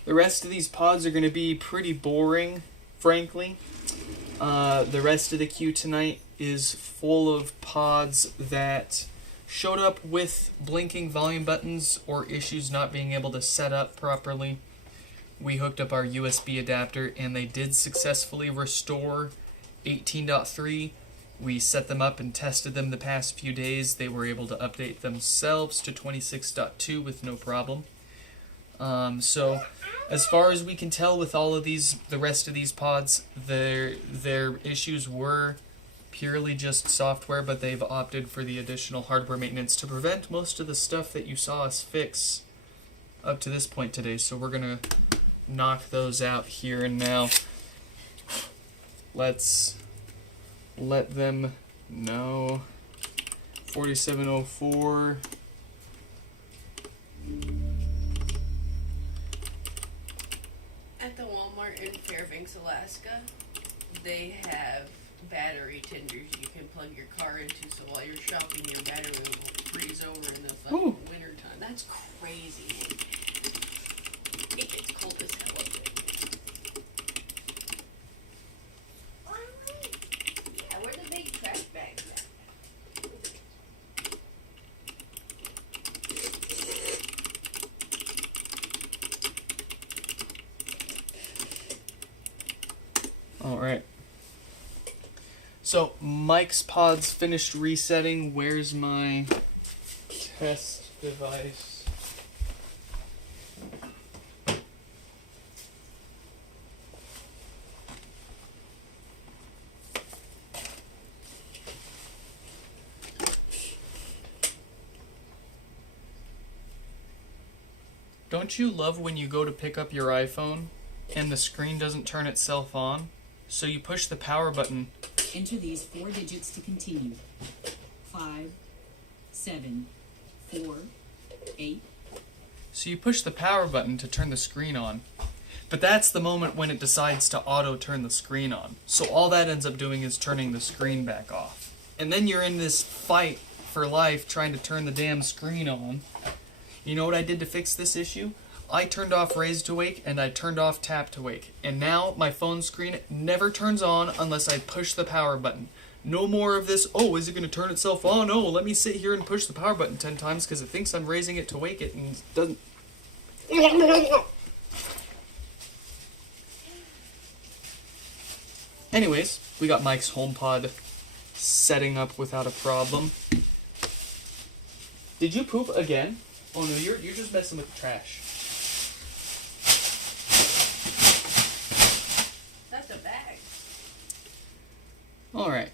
The rest of these pods are going to be pretty boring, frankly. The rest of the queue tonight is full of pods that showed up with blinking volume buttons or issues not being able to set up properly. We hooked up our USB adapter and they did successfully restore 18.3. We set them up and tested them the past few days. They were able to update themselves to 26.2 with no problem. So, as far as we can tell with all of these, the rest of these pods, their issues were purely just software, but they've opted for the additional hardware maintenance to prevent most of the stuff that you saw us fix up to this point today. So we're gonna knock those out here and now. Let's let them know. 4704. At the Walmart in Fairbanks, Alaska, they have battery tenders you can plug your car into, so while you're shopping, your battery will freeze over in the fucking winter time. That's crazy. It gets cold as hell up there. Yeah, where the big trash bags at? Alright. So, Mike's pod's finished resetting. Where's my test device? Don't you love when you go to pick up your iPhone and the screen doesn't turn itself on? So you push the power button. Enter these 4 digits to continue. 5, 7, 4, 8. So you push the power button to turn the screen on. But that's the moment when it decides to auto turn the screen on. So all that ends up doing is turning the screen back off. And then you're in this fight for life trying to turn the damn screen on. You know what I did to fix this issue? I turned off Raise to Wake and I turned off Tap to Wake. And now my phone screen never turns on unless I push the power button. No more of this, oh, is it going to turn itself on? Oh, let me sit here and push the power button 10 times because it thinks I'm raising it to wake it and it doesn't. Anyways, we got Mike's HomePod setting up without a problem. Did you poop again? Oh no, you're just messing with the trash. That's a bag. Alright.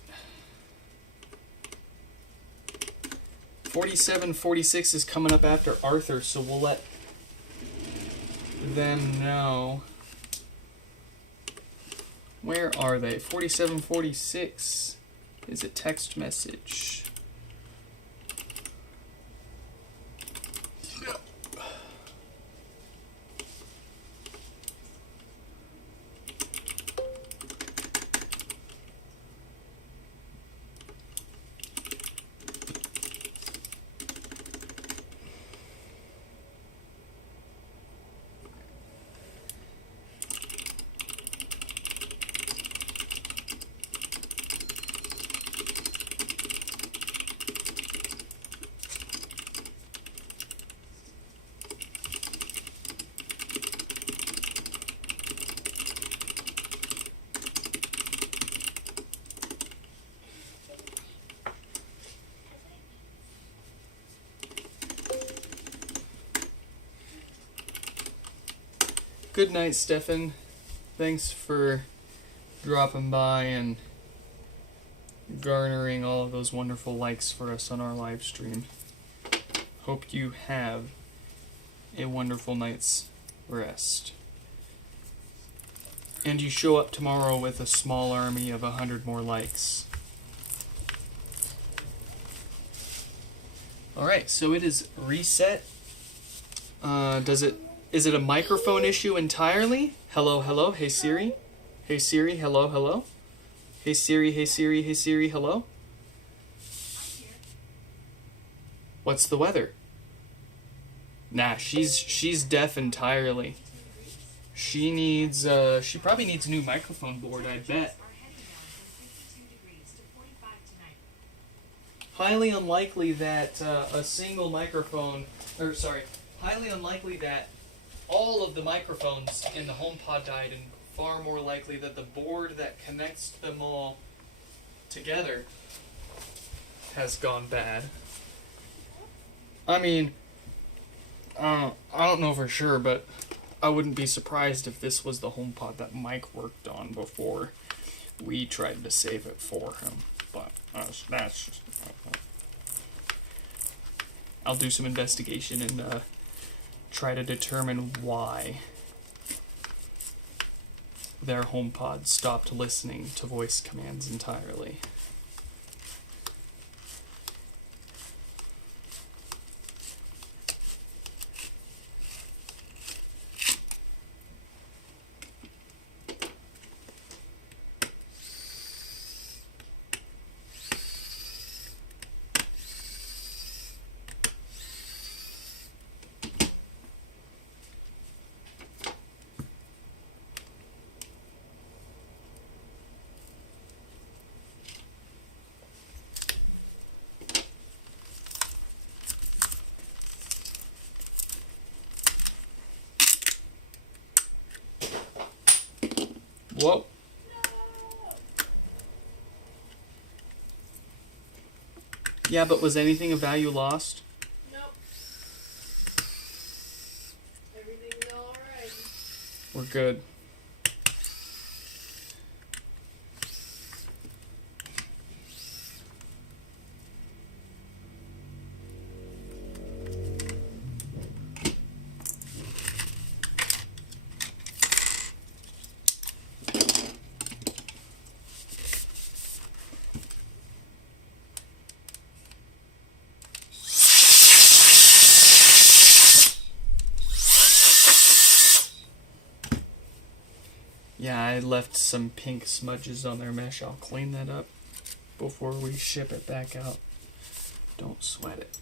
4746 is coming up after Arthur, so we'll let them know. Where are they? 4746 is a text message. good night, Stefan. Thanks for dropping by and garnering all of those wonderful likes for us on our live stream. Hope you have a wonderful night's rest. And you show up tomorrow with a small army of 100 more likes. Alright, so it is reset. Is it a microphone issue entirely? Hello, hello, hey Siri. Hey Siri, hello, hello. Hey Siri, hey Siri, hey Siri, hello. What's the weather? Nah, she's deaf entirely. She probably needs a new microphone board, I bet. Highly unlikely that highly unlikely that all of the microphones in the HomePod died, and far more likely that the board that connects them all together has gone bad. I mean, I don't know for sure, but I wouldn't be surprised if this was the HomePod that Mike worked on before we tried to save it for him. But that's just... I'll do some investigation and try to determine why their HomePod stopped listening to voice commands entirely. Whoa. Yeah, but was anything of value lost? Nope. Everything's alright. We're good. Yeah, I left some pink smudges on their mesh. I'll clean that up before we ship it back out. Don't sweat it.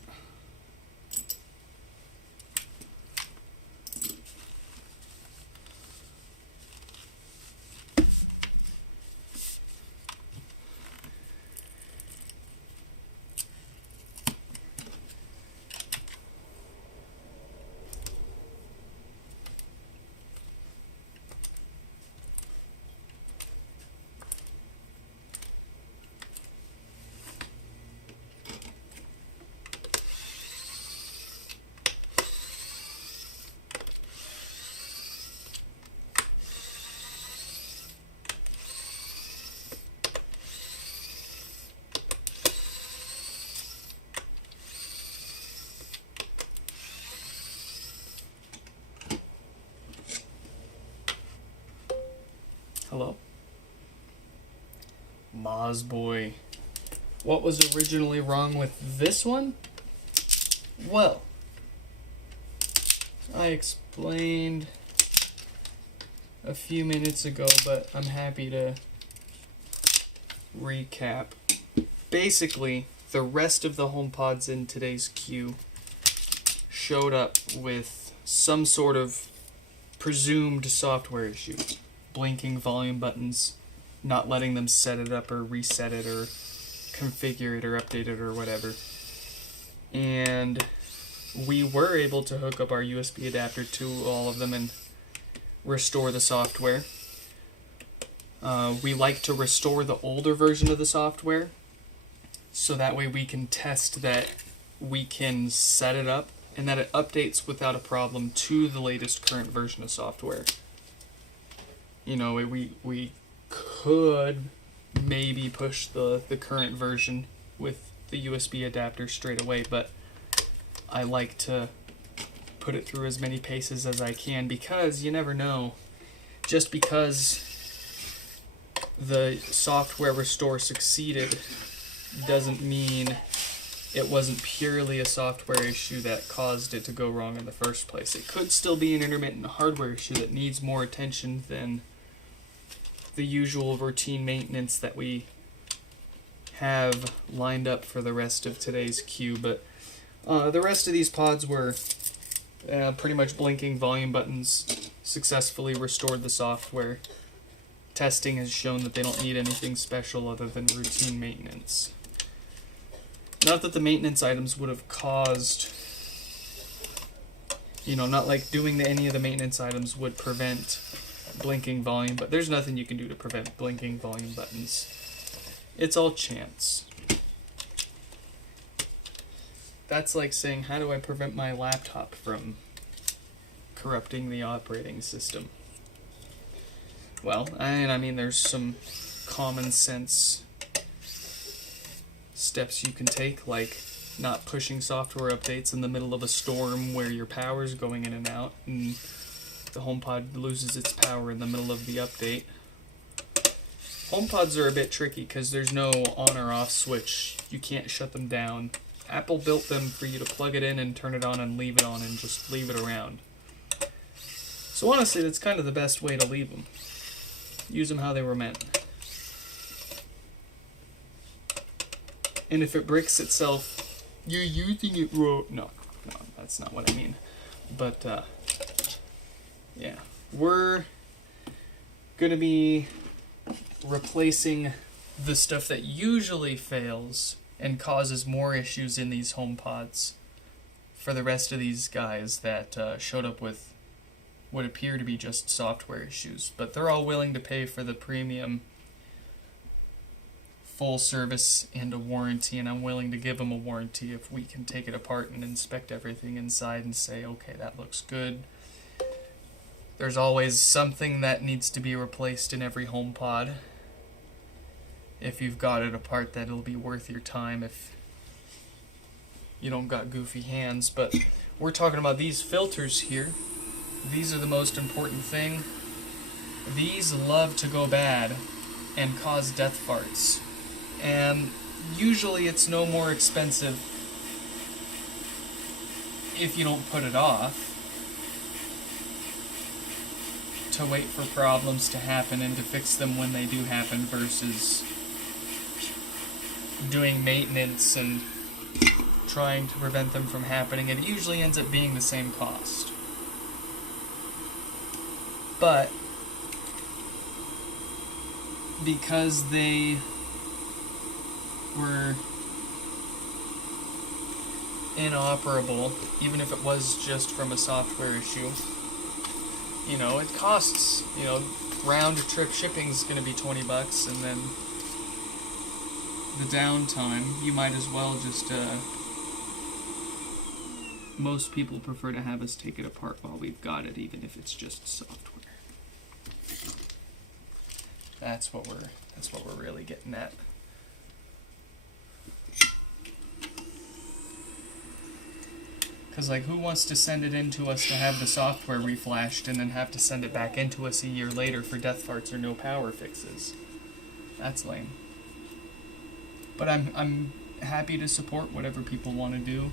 Hello? Moz boy. What was originally wrong with this one? Well, I explained a few minutes ago, but I'm happy to recap. Basically, the rest of the HomePods in today's queue showed up with some sort of presumed software issue. Blinking volume buttons, not letting them set it up or reset it or configure it or update it or whatever. And we were able to hook up our USB adapter to all of them and restore the software. We like to restore the older version of the software so that way we can test that we can set it up and that it updates without a problem to the latest current version of software. You know, we could maybe push the current version with the USB adapter straight away, but I like to put it through as many paces as I can, because you never know. Just because the software restore succeeded doesn't mean it wasn't purely a software issue that caused it to go wrong in the first place. It could still be an intermittent hardware issue that needs more attention than the usual routine maintenance that we have lined up for the rest of today's queue. But the rest of these pods were pretty much blinking volume buttons, successfully restored the software. Testing has shown that they don't need anything special other than routine maintenance. Not that the maintenance items would have caused, not like doing any of the maintenance items would prevent blinking volume, but there's nothing you can do to prevent blinking volume buttons. It's all chance. That's like saying, how do I prevent my laptop from corrupting the operating system? Well, I mean, there's some common sense steps you can take, like not pushing software updates in the middle of a storm where your power's going in and out, and the HomePod loses its power in the middle of the update. HomePods are a bit tricky because there's no on or off switch. You can't shut them down. Apple built them for you to plug it in and turn it on and leave it on and just leave it around. So honestly, that's kind of the best way to leave them. Use them how they were meant. And if it breaks itself, you're using it wrong. No, that's not what I mean. But, yeah. We're going to be replacing the stuff that usually fails and causes more issues in these HomePods for the rest of these guys that showed up with what appear to be just software issues. But they're all willing to pay for the premium full service and a warranty, and I'm willing to give them a warranty if we can take it apart and inspect everything inside and say, okay, that looks good. There's always something that needs to be replaced in every HomePod. If you've got it apart, that'll be worth your time if you don't got goofy hands. But we're talking about these filters here. These are the most important thing. These love to go bad and cause death farts. And usually it's no more expensive if you don't put it off to wait for problems to happen and to fix them when they do happen versus doing maintenance and trying to prevent them from happening. It usually ends up being the same cost. But because they were inoperable, even if it was just from a software issue, it costs, round trip shipping's going to be $20, and then the downtime, you might as well just, most people prefer to have us take it apart while we've got it, even if it's just software. That's what we're really getting at. Because, who wants to send it in to us to have the software reflashed and then have to send it back into us a year later for death farts or no power fixes? That's lame. But I'm happy to support whatever people want to do,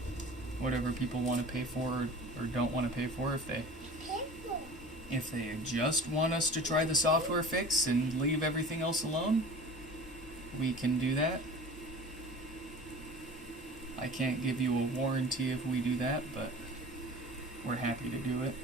whatever people want to pay for or don't want to pay for. If they just want us to try the software fix and leave everything else alone, we can do that. I can't give you a warranty if we do that, but we're happy to do it.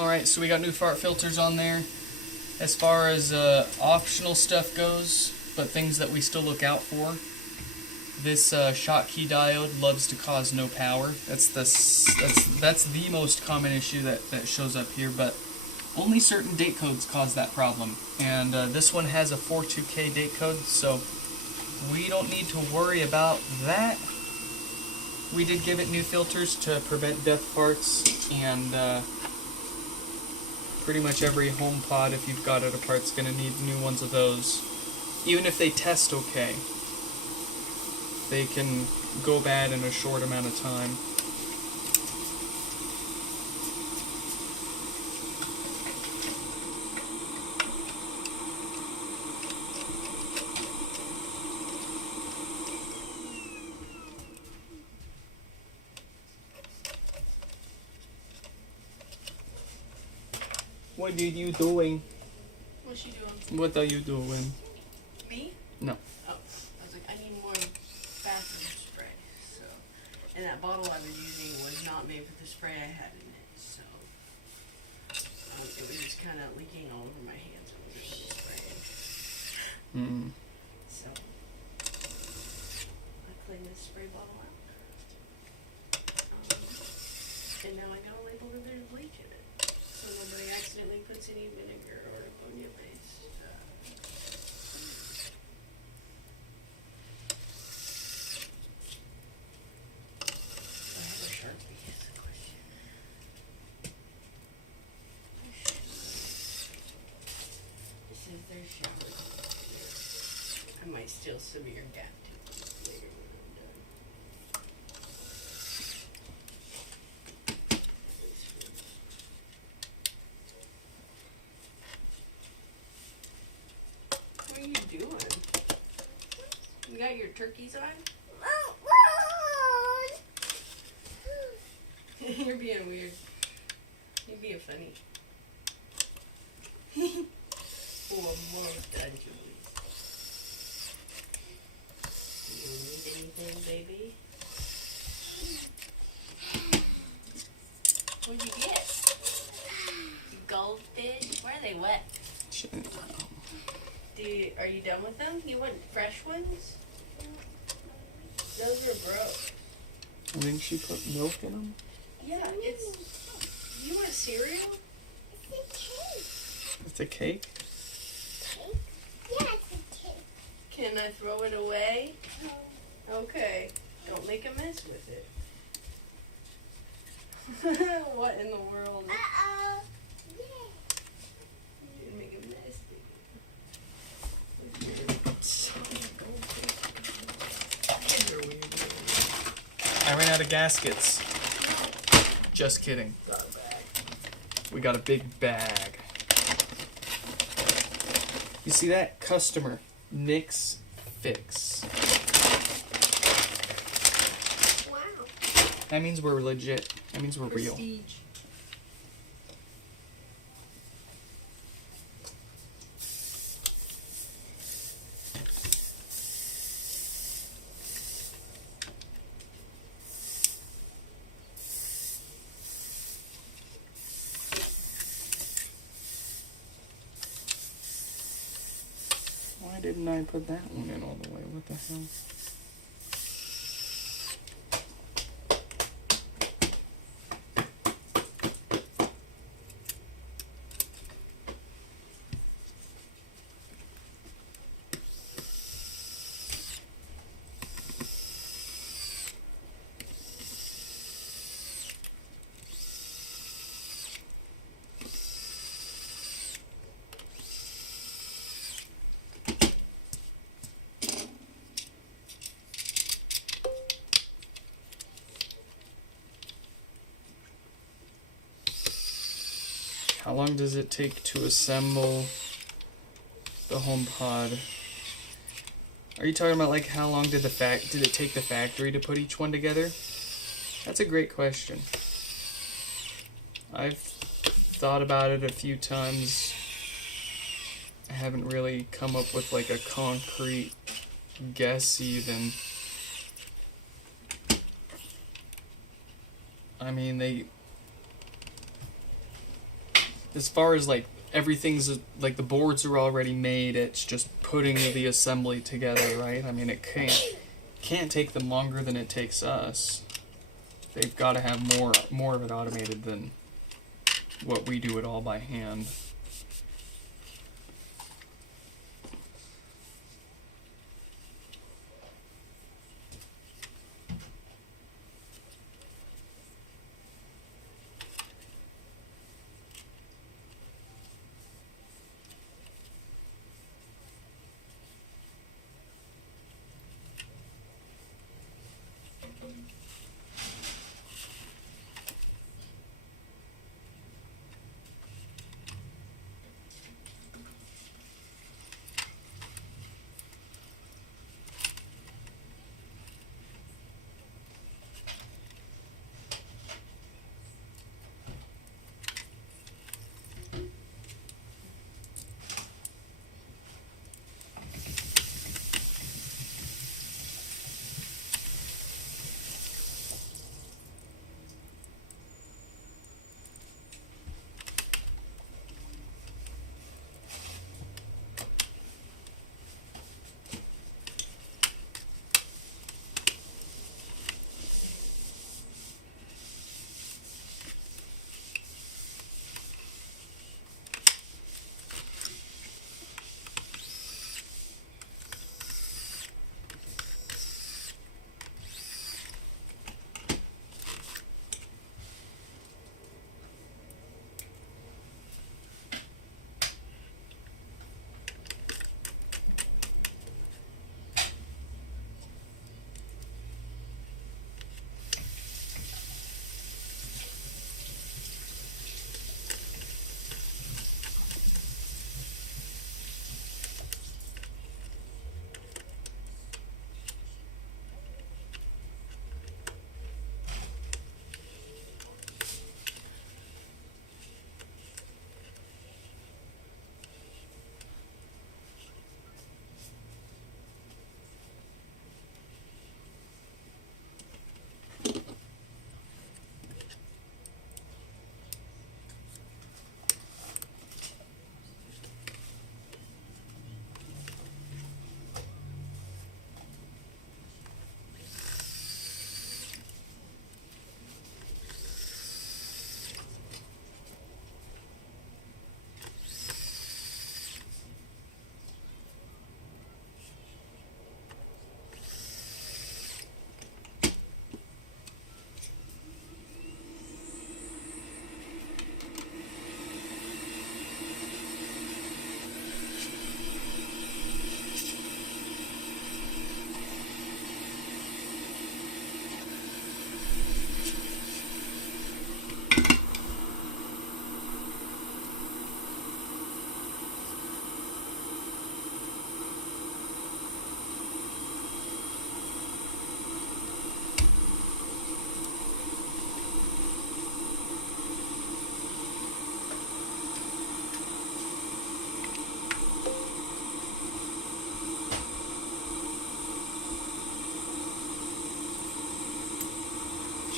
Alright, so we got new fart filters on there. As far as optional stuff goes, but things that we still look out for, this Schottky diode loves to cause no power. That's the most common issue that shows up here, but only certain date codes cause that problem. And this one has a 42K date code, so we don't need to worry about that. We did give it new filters to prevent death farts, and pretty much every HomePod, if you've got it apart, is going to need new ones of those. Even if they test okay, they can go bad in a short amount of time. What are you doing? What's she doing? What are you doing? Me? No. Oh, I was like, I need more bathroom spray. So, and that bottle I was using was not made for the spray I had in it. So, it was just kind of leaking all over my hands when I was really spraying. So, I cleaned this spray bottle out. And now I got a label that there's bleach in it. So nobody accidentally puts any vinegar or ammonia based. I have a Sharpie, is the question. This is their shower. I might steal some of your gap too later when I'm done. What are you doing? You got your turkeys on? You're being weird. You're being funny. For more dungeons. You need anything, baby? What'd you get? Goldfish? Why are they wet? Are you done with them? You want fresh ones? Those are broke. I think she put milk in them. Yeah, you want cereal? It's a cake. Yeah, it's a cake. Can I throw it away? Okay. Don't make a mess with it. What in the world? Uh-oh. Yeah. You didn't make a mess, Kids are weird. I ran out of gaskets. Just kidding. Got a bag. We got a big bag. You see that? Customer. Nick's Fix. Wow. That means we're legit. That means we're real. Prestige. Why didn't I put that one in all the way? What the hell? How long does it take to assemble the HomePod? Are you talking about like how long did it take the factory to put each one together? That's a great question. I've thought about it a few times. I haven't really come up with like a concrete guess even. I mean, as far as like everything's like the boards are already made, it's just putting the assembly together, right? I mean, it can't take them longer than it takes us. They've got to have more of it automated than what we do it all by hand.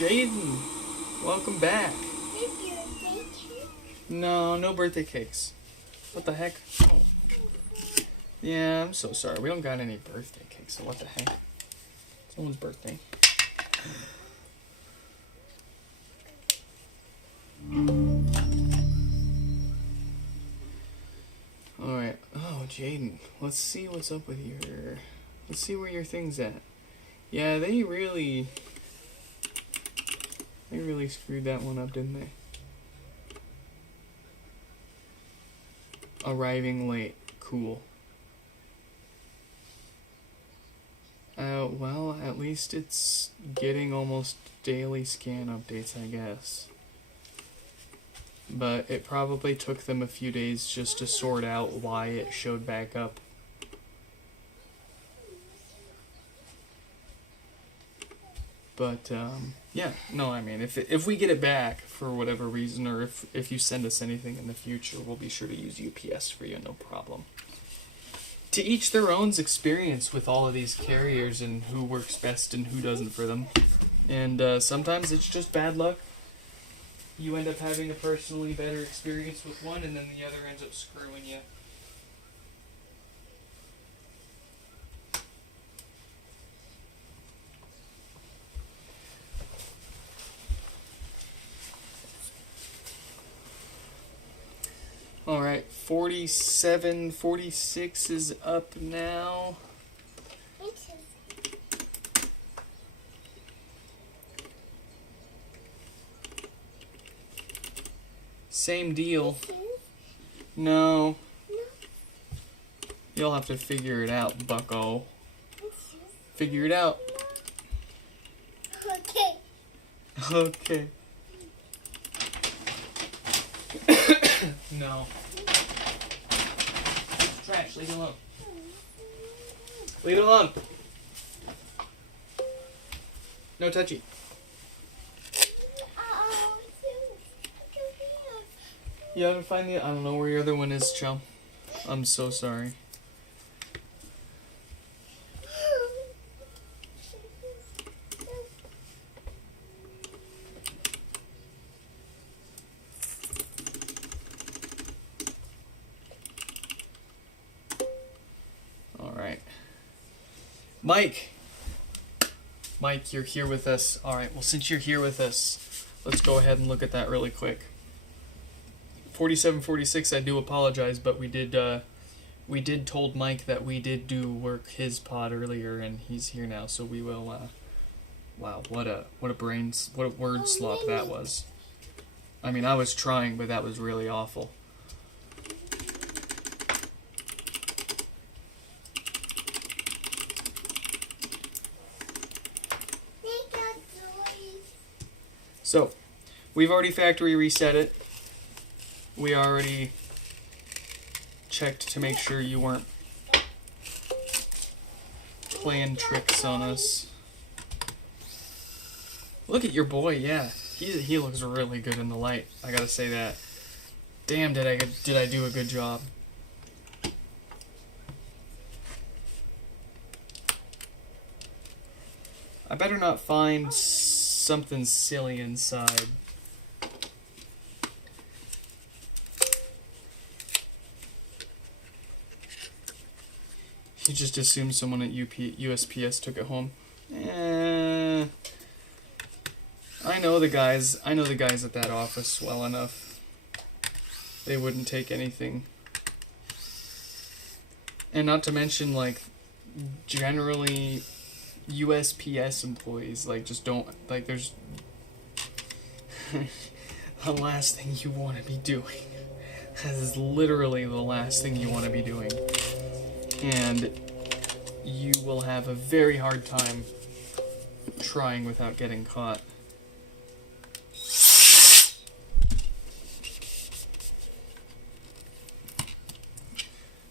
Jaden, welcome back. Maybe your bacon. No birthday cakes. What the heck? Oh. Yeah, I'm so sorry. We don't got any birthday cakes, so what the heck? It's no one's birthday. Alright. Oh, Jaden. Let's see what's up with your... Let's see where your thing's at. Yeah, they really screwed that one up, didn't they? Arriving late. Cool. Well, at least it's getting almost daily scan updates, I guess. But it probably took them a few days just to sort out why it showed back up. But, yeah, no, I mean, if we get it back for whatever reason, or if you send us anything in the future, we'll be sure to use UPS for you, no problem. To each their own experience with all of these carriers and who works best and who doesn't for them. And sometimes it's just bad luck. you end up having a personally better experience with one, and then the other ends up screwing you. Alright, 47, 46 is up now. Same deal. No. You'll have to figure it out, bucko. Figure it out. Okay. Okay. No. Trash, leave it alone. Leave it alone. No touchy. Oh, You haven't find the. I don't know where your other one is, Chum. I'm so sorry. All right, Mike. Mike, you're here with us. All right. Well, since you're here with us, let's go ahead and look at that really quick. 4746, I do apologize, but we did told Mike that we did do work his pod earlier, and he's here now, so we will, wow, what a word slop that was. I mean, I was trying, but that was really awful. So, we've already factory reset it. We already checked to make sure you weren't playing tricks on us. Look at your boy, yeah. He looks really good in the light. I gotta say that. Damn, did I do a good job. I better not find something silly inside. You just assume someone at USPS took it home. I know the guys at that office well enough. They wouldn't take anything. And not to mention, like, generally USPS employees, like, just don't, like, there's the last thing you want to be doing. That is literally the last thing you want to be doing. And you will have a very hard time trying without getting caught.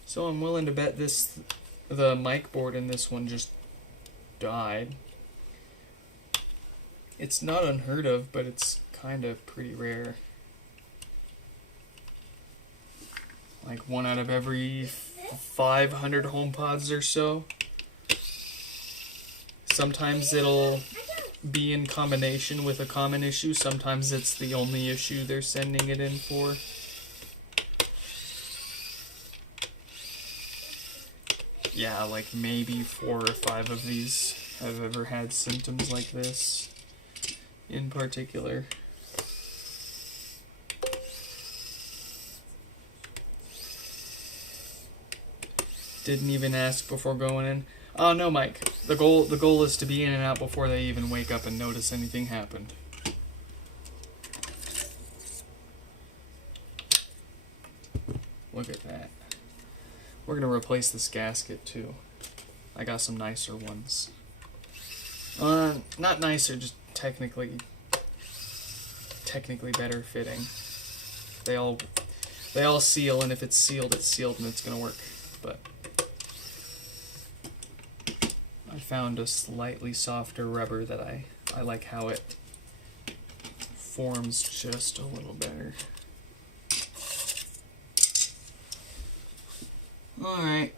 So I'm willing to bet the mic board in this one just died. It's not unheard of, but it's kind of pretty rare. Like 1 out of every 500 HomePods or so. Sometimes it'll be in combination with a common issue. Sometimes it's the only issue they're sending it in for. Yeah, like maybe 4 or 5 of these have ever had symptoms like this in particular. Didn't even ask before going in. Oh no, Mike. The goal is to be in and out before they even wake up and notice anything happened. Look at that. We're gonna replace this gasket too. I got some nicer ones. Not nicer, just technically better fitting. They all seal, and if it's sealed, and it's gonna work. But I found a slightly softer rubber that I like how it forms just a little better. Alright.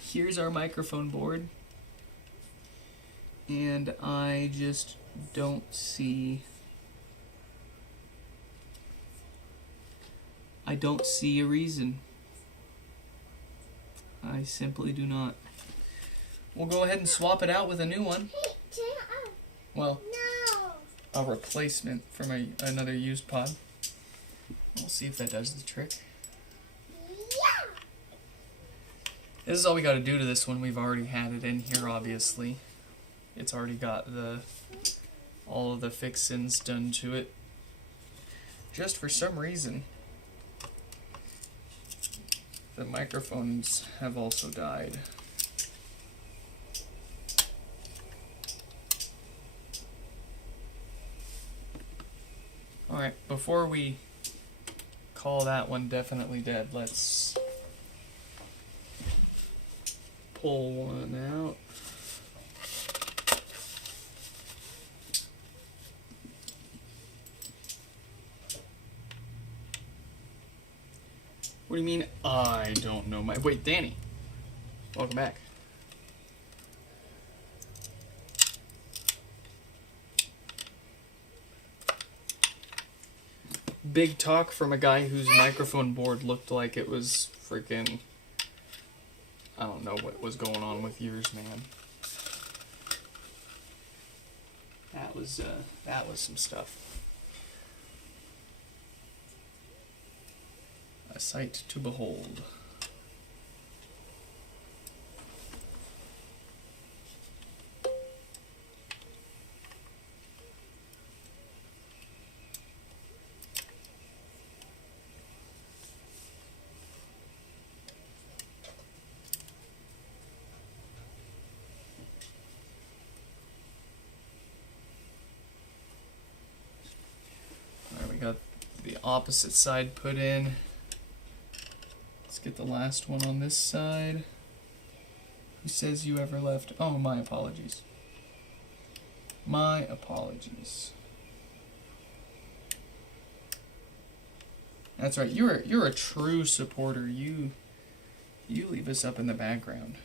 Here's our microphone board. And I just don't see I don't see a reason. I simply do not. We'll go ahead and swap it out with a new one. Hey, turn it on. Well, No. a replacement from another used pod. We'll see if that does the trick. Yeah. This is all we got to do to this one. We've already had it in here, obviously. It's already got all of the fixins done to it. Just for some reason, the microphones have also died. Alright, before we call that one definitely dead, let's pull one out. What do you mean, I don't know my... Wait, Danny. Welcome back. Big talk from a guy whose microphone board looked like it was freaking... I don't know what was going on with yours, man. That was some stuff. A sight to behold. Alright, we got the opposite side put in. Let's get the last one on this side. Who says you ever left? Oh, my apologies. My apologies. That's right. You're a true supporter. You leave us up in the background.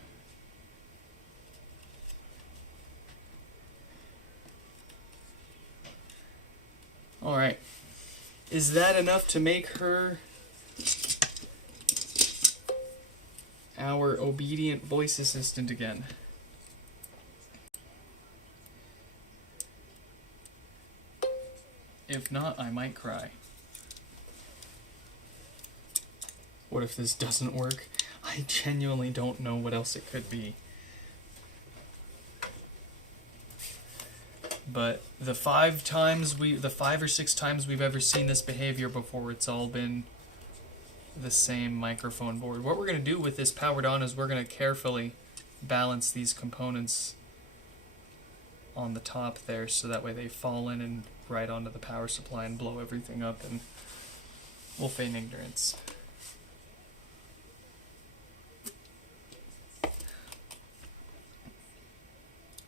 All right. Is that enough to make her our obedient voice assistant again? If not, I might cry. What if this doesn't work? I genuinely don't know what else it could be. But the 5 or 6 times we've ever seen this behavior before, it's all been the same microphone board. What we're going to do with this powered on is we're going to carefully balance these components on the top there so that way they fall in and right onto the power supply and blow everything up, and we'll feign ignorance.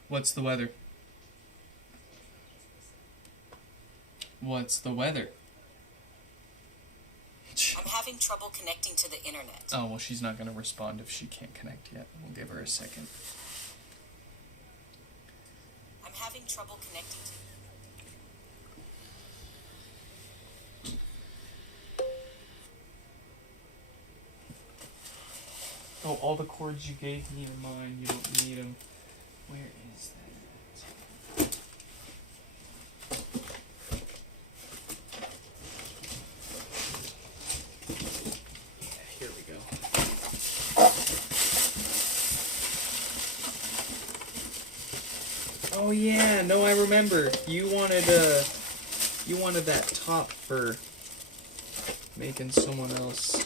What's the weather? What's the weather? I'm having trouble connecting to the internet. Oh, well, she's not going to respond if she can't connect yet. We'll give her a second. I'm having trouble connecting to... Oh, all the cords you gave me are mine. You don't need them. Where is that? Here we go. Oh yeah, no, I remember. You wanted that top for making someone else.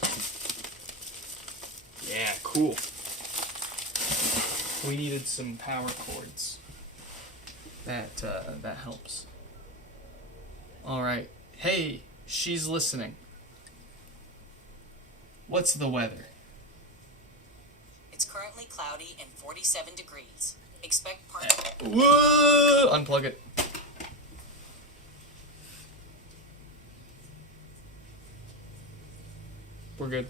Yeah, cool. We needed some power cords. That helps. All right. Hey, she's listening. What's the weather? It's currently cloudy and 47 degrees. Expect Whoa! Unplug it. We're good.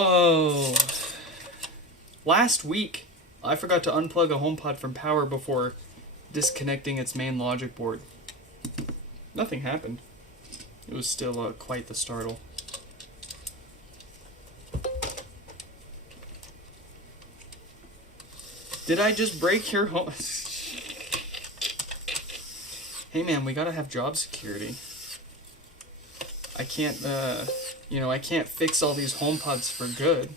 Oh. Last week, I forgot to unplug a HomePod from power before disconnecting its main logic board. Nothing happened. It was still quite the startle. Did I just break your home? Hey man, we gotta have job security. I can't, I can't fix all these HomePods for good.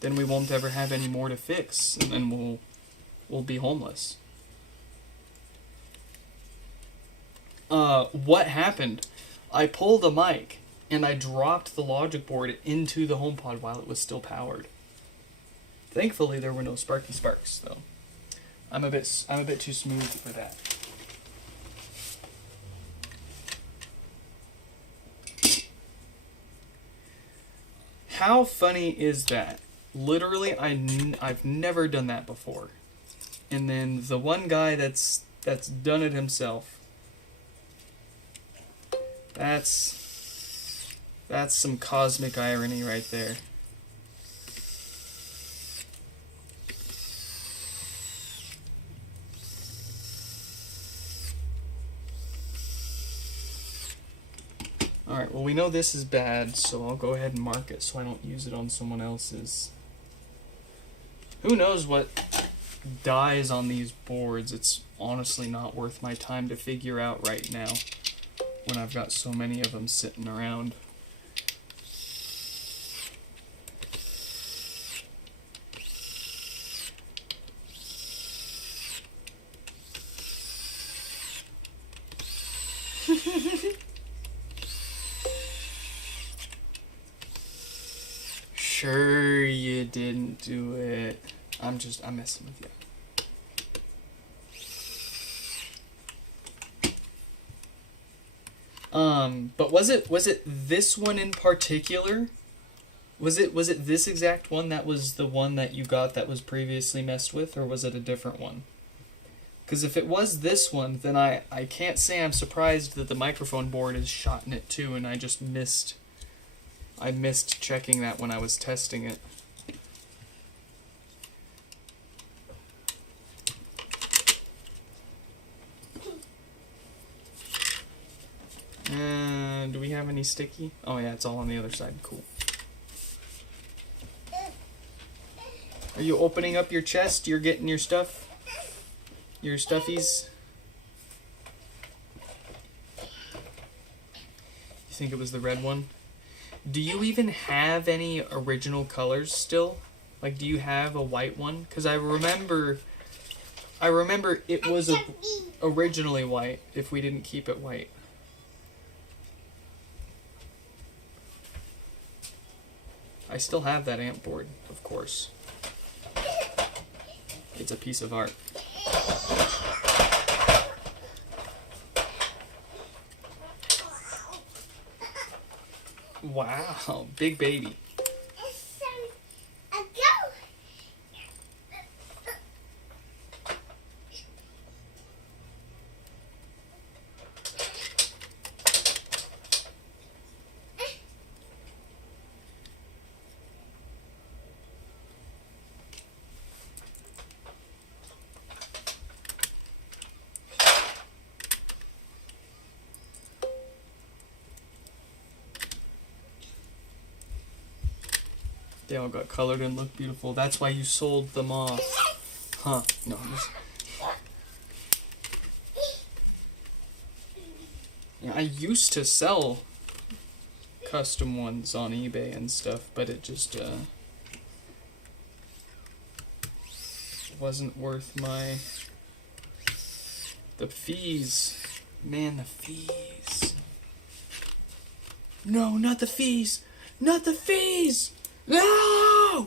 Then we won't ever have any more to fix, and then we'll be homeless. What happened? I pulled the mic and I dropped the logic board into the HomePod while it was still powered. Thankfully, there were no sparky sparks, though. I'm a bit too smooth for that. How funny is that? Literally, I've never done that before. And then the one guy that's done it himself. That's some cosmic irony right there. Alright, well we know this is bad, so I'll go ahead and mark it so I don't use it on someone else's. Who knows what dies on these boards? It's honestly not worth my time to figure out right now when I've got so many of them sitting around. Sure you didn't do it. I'm messing with you. But was it this one in particular? Was it this exact one that was the one that you got that was previously messed with, or was it a different one? Because if it was this one, then I can't say I'm surprised that the microphone board is shot in it too, and I missed checking that when I was testing it. Do we have any sticky? Oh yeah, it's all on the other side. Cool. Are you opening up your chest? You're getting your stuff? Your stuffies? You think it was the red one? Do you even have any original colors still? Like, do you have a white one? Because I remember it was originally white if we didn't keep it white. I still have that amp board, of course. It's a piece of art. Wow, big baby. They all got colored and looked beautiful. That's why you sold them off. Huh. No. Yeah, I used to sell custom ones on eBay and stuff, but it just wasn't worth the fees. Man, the fees. No, not the fees. Not the fees. No!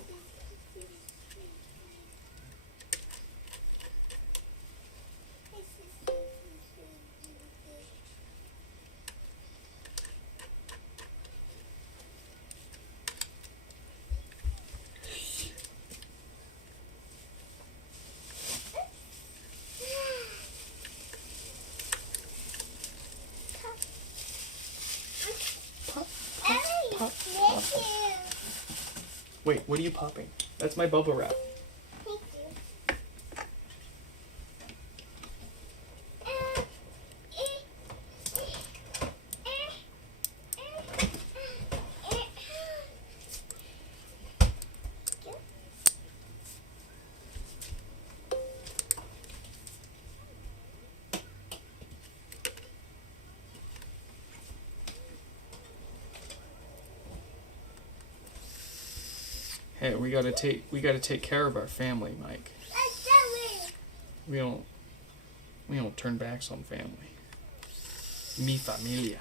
Wait, what are you popping? That's my bubble wrap. Thank you. Hey, we gotta take care of our family, Mike. We don't turn backs on family. Mi familia.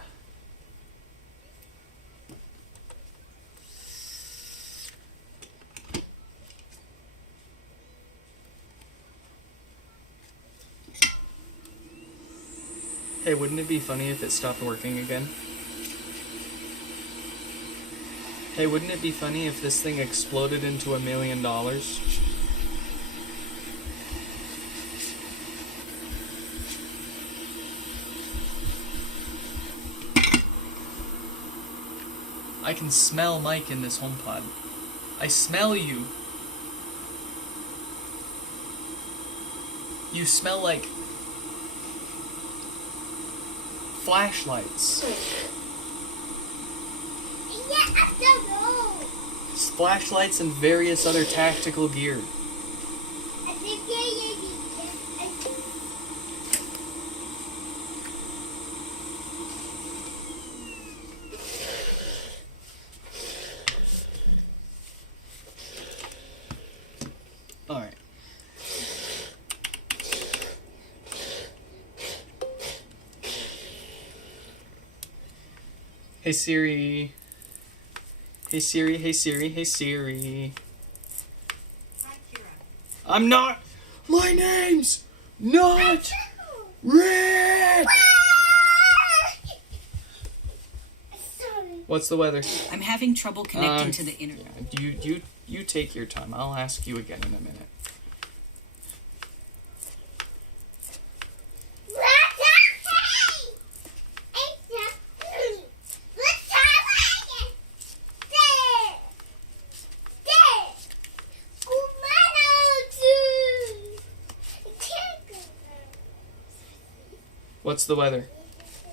Hey, wouldn't it be funny if it stopped working again? Hey, wouldn't it be funny if this thing exploded into $1 million? I can smell Mike in this HomePod. I smell you. You smell like flashlights. Flashlights and various other tactical gear. Alright. Hey Siri. Hey Siri, hey Siri, hey Siri. Hi, Kira. I'm not. My name's not Red. What's the weather? I'm having trouble connecting to the internet. You take your time. I'll ask you again in a minute. What's the weather?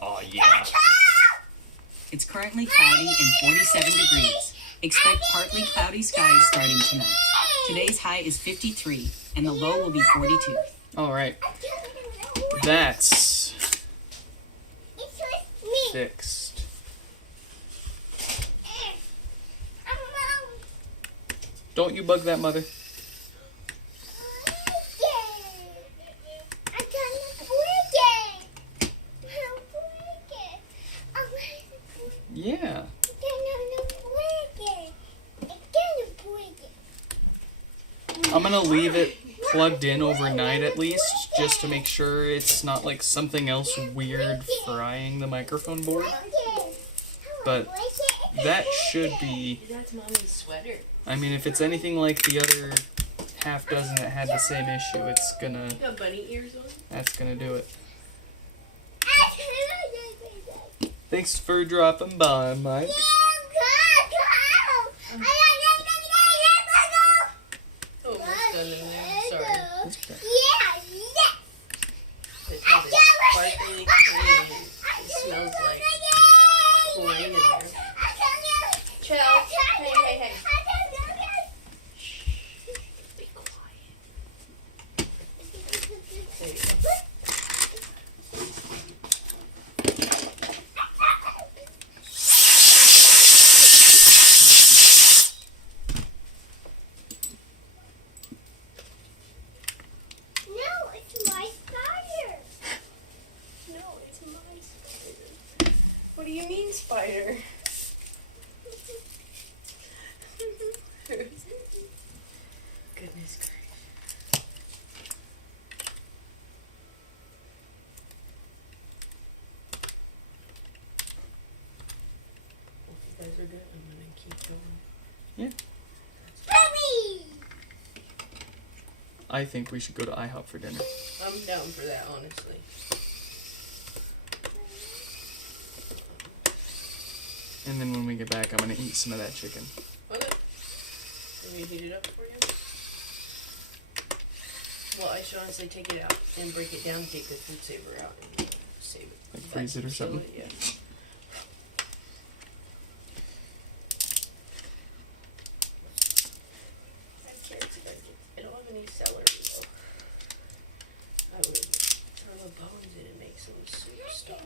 Oh yeah. It's currently cloudy and 47 degrees. Expect partly cloudy skies starting tonight. Today's high is 53, and the low will be 42. All right. That's fixed. Don't you bug that mother. Yeah. I'm gonna leave it plugged in overnight at least, just to make sure it's not like something else weird frying the microphone board. But that should be. That's Mommy's sweater. I mean, if it's anything like the other half dozen that had the same issue, it's gonna. You got bunny ears on? That's gonna do it. Thanks for dropping by, Mike. Oh, what's done in there? Sorry. That's okay. It's sparkly clean. It smells like chlorine in there. Chill. Hey. Shh. Be quiet. There you go. What do you mean, spider? Goodness gracious. Well, if you guys are good, I'm gonna keep going. Yeah. I think we should go to IHOP for dinner. I'm down for that, honestly. And then when we get back, I'm gonna eat some of that chicken. Okay. Want me to heat it up for you? Well, I should honestly take it out and break it down, take the food saver out, and save it. Like freeze it or something? Yeah. I have carrots and onions. I don't have any celery though. I would throw the bones in and make some soup stock.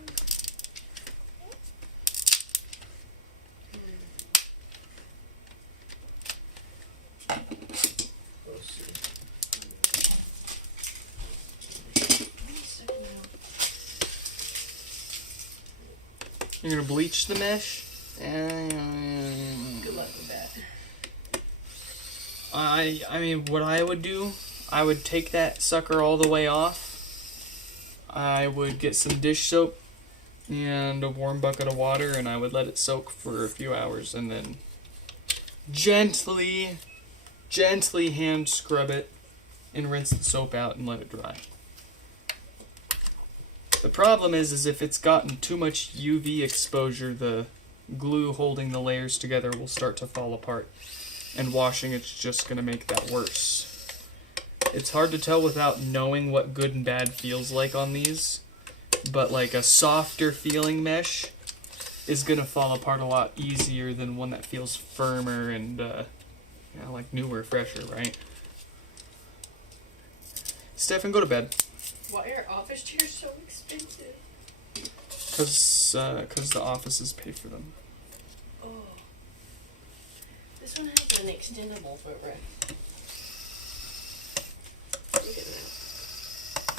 We'll see. You're gonna bleach the mesh? Good luck with that. I mean, what I would do, I would take that sucker all the way off. I would get some dish soap and a warm bucket of water, and I would let it soak for a few hours, and then gently hand scrub it and rinse the soap out and let it dry. The problem is if it's gotten too much UV exposure, the glue holding the layers together will start to fall apart, and washing it's just going to make that worse. It's hard to tell without knowing what good and bad feels like on these, but like a softer feeling mesh is going to fall apart a lot easier than one that feels firmer and like newer, fresher, right? Stefan, go to bed. Why are office chairs so expensive? Because the offices pay for them. Oh. This one has an extendable footrest. Look at that.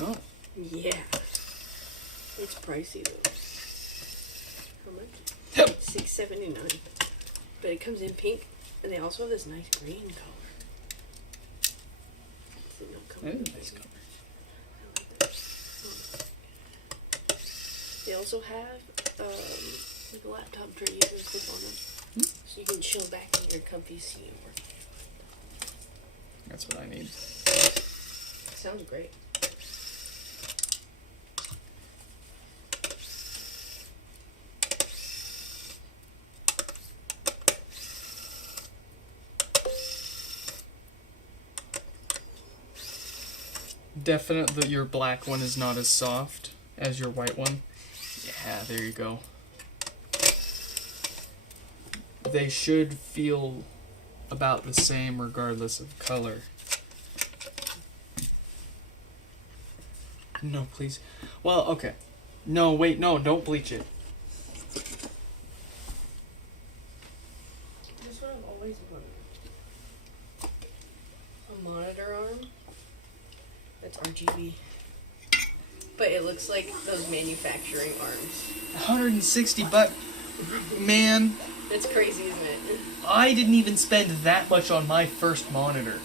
Oh. Yeah. It's pricey though. How much? Yep. $6.79. But it comes in pink, and they also have this nice green color. So they don't come in Nice pink. color. I like that. They also have like a laptop tray you can clip on them, so you can chill back in your comfy seat and work. That's what I need. Sounds great. Definite that your black one is not as soft as your white one. Yeah, there you go. They should feel about the same regardless of color. No, please. Well, okay. No, wait, no, don't bleach it. That's what I've always wanted. A monitor arm that's RGB. But it looks like those manufacturing arms. 160 bucks. Man, It's crazy, isn't it? I didn't even spend that much on my first monitor.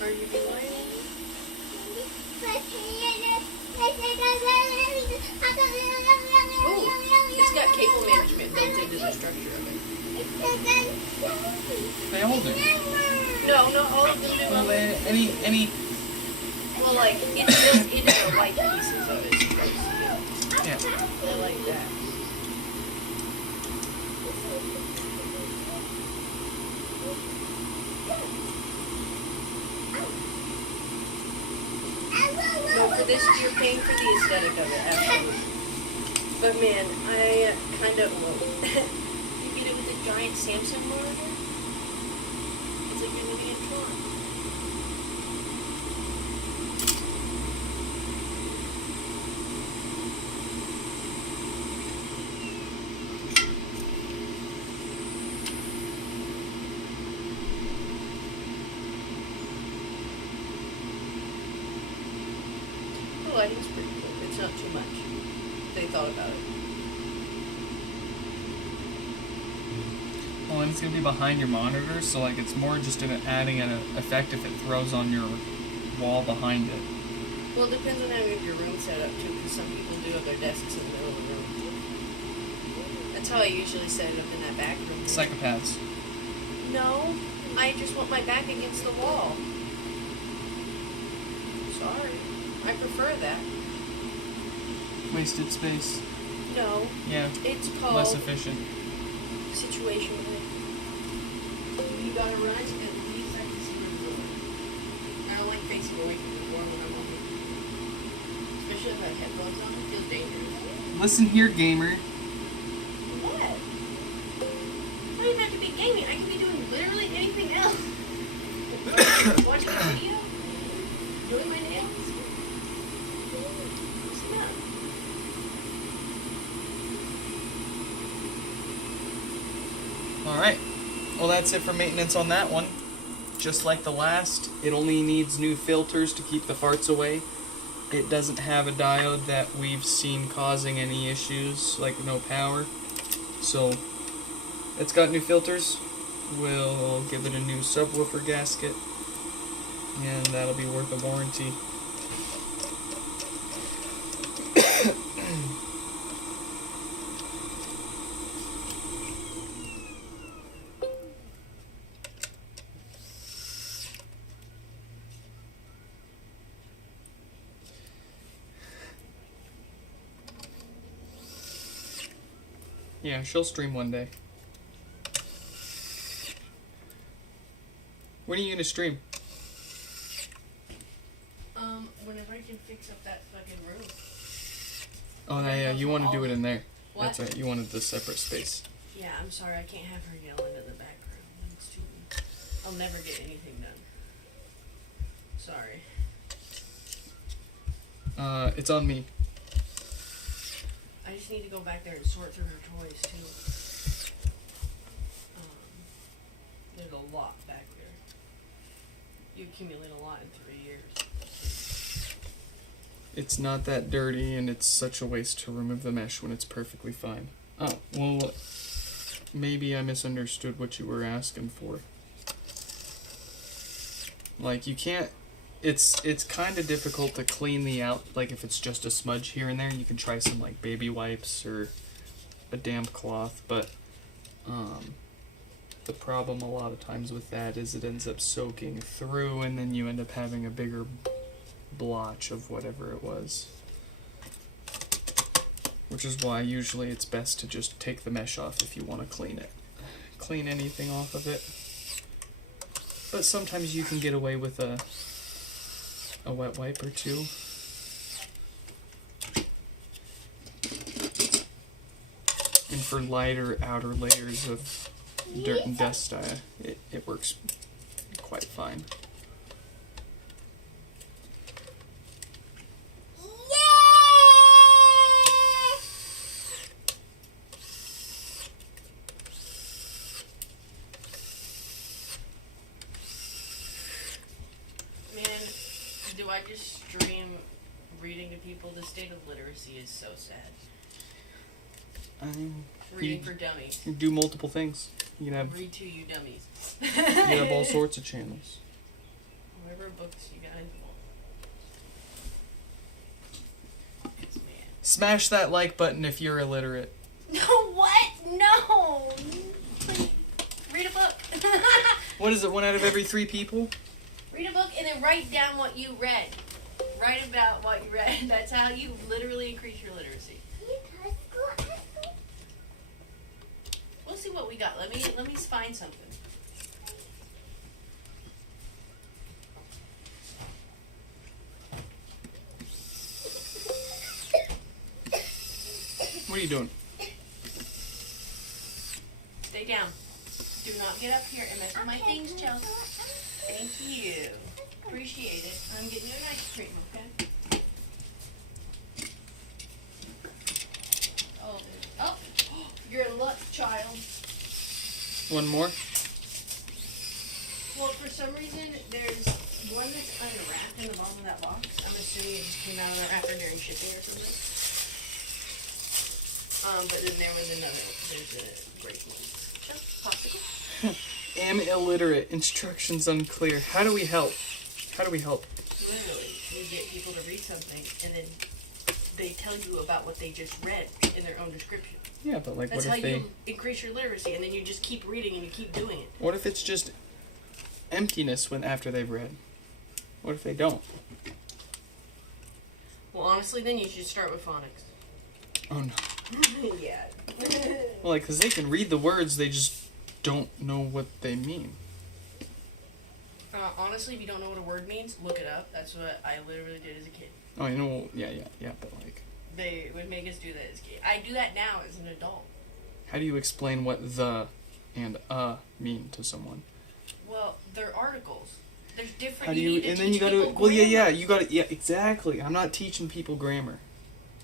RGB lighting. Oh, it's got cable management built into the structure of it. They all do. No, not all of them do. Well, any, Well, like, it's built into the light pieces of it. So you can see it. yeah. I like that. No, for this, you're paying for the aesthetic of it, absolutely. But man, I kind of, you get it with a giant Samsung monitor, it's like you're living in Tron. The lighting's pretty cool. It's not too much. They thought about it. Well, and it's gonna be behind your monitor, so like it's more just adding an effect if it throws on your wall behind it. Well, it depends on how you have your room set up too, because some people do have their desks in the middle of the room. That's how I usually set it up in that back room. Psychopaths. No, I just want my back against the wall. Sorry. I prefer that. Wasted space. No, Yeah. it's called... Less efficient. situation with it. You gotta run at least I can see where you're going. I don't like facing away from the door when I'm on it. Especially if I have headphones on, it feels dangerous. Listen here, gamer. What? I don't even have to be gaming. I can be doing literally anything else. Watching a video, doing my nails. What's the matter? Alright. Well, that's it for maintenance on that one. Just like the last, it only needs new filters to keep the farts away. It doesn't have a diode that we've seen causing any issues, like no power. So, it's got new filters. We'll give it a new subwoofer gasket, and that'll be worth a warranty. Yeah, she'll stream one day. When are you gonna stream? Whenever I can fix up that fucking room. Oh, yeah, you want to do it in there. What? That's right, you wanted the separate space. Yeah, I'm sorry, I can't have her yell into the background. It's too. I'll never get anything done. Sorry. It's on me. I just need to go back there and sort through her toys too. There's a lot back there. You accumulate a lot in 3 years. It's not that dirty, and it's such a waste to remove the mesh when it's perfectly fine. Oh, well, maybe I misunderstood what you were asking for. Like, you can't... It's kind of difficult to clean the out, like if it's just a smudge here and there, you can try some like baby wipes or a damp cloth, but the problem a lot of times with that is it ends up soaking through, and then you end up having a bigger blotch of whatever it was. Which is why usually it's best to just take the mesh off if you want to clean it. Clean anything off of it. But sometimes you can get away with a wet wipe or two. And for lighter outer layers of dirt and dust, it works quite fine. Do I just stream reading to people? The state of literacy is so sad. Reading for dummies. You can do multiple things. You can have Read to you dummies. you can have all sorts of channels. Whatever books you guys want. Smash that like button if you're illiterate. No, what? No! Please. Read a book. What is it, 1 out of every 3 people? Read a book and then write down what you read. Write about what you read. That's how you literally increase your literacy. We'll see what we got. Let me find something. What are you doing? Stay down. Do not get up here and mess with my things, Chelsea. Thank you. Appreciate it. I'm getting you an ice cream, okay? Oh, you're in luck, child. One more? Well, for some reason, there's one that's unwrapped in the bottom of that box. I'm assuming it just came out of the wrapper during shipping or something. But then there was another. There's a great one. Oh, popsicle. Am illiterate. Instructions unclear. How do we help? How do we help? Literally, you get people to read something, and then they tell you about what they just read in their own description. Yeah, but like, That's what how if they... you increase your literacy, and then you just keep reading and you keep doing it. What if it's just emptiness when after they've read? What if they don't? Well, honestly, then you should start with phonics. Oh no. Yeah. Well, like, because they can read the words, they just don't know what they mean. Honestly, if you don't know what a word means, look it up. That's what I literally did as a kid. Oh, yeah, but like... They would make us do that as a kid. I do that now as an adult. How do you explain what the and mean to someone? Well, they're articles. There's different... How do you... And then you gotta... Well, you gotta... Yeah, exactly. I'm not teaching people grammar.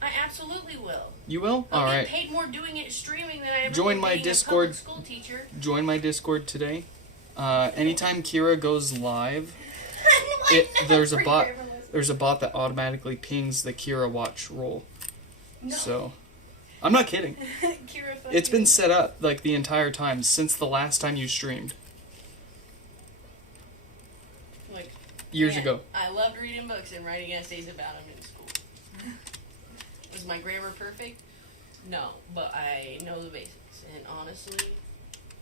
I absolutely will. You will? I'll Alright. get paid more doing it streaming than I ever Join would my being Discord. a public school teacher. Join my Discord today. Anytime Kira goes live, there's a bot that automatically pings the Kira watch roll. No. So, I'm not kidding. Kira, fuck It's you. been set up like the entire time since the last time you streamed Like, years man, ago. I loved reading books and writing essays about them in school. Was my grammar perfect? No, but I know the basics, and honestly,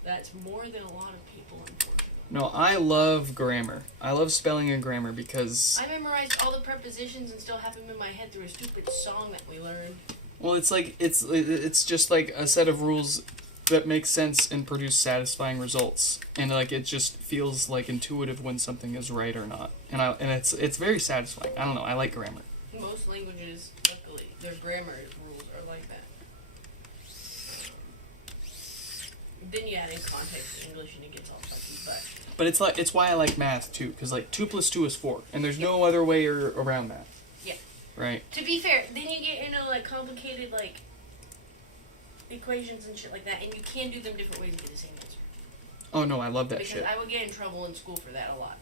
that's more than a lot of people, unfortunately. No, I love grammar. I love spelling and grammar because I memorized all the prepositions and still have them in my head through a stupid song that we learned. well, it's like it's just like a set of rules that make sense and produce satisfying results, and like it just feels like intuitive when something is right or not, and it's very satisfying. I don't know. I like grammar. Most languages, luckily, their grammar rules are like that. Then you add in context in English and it gets all funky, But it's why I like math too, because like 2 + 2 is 4, and there's no other way around that. Yeah. Right. To be fair, then you get into like complicated like equations and shit like that, and you can do them different ways to get the same answer. Oh no, I love that Because shit. I would get in trouble in school for that a lot.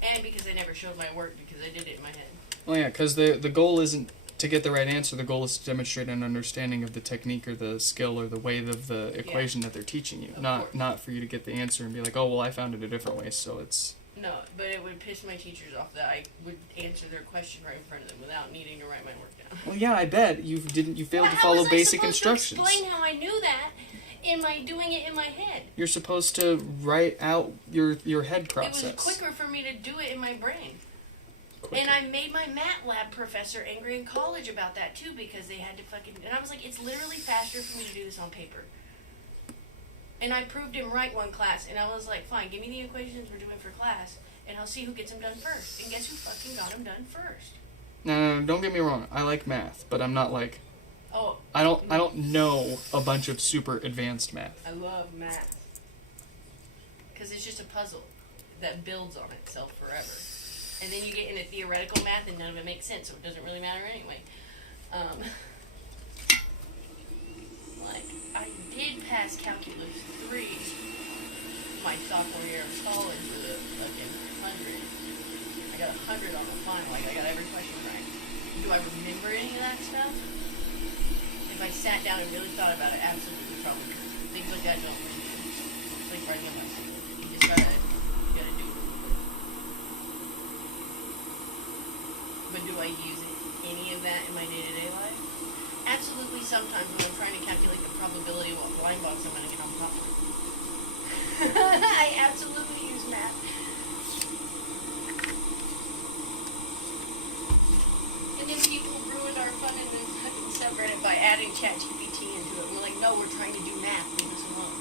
And because I never showed my work because I did it in my head. Well, yeah, because the goal isn't to get the right answer. The goal is to demonstrate an understanding of the technique or the skill or the way of the equation that they're teaching you. Of Not course. not for you to get the answer and be like, oh well, I found it a different way, so it's. No, but it would piss my teachers off that I would answer their question right in front of them without needing to write my work down. Well, yeah, I bet you failed Well, to how follow was I basic supposed to instructions. explain how I knew that in my doing it in my head. You're supposed to write out your head process. It was quicker for me to do it in my brain. Quicker. And I made my math lab professor angry in college about that too because they had to fucking... And I was like, it's literally faster for me to do this on paper. And I proved him right one class, and I was like, fine, give me the equations we're doing for class, and I'll see who gets them done first. And guess who fucking got them done first? No, don't get me wrong. I like math, but I'm not like... Oh, I don't know a bunch of super advanced math. I love math. Because it's just a puzzle that builds on itself forever. And then you get into theoretical math and none of it makes sense, so it doesn't really matter anyway. Like, I did pass Calculus 3 my sophomore year of college with a fucking 100. I got 100 on the final, like I got every question right. Do I remember any of that stuff? If I sat down and really thought about it, absolutely probably could. Things like that don't really do. It's like writing a bicycle. You just gotta do it. But do I use any of that in my day-to-day life? Absolutely sometimes when I'm trying to calculate the probability of what blind box I'm going to get on top of. I absolutely use math. And then people ruined our fun in this fucking subreddit by adding ChatGPT into it. We're like, no, we're trying to do math. Leave us alone.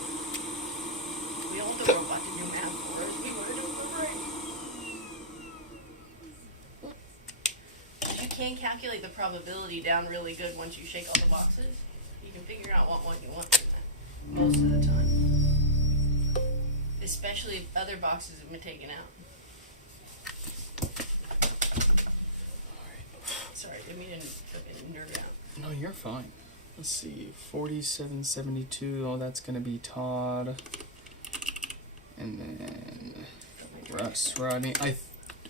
We don't want the robot to do math for us. We want to do it for free. You can calculate the probability down really good once you shake all the boxes. You can figure out what one you want from that most of the time. Especially if other boxes have been taken out. Sorry, I didn't mean to fucking nerd out. No, you're fine. Let's see, 4772. Oh, that's gonna be Todd, and then Russ, Rodney.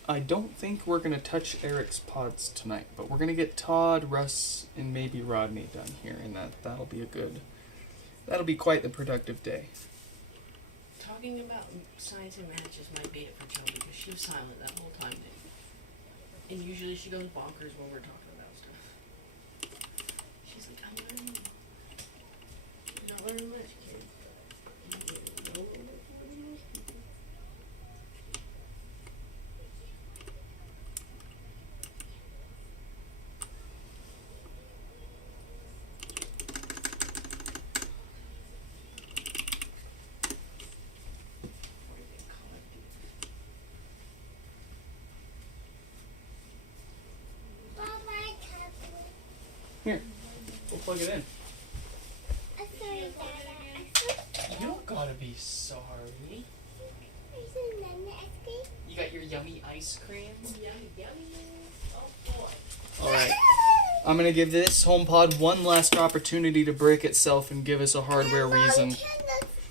I don't think we're gonna touch Eric's pods tonight, but we're gonna get Todd, Russ, and maybe Rodney done here, and that'll be quite the productive day. Talking about science and math just might bait it for Joe because she was silent that whole time. And usually she goes bonkers when we're talking about stuff. She's like, I'm learning. You're not learning much, kid. You don't learn much more than most people. Here, we'll plug it in. I'm sorry, Dada. You don't gotta be sorry. There's another ice cream. You got your yummy ice cream. Yummy, yummy. Oh boy. Alright. I'm gonna give this HomePod one last opportunity to break itself and give us a hardware reason Let's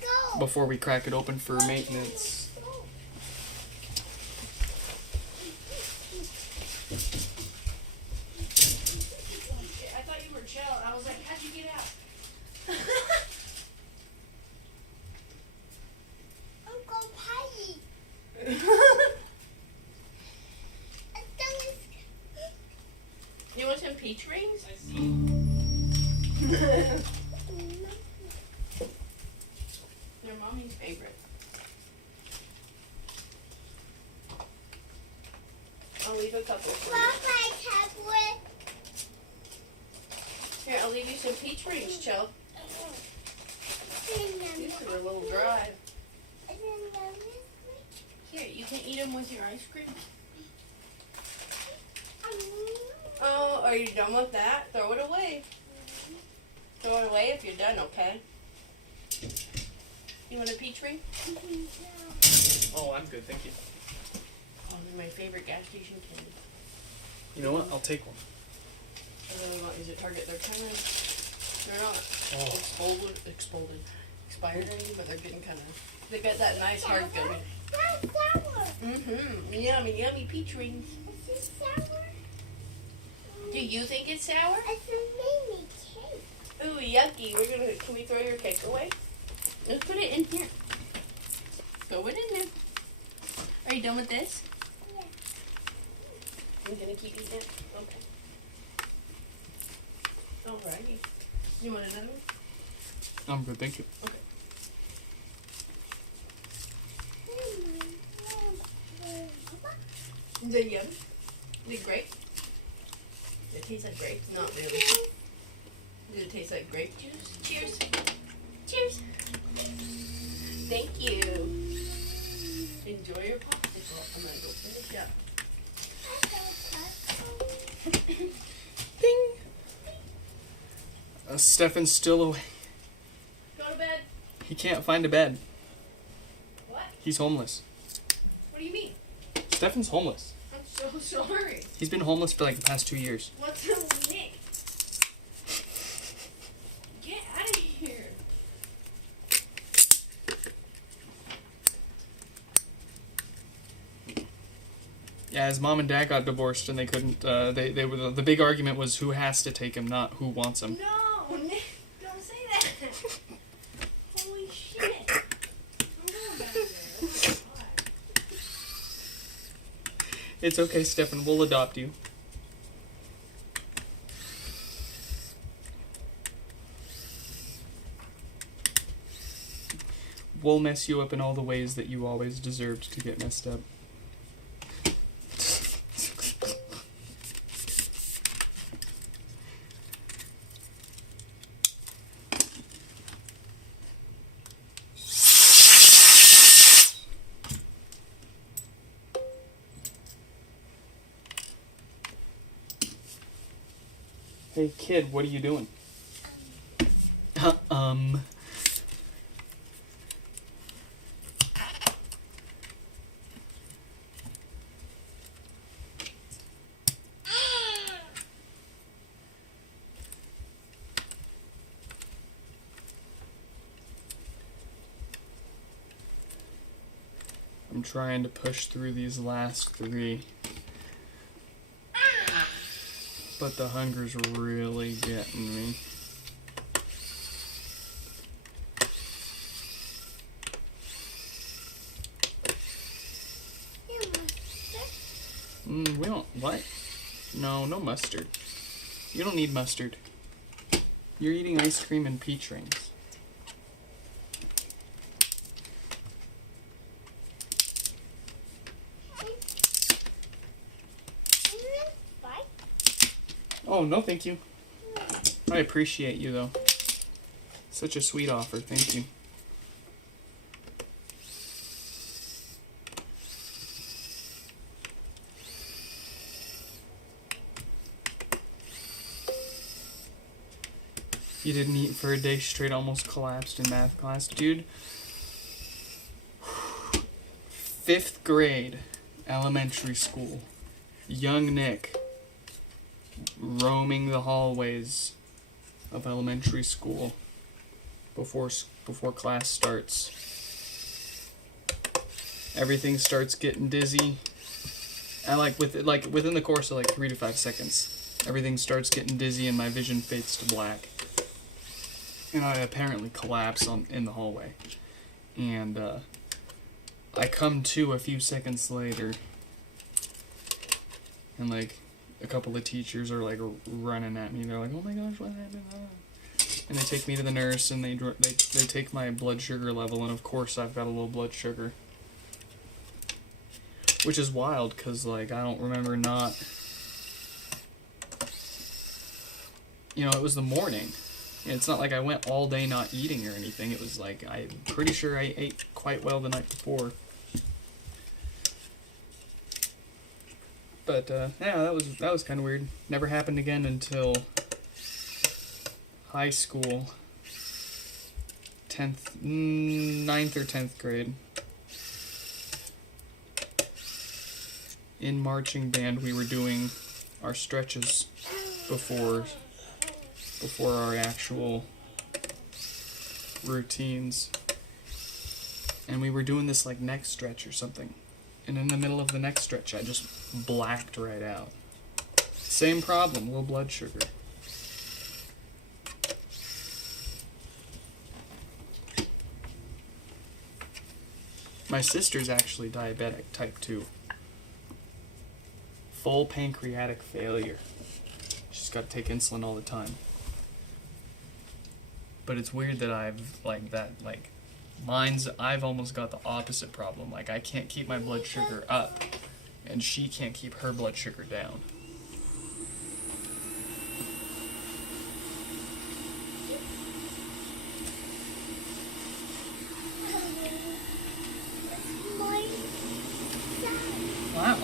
go. before we crack it open for maintenance. I thought you were chill. I was like, how'd you get out? I'm going potty. You want some peach rings? They're mommy's favorite. I'll leave a couple for you. Here, I'll leave you some peach rings, Chell. These are a little dry. Here, you can eat them with your ice cream. Oh, are you done with that? Throw it away. Throw it away if you're done, okay? You want a peach ring? Oh, I'm good, thank you. Oh, they're my favorite gas station candy. You know what? I'll take one. I really want these at Target. They're kind of, they're not expired or anything, but they're getting kind of, they got that nice hard gummy. Mm-hmm. Yummy, yummy peach rings. Do you think it's sour? Ooh, yucky. Can we throw your cake away? Let's put it in here. Throw it in there. Are you done with this? Yeah. I'm gonna keep eating it. Okay. Alrighty. You want another one? I'm good, thank you. Okay. Is it yummy? Is it grape? Does it taste like grape? Not really. Does it taste like grape juice? Cheers. Cheers. Thank you. Enjoy your popsicle. I'm gonna go finish up. Ding! Stefan's still away. Go to bed. He can't find a bed. What? He's homeless. What do you mean? Stefan's homeless. I'm so sorry. He's been homeless for like the past 2 years. What's the Nick? Get out of here. Yeah, his mom and dad got divorced and they couldn't, they were, the big argument was who has to take him, not who wants him. No, Nick, don't say that. Holy shit. I'm going back there. Oh my God. It's okay, Stefan, we'll adopt you. We'll mess you up in all the ways that you always deserved to get messed up. Hey kid, what are you doing? I'm trying to push through these last 3. But the hunger's really getting me. We don't, what? No, no mustard. You don't need mustard. You're eating ice cream and peach rings. Oh, no thank you. I appreciate you, though. Such a sweet offer, thank you. you didn't eat for a day straight, almost collapsed in math class. Dude, 5th grade, elementary school. Young Nick roaming the hallways of elementary school before class starts. Everything starts getting dizzy. And within the course of 3 to 5 seconds, everything starts getting dizzy and my vision fades to black. And I apparently collapse in the hallway. And I come to a few seconds later, and a couple of teachers are running at me. They're like, "Oh my gosh, what happened?" And they take me to the nurse, and they take my blood sugar level, and of course I've got a low blood sugar. Which is wild, because, I don't remember not... it was the morning. And it's not like I went all day not eating or anything. It was I'm pretty sure I ate quite well the night before. But, yeah, that was kind of weird. Never happened again until high school. 9th or 10th grade. In marching band, we were doing our stretches before our actual routines. And we were doing this neck stretch or something. And in the middle of the neck stretch, I just blacked right out. Same problem, low blood sugar. My sister's actually diabetic, type 2. Full pancreatic failure. She's got to take insulin all the time. But it's weird that I've almost got the opposite problem. I can't keep my blood sugar up, and she can't keep her blood sugar down. Wow.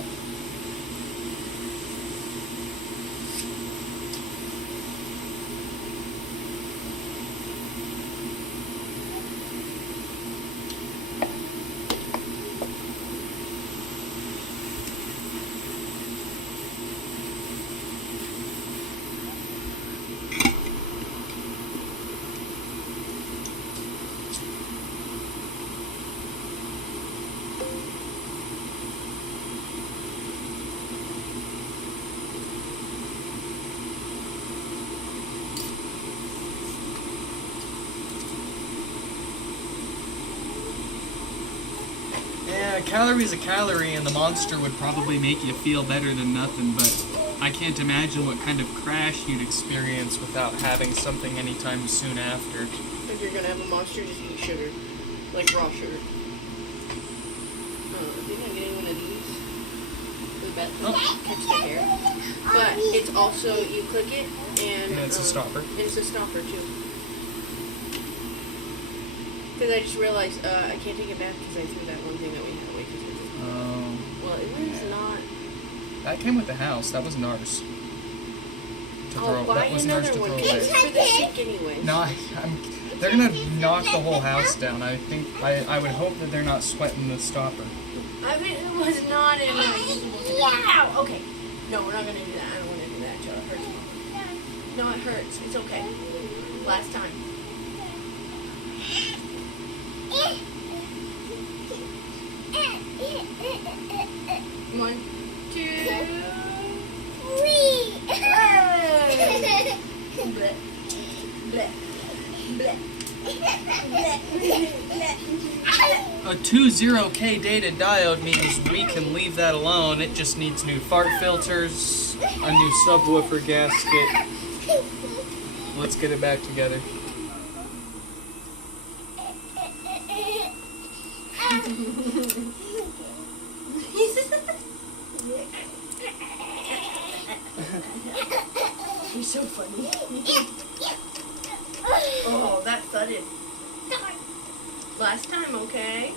Yeah, a calorie is a calorie, and the monster would probably make you feel better than nothing, but I can't imagine what kind of crash you'd experience without having something anytime soon after. If you're gonna have a monster, just eat sugar. Raw sugar. I think I'm getting one of these. For the bathroom. Catch the hair. But it's also, you click it, and it's a stopper. It's a stopper, too. Because I just realized I can't take a bath because I threw that one thing that we had away. Well, it was not... That came with the house. That wasn't ours. I'll buy another one. It's for the sink anyway. No, they're gonna knock the whole house down. I think I would hope that they're not sweating the stopper. I mean, it was not in my Wow. Okay. No, we're not gonna do that. I don't want to do that, Joe. It hurts. No, it hurts. It's okay. Last time. One, two, Wee. bleh, bleh, bleh. A 20K data diode means we can leave that alone. It just needs new fart filters, a new subwoofer gasket. Let's get it back together. You're so funny. Oh, that thudded. Last time, okay?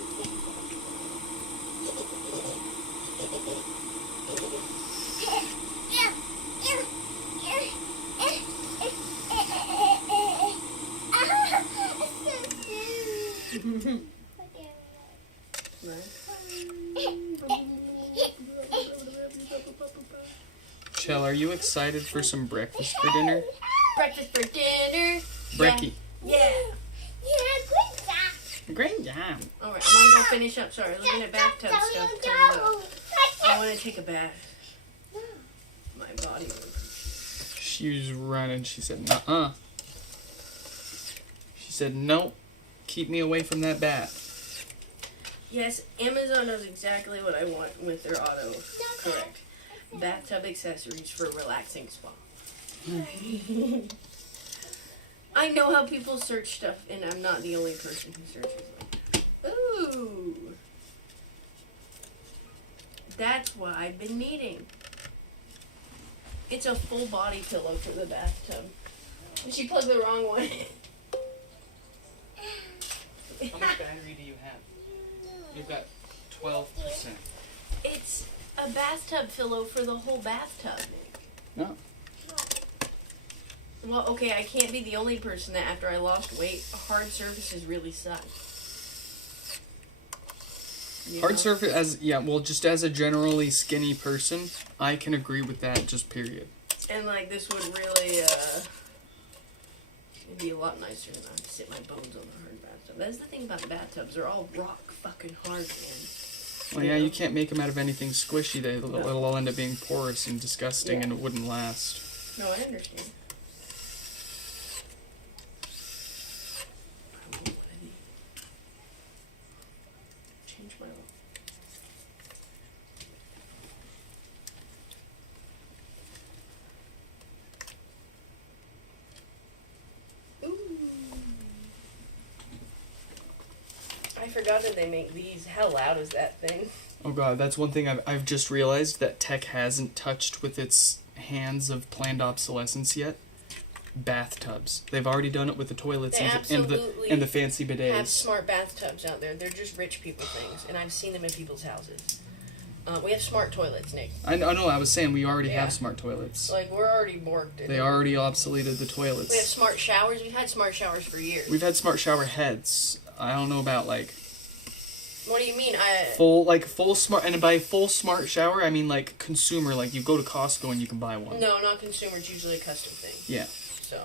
Chell, are you excited for some breakfast for dinner? Breakfast for dinner. Brekkie. Yeah. Great job. Alright, I'm gonna go finish up. Sorry, looking at bathtub stuff. 'Cause, I want to take a bath. My body. She was running. She said, nuh-uh. She said, nope. Keep me away from that bat. Yes, Amazon knows exactly what I want with their auto correct. Bathtub accessories for a relaxing spa. I know how people search stuff, and I'm not the only person who searches them. Ooh. That's what I've been needing. It's a full body pillow for the bathtub. She plugged the wrong one. How much battery do you have? You've got 12%. It's a bathtub pillow for the whole bathtub, Nick. No. Well, okay, I can't be the only person that after I lost weight, hard surfaces really suck. You Hard know? surface, just as a generally skinny person, I can agree with that, just period. And like this would really, it'd be a lot nicer than I sit my bones on the hard bathtub. That's the thing about bathtubs, they're all rock fucking hard, man. Well, yeah, you can't make them out of anything squishy. It'll all end up being porous and disgusting, and it wouldn't last. No, I understand. Change my look. Ooh. I forgot that they make these. How loud is that thing? Oh god, that's one thing I've just realized that tech hasn't touched with its hands of planned obsolescence yet. Bathtubs. They've already done it with the toilets They and absolutely the fancy have bidets. smart bathtubs out there. They're just rich people things, and I've seen them in people's houses. We have smart toilets, Nick. I know, I was saying we already Yeah. have smart toilets. Like, we're already borked. They already obsoleted the toilets. We have smart showers. We've had smart showers for years. We've had smart shower heads. I don't know about like What do you mean? full smart, and by full smart shower I mean like consumer, like you go to Costco and you can buy one. No, not consumer. It's usually a custom thing. Yeah. So,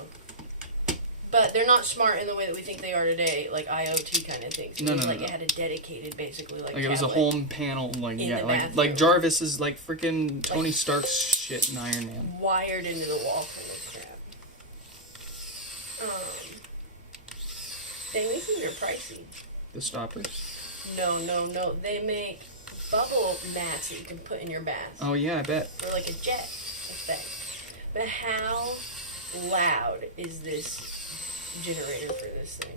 but they're not smart in the way that we think they are today, like IoT kind of things. No. Like it had a dedicated, basically, like Like it was a tablet. home panel, like In yeah, the like bathroom. Jarvis is like freaking Tony Stark's shit in Iron Man. Wired into the wall kind of crap. Dang, these things are pricey. The stoppers. No. They make bubble mats that you can put in your bath. Oh yeah, I bet. Or like a jet effect. But how loud is this generator for this thing?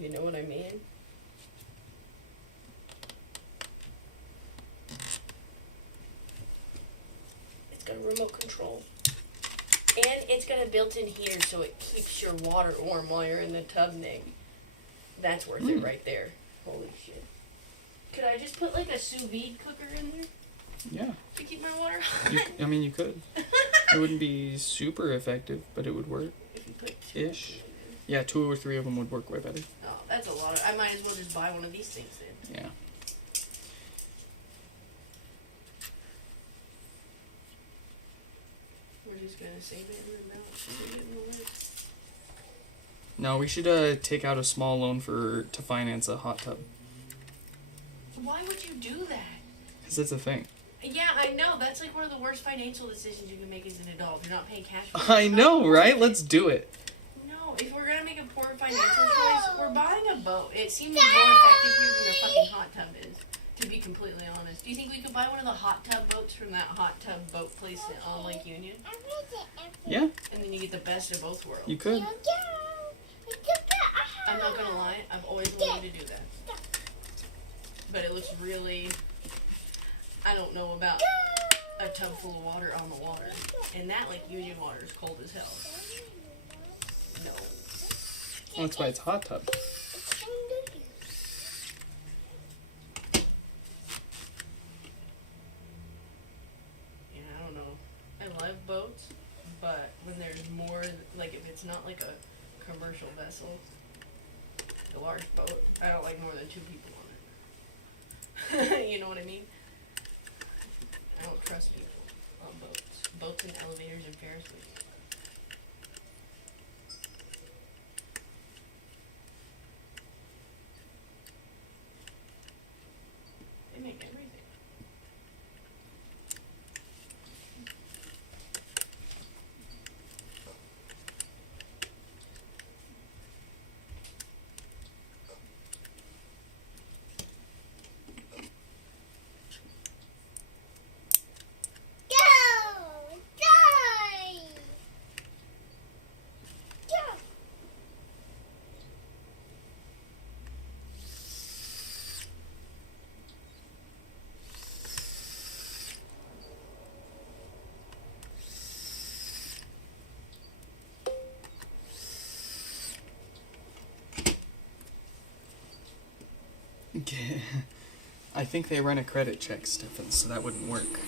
You know what I mean? It's got a remote control. And it's got a built-in heater so it keeps your water warm while you're in the tub, Nick. That's worth it right there. Holy shit. Could I just put like a sous vide cooker in there Yeah. to keep my water hot? I mean, you could. It wouldn't be super effective, but it would work. If you put two Ish. Yeah, 2 or 3 of them would work way better. Oh, that's a lot. I might as well just buy one of these things then. Yeah. We're just gonna save it and then save it in the list. No, we should take out a small loan to finance a hot tub. Why would you do that? Because that's a thing. Yeah, I know. That's like one of the worst financial decisions you can make as an adult. You're not paying cash for it. I It's not know, worth right? it. Let's do it. No, if we're gonna make a poor financial choice, we're buying a boat. It seems more effective here than a fucking hot tub is, to be completely honest. Do you think we could buy one of the hot tub boats from that hot tub boat place on Lake Union? Yeah, And then you get the best of both worlds. you could. I'm not gonna lie, I've always wanted to do that. But it looks really... I don't know about a tub full of water on the water. And that Lake Union water is cold as hell. No. Well, that's why it's a hot tub. Yeah, I don't know. I love boats, but when there's more, like if it's not like a commercial vessel, a large boat, I don't like more than 2 people on it. You know what I mean? I don't trust people on boats. Boats and elevators and Ferris wheels. They make everything. Go! Die! Go! Okay. I think they run a credit check, Stefan, so that wouldn't work.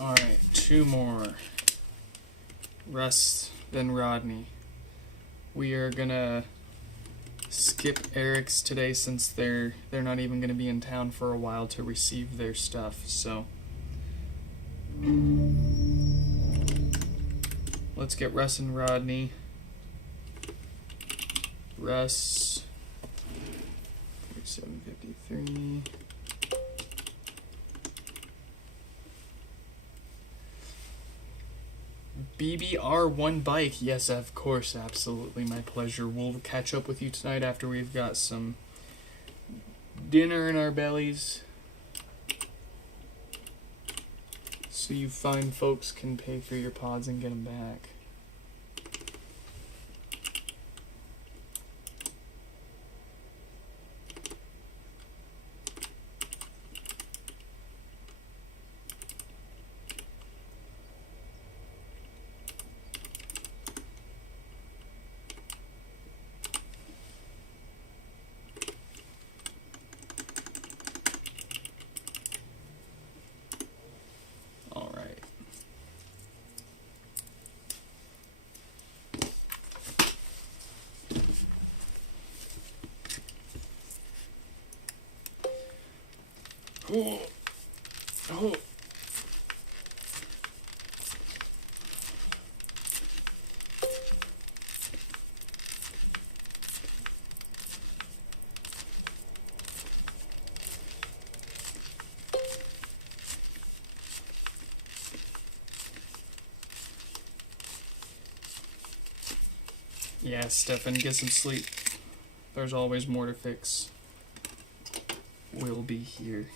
Alright, two more. Russ, then Rodney. We are gonna skip Eric's today since they're not even gonna be in town for a while to receive their stuff, so let's get Russ and Rodney. Russ 753. BBR1 bike. Yes, of course, absolutely, my pleasure. We'll catch up with you tonight after we've got some dinner in our bellies, so you fine folks can pay for your pods and get them back. Oh. Oh. Yeah, Stefan, get some sleep. There's always more to fix. We'll be here.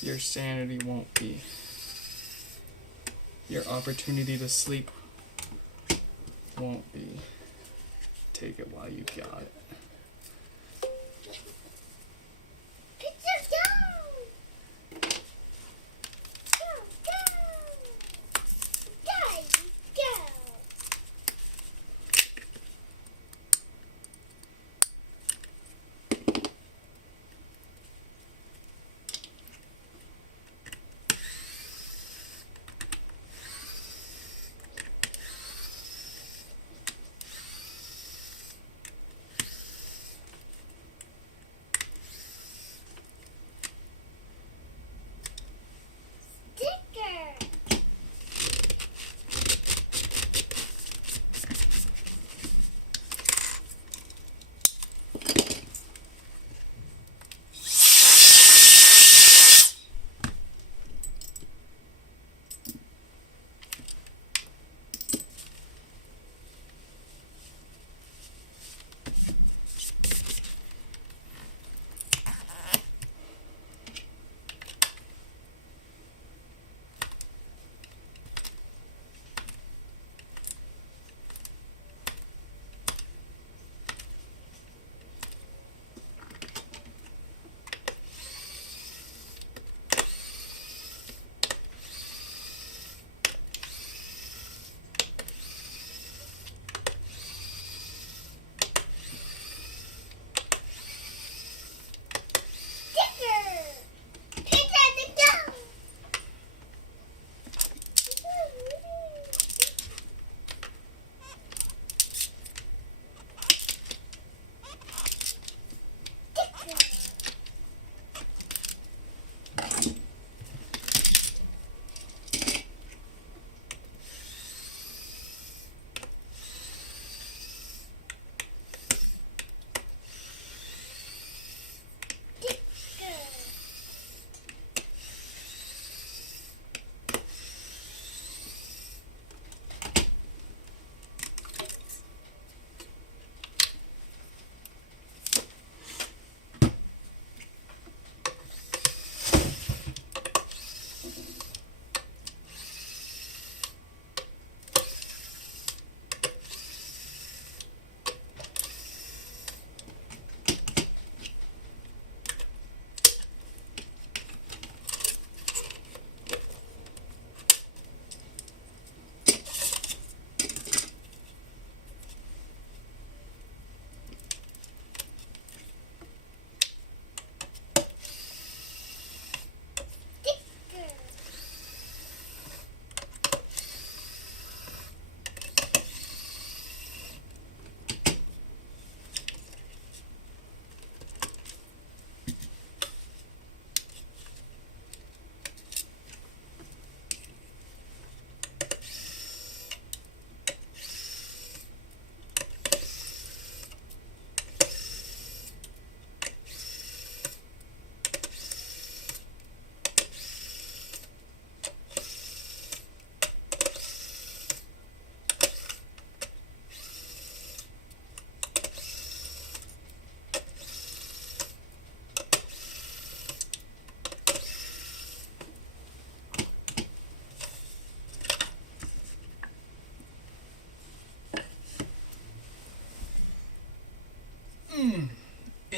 Your sanity won't be. Your opportunity to sleep won't be. Take it while you got it. Pizza, go! Go, go! Guys, go!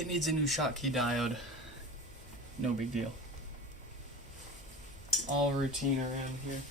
It needs a new Schottky diode. No big deal. All routine around here.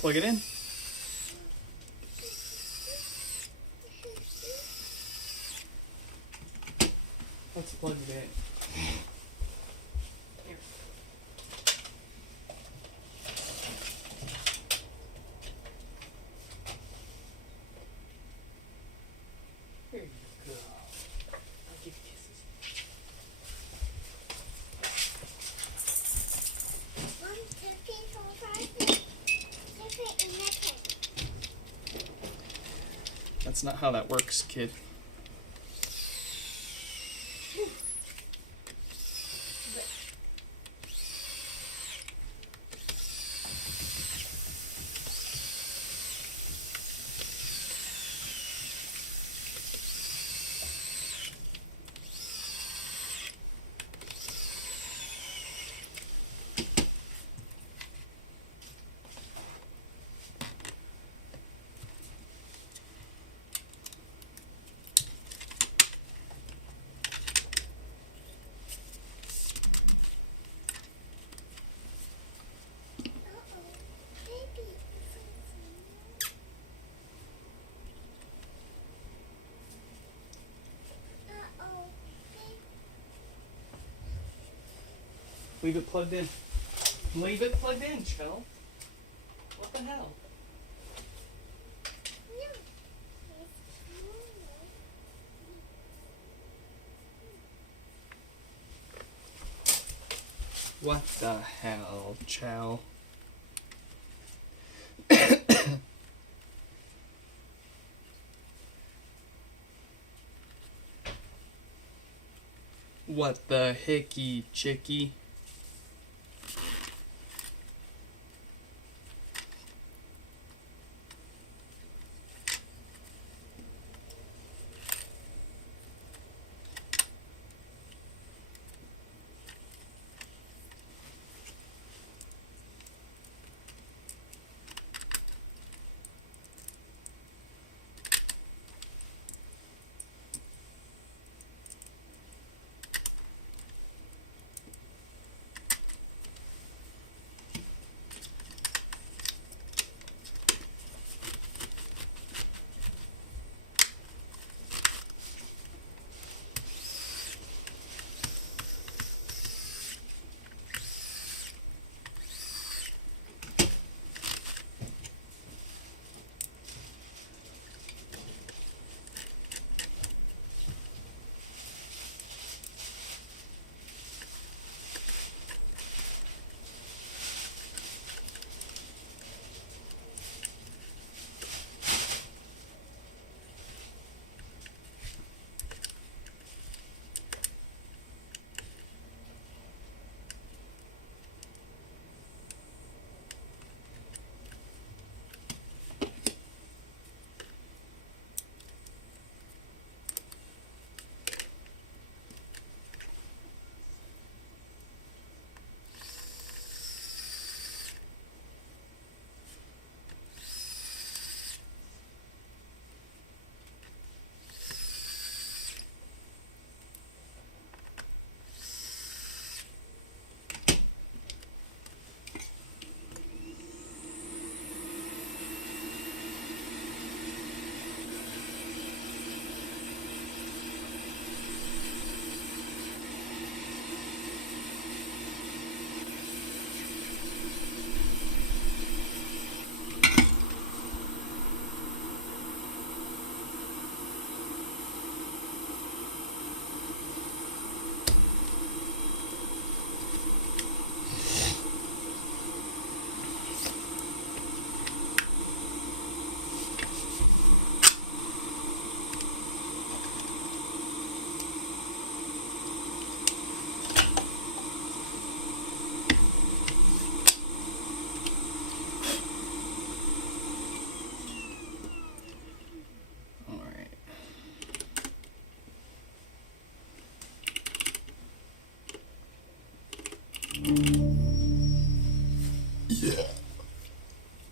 Plug it in. Let's plug it in. Here. Here you go. I'll give you kisses. Mom, tip it over. Tip it in the pen. That's not how that works, kid. Leave it plugged in. Leave it plugged in, Chell. What the hell? What the hell, Chell? What the hickey chicky?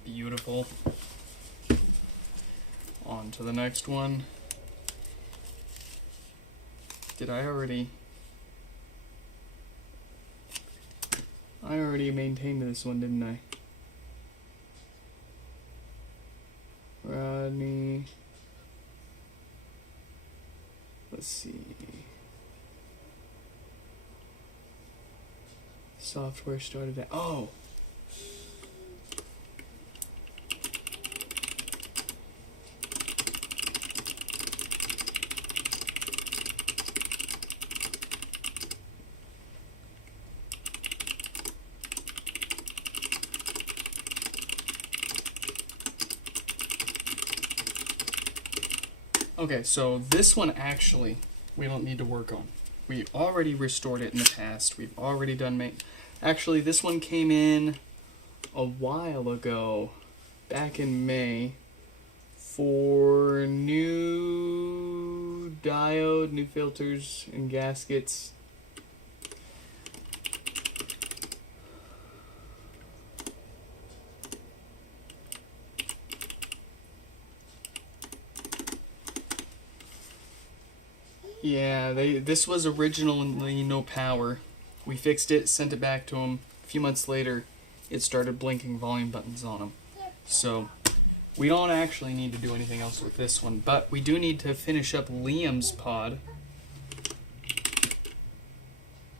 Beautiful. On to the next one. Did I already maintained this one, didn't I? Let's see. Software started at. Oh! Okay, so this one actually we don't need to work on. We already restored it in the past. We've already done Actually, this one came in a while ago, back in May, for new diode, new filters, and gaskets. Yeah, this was originally no power. We fixed it, sent it back to them. A few months later, it started blinking volume buttons on them. So, we don't actually need to do anything else with this one, but we do need to finish up Liam's pod.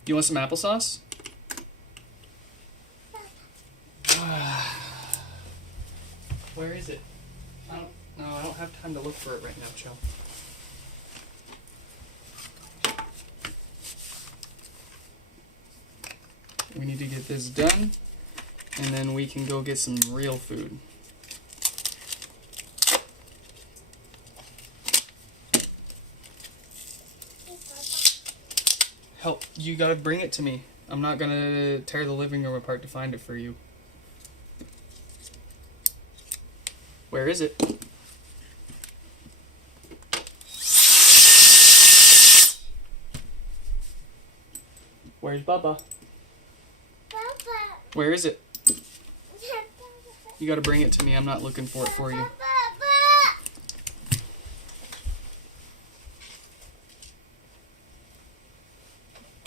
You want some applesauce? Where is it? I don't have time to look for it right now, Joe. We need to get this done, and then we can go get some real food. Help, you gotta bring it to me. I'm not gonna tear the living room apart to find it for you. Where is it? Where's Bubba? Where is it? You gotta bring it to me. I'm not looking for it for you.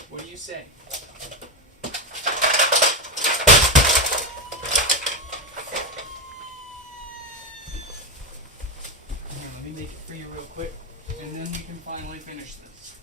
What do you say? Here, let me make it for you real quick, and then we can finally finish this.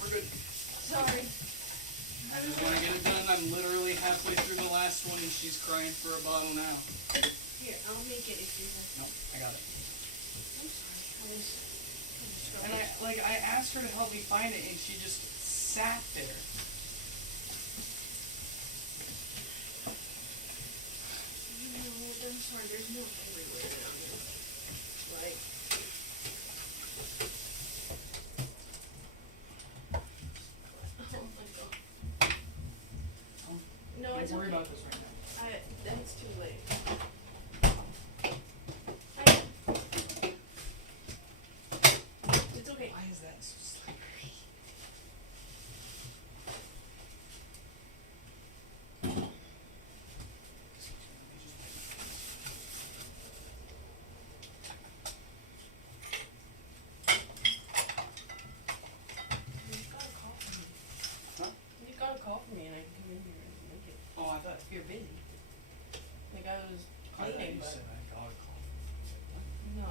We're good. Sorry. I just want to get it done. I'm literally halfway through the last one and she's crying for a bottle now. Here, I'll make it if you're No, I got it. I'm sorry. And I asked her to help me find it and she just sat there. No, I'm sorry. There's milk everywhere down there. Like. Oh my god. No, it's Don't worry okay. about this right now. It's too late. It's okay. Why is that so slippery? You've got a call from me. Huh? You've got a call from me and I can come in here and make it. Oh, I thought you're busy. Like I was I thought cleaning, you but said I got a call. no.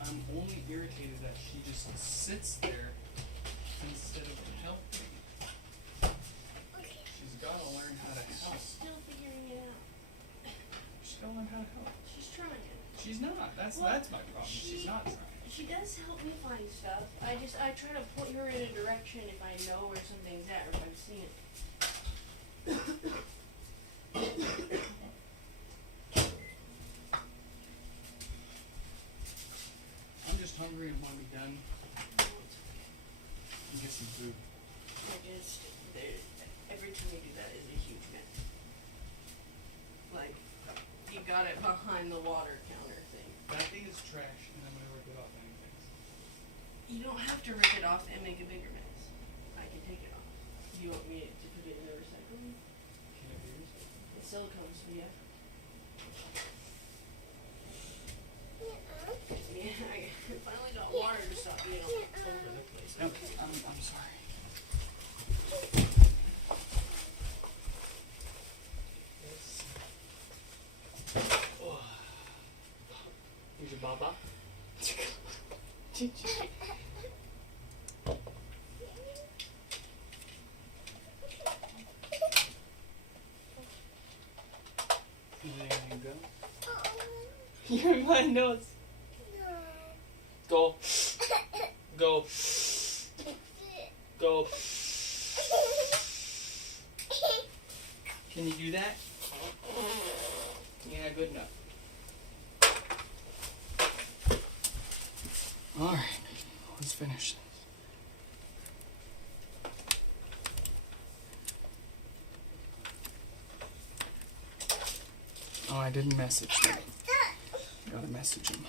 I'm only irritated that she just sits there instead of helping. She's gotta learn how to help. Still figuring it out. She's gotta learn how to help. She's trying. She's not. That's my problem. She's not trying. She does help me find stuff. I try to point her in a direction if I know where something's at or if I've seen it. I'm just hungry and want to be done and get some food. Every time you do that is a huge mess. Like, you got it behind the water counter thing. That thing is trash, and I'm gonna rip it off anyways. You don't have to rip it off and make a bigger mess. I can take it off. Do you want me to put it silicones for you. Yeah, I finally got water to stop being all over the place. Okay, I'm sorry. Oh. Here's your baba. There you go. You're my nose. Go. Go. Go. Can you do that? Yeah, good enough. Alright, let's finish this. Oh, I didn't message him. Gotta message him.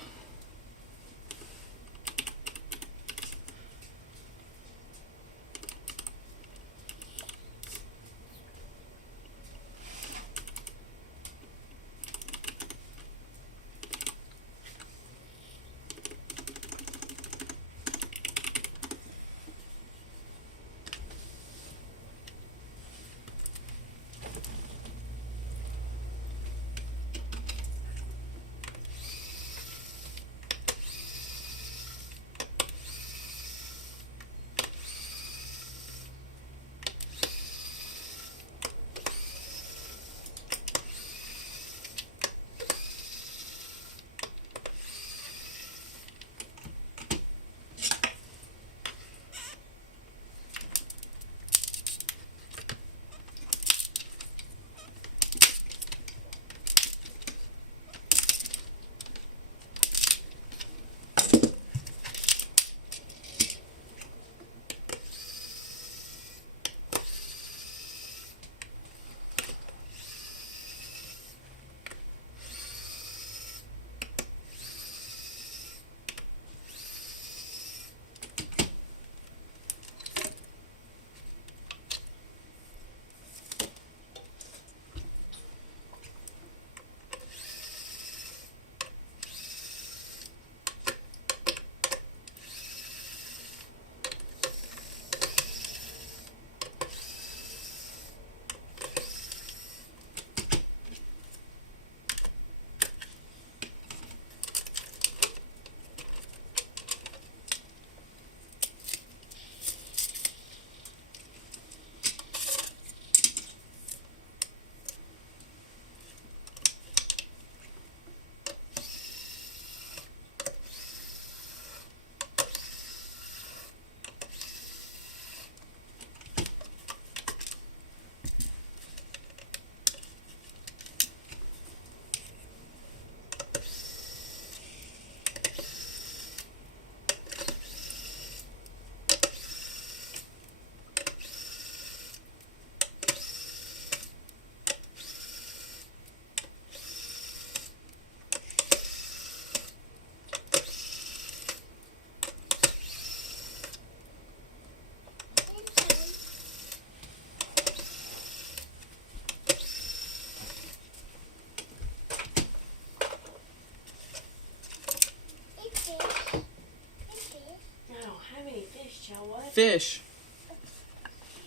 Fish.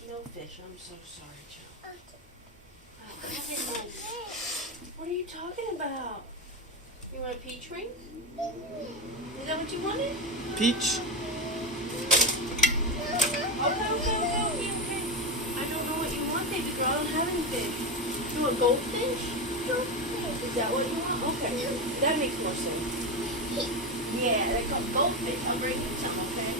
No fish. I'm so sorry, Joe. What are you talking about? You want a peach ring? Is that what you wanted? Peach. Okay. I don't know what you want, baby girl. I don't have any fish. You want goldfish? Is that what you want? Okay. That makes more sense. Yeah, they're called goldfish. I'll bring you some, okay?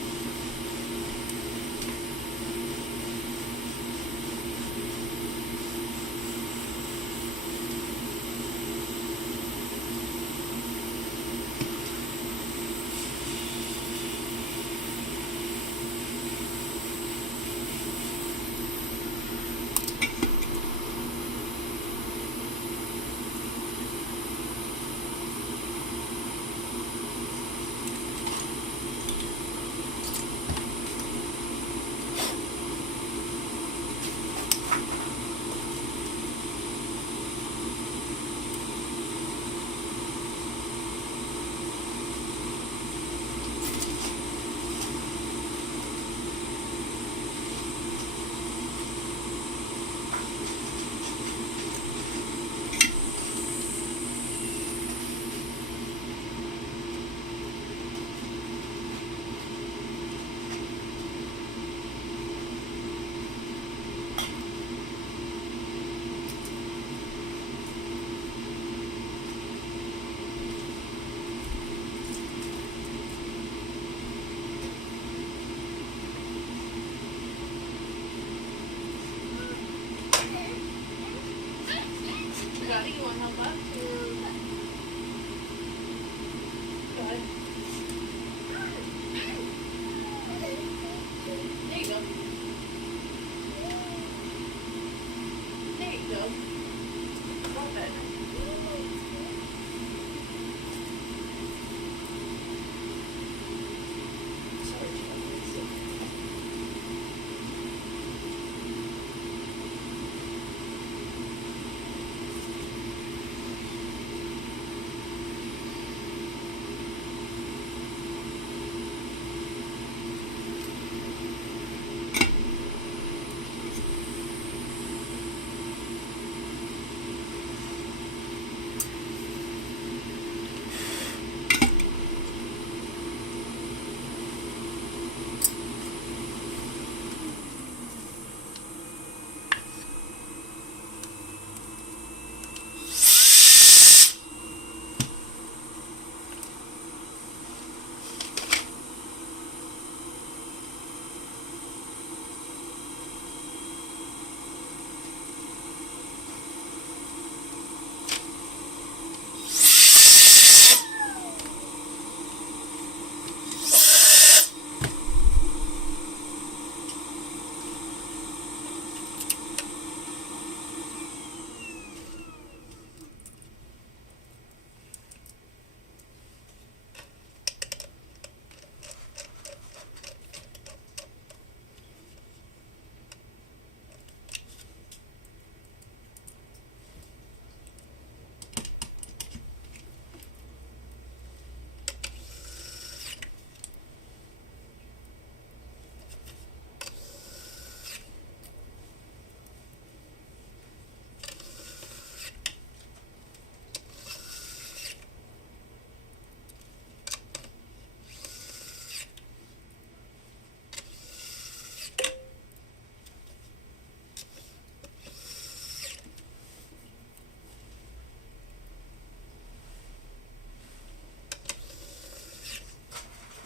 Cloudy, you want help up? Go ahead. There you go. There you go. Not bad. Sorry,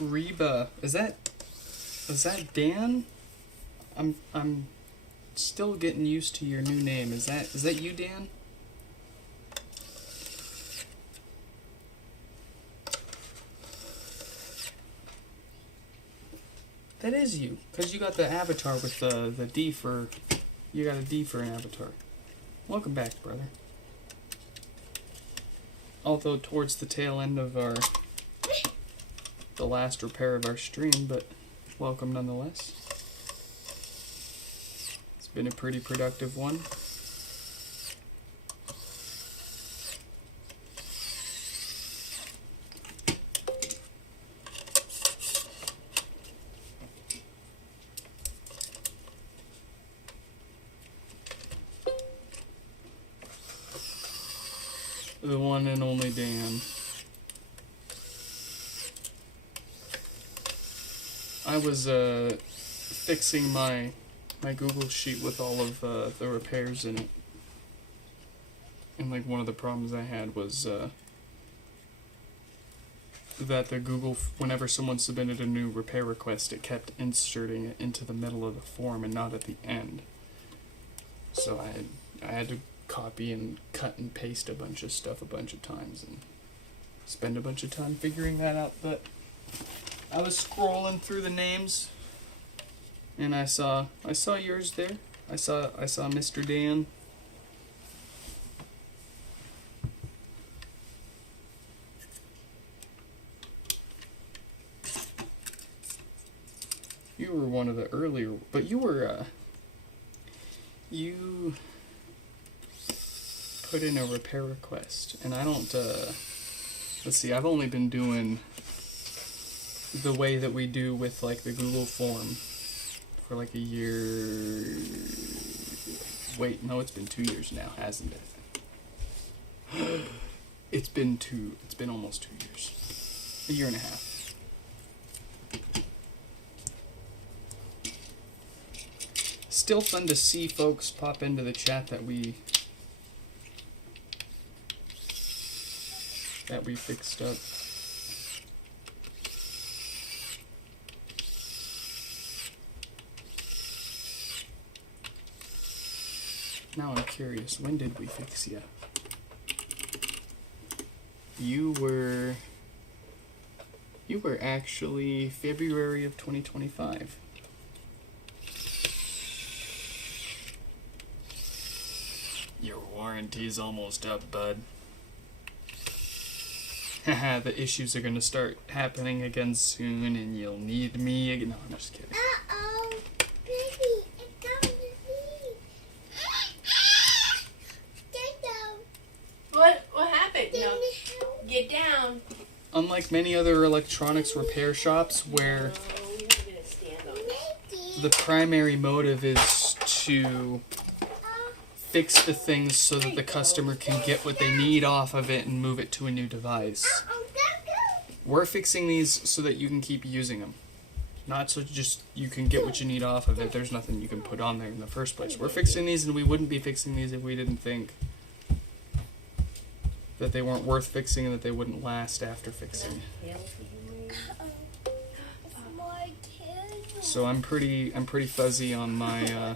Reba, is that Dan? I'm still getting used to your new name. Is that you, Dan? That is you, because you got the avatar with the D for, you got a D for an avatar. Welcome back, brother. Although towards the tail end of the last repair of our stream, but welcome nonetheless. It's been a pretty productive one. The one and only Dan. I was fixing my Google Sheet with all of the repairs in it, and like one of the problems I had was that the Google, whenever someone submitted a new repair request, it kept inserting it into the middle of the form and not at the end. So I had to copy and cut and paste a bunch of stuff a bunch of times and spend a bunch of time figuring that out. But I was scrolling through the names and I saw yours there. I saw Mr. Dan. You were one of the earlier, but you were you put in a repair request, and I don't, let's see, I've only been doing the way that we do with, like, the Google form for, like, a year. Wait, no, it's been 2 years now, hasn't it? It's been almost 2 years. A year and a half. Still fun to see folks pop into the chat that we fixed up. Now I'm curious, when did we fix ya? You were actually February of 2025. Your warranty's almost up, bud. Haha, the issues are gonna start happening again soon and you'll need me again. No, I'm just kidding. Uh-oh. Baby, it's going to leave. Get down. What happened? No. Get down. Unlike many other electronics repair shops where No, you're not gonna stand on it. Maybe. the primary motive is to fix the things so that the customer can get what they need off of it and move it to a new device. Uh-oh, go. We're fixing these so that you can keep using them. Not so just you can get what you need off of it. There's nothing you can put on there in the first place. We're fixing these, and we wouldn't be fixing these if we didn't think that they weren't worth fixing and that they wouldn't last after fixing. Uh-oh. It's more candles. So I'm pretty fuzzy on my Mama,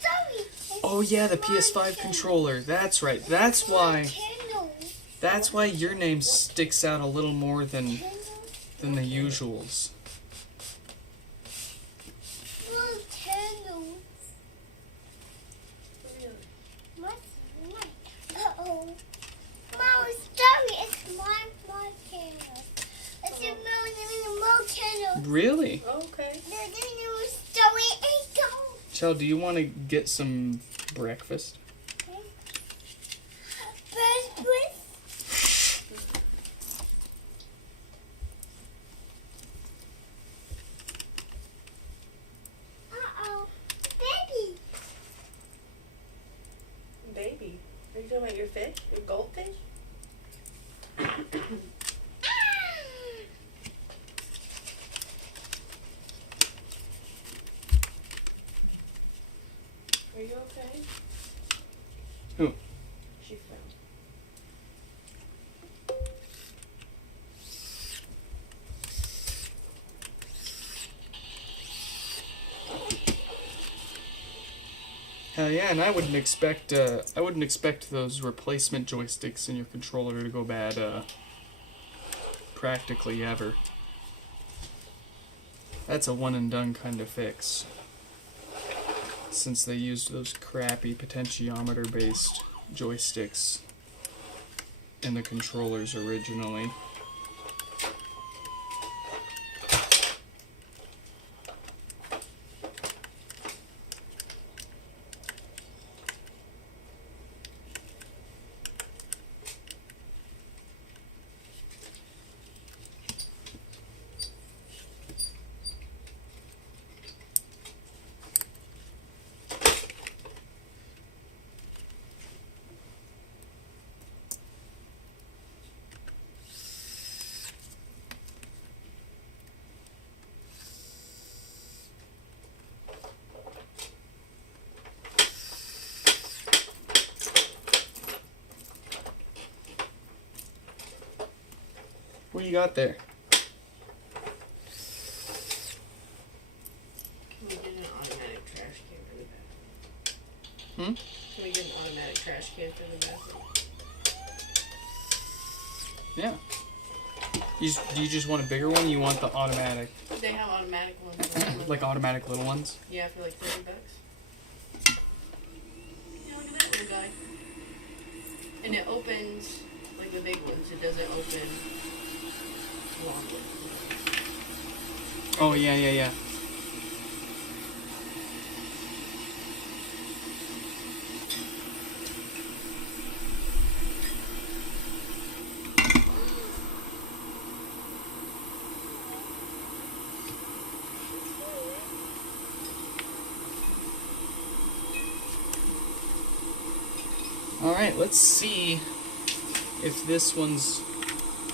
sorry. Oh yeah, the PS5 controller. That's right. That's why your name sticks out a little more than the usuals. More candles. Uh-oh. Mama, sorry. It's more candles. It's a more candles. Really? Okay. Sorry, and go. Chell, do you want to get some breakfast? Uh-oh. Baby. Baby, are you talking about your fish? Your goldfish? Are you okay? Who? She fell. Hell yeah, and I wouldn't expect those replacement joysticks in your controller to go bad practically ever. That's a one and done kind of fix. Since they used those crappy potentiometer based joysticks in the controllers originally. What you got there? Can we get an automatic trash can for the bathroom? Hmm? Can we get an automatic trash can for the bathroom? Yeah. Do you just want a bigger one? You want the automatic, They have automatic ones. like automatic little ones? Yeah, for like $30. Yeah, look at that little guy. And it opens like the big ones. It doesn't open long ones. Oh yeah. Alright, let's see if this one's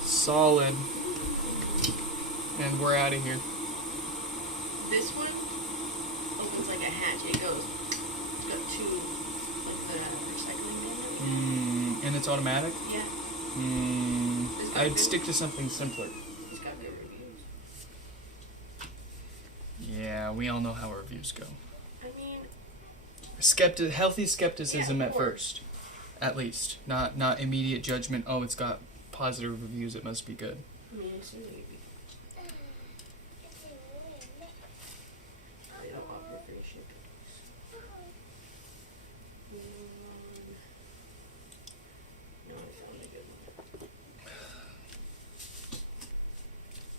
solid. And we're out of here. This one opens like a hatch. It goes. It's got two, like the recycling bin. And it's automatic? Yeah. It's got I'd good- stick to something simpler. It's got good reviews. Yeah, we all know how our reviews go. I mean, Healthy skepticism Yeah, at of course. first. At least. Not immediate judgment, oh, it's got positive reviews, it must be good. I mean, it's maybe. They don't offer free shipping. No, I found a good one.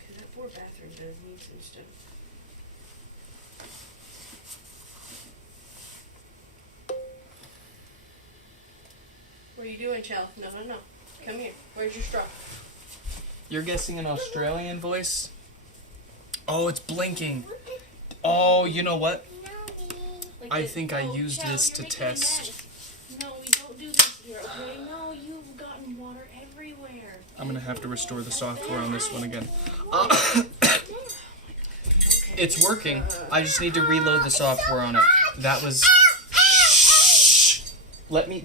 Cause that poor bathroom does need some stuff. What are you doing, Chell? No. Come here. Where's your straw? You're guessing an Australian voice? Oh, it's blinking. Oh, you know what? Like I this. think I Oh, used Chell, this you're to making me test. mad. No, we don't do this here, okay? No, you've gotten water everywhere. I'm gonna have to restore the software on this one again. It's working. I just need to reload the software on it. That was...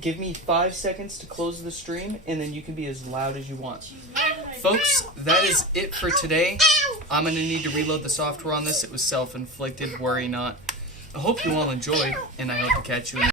Give me 5 seconds to close the stream, and then you can be as loud as you want. Folks, that is it for today. I'm gonna need to reload the software on this. It was self-inflicted, worry not. I hope you all enjoyed, and I hope to catch you in the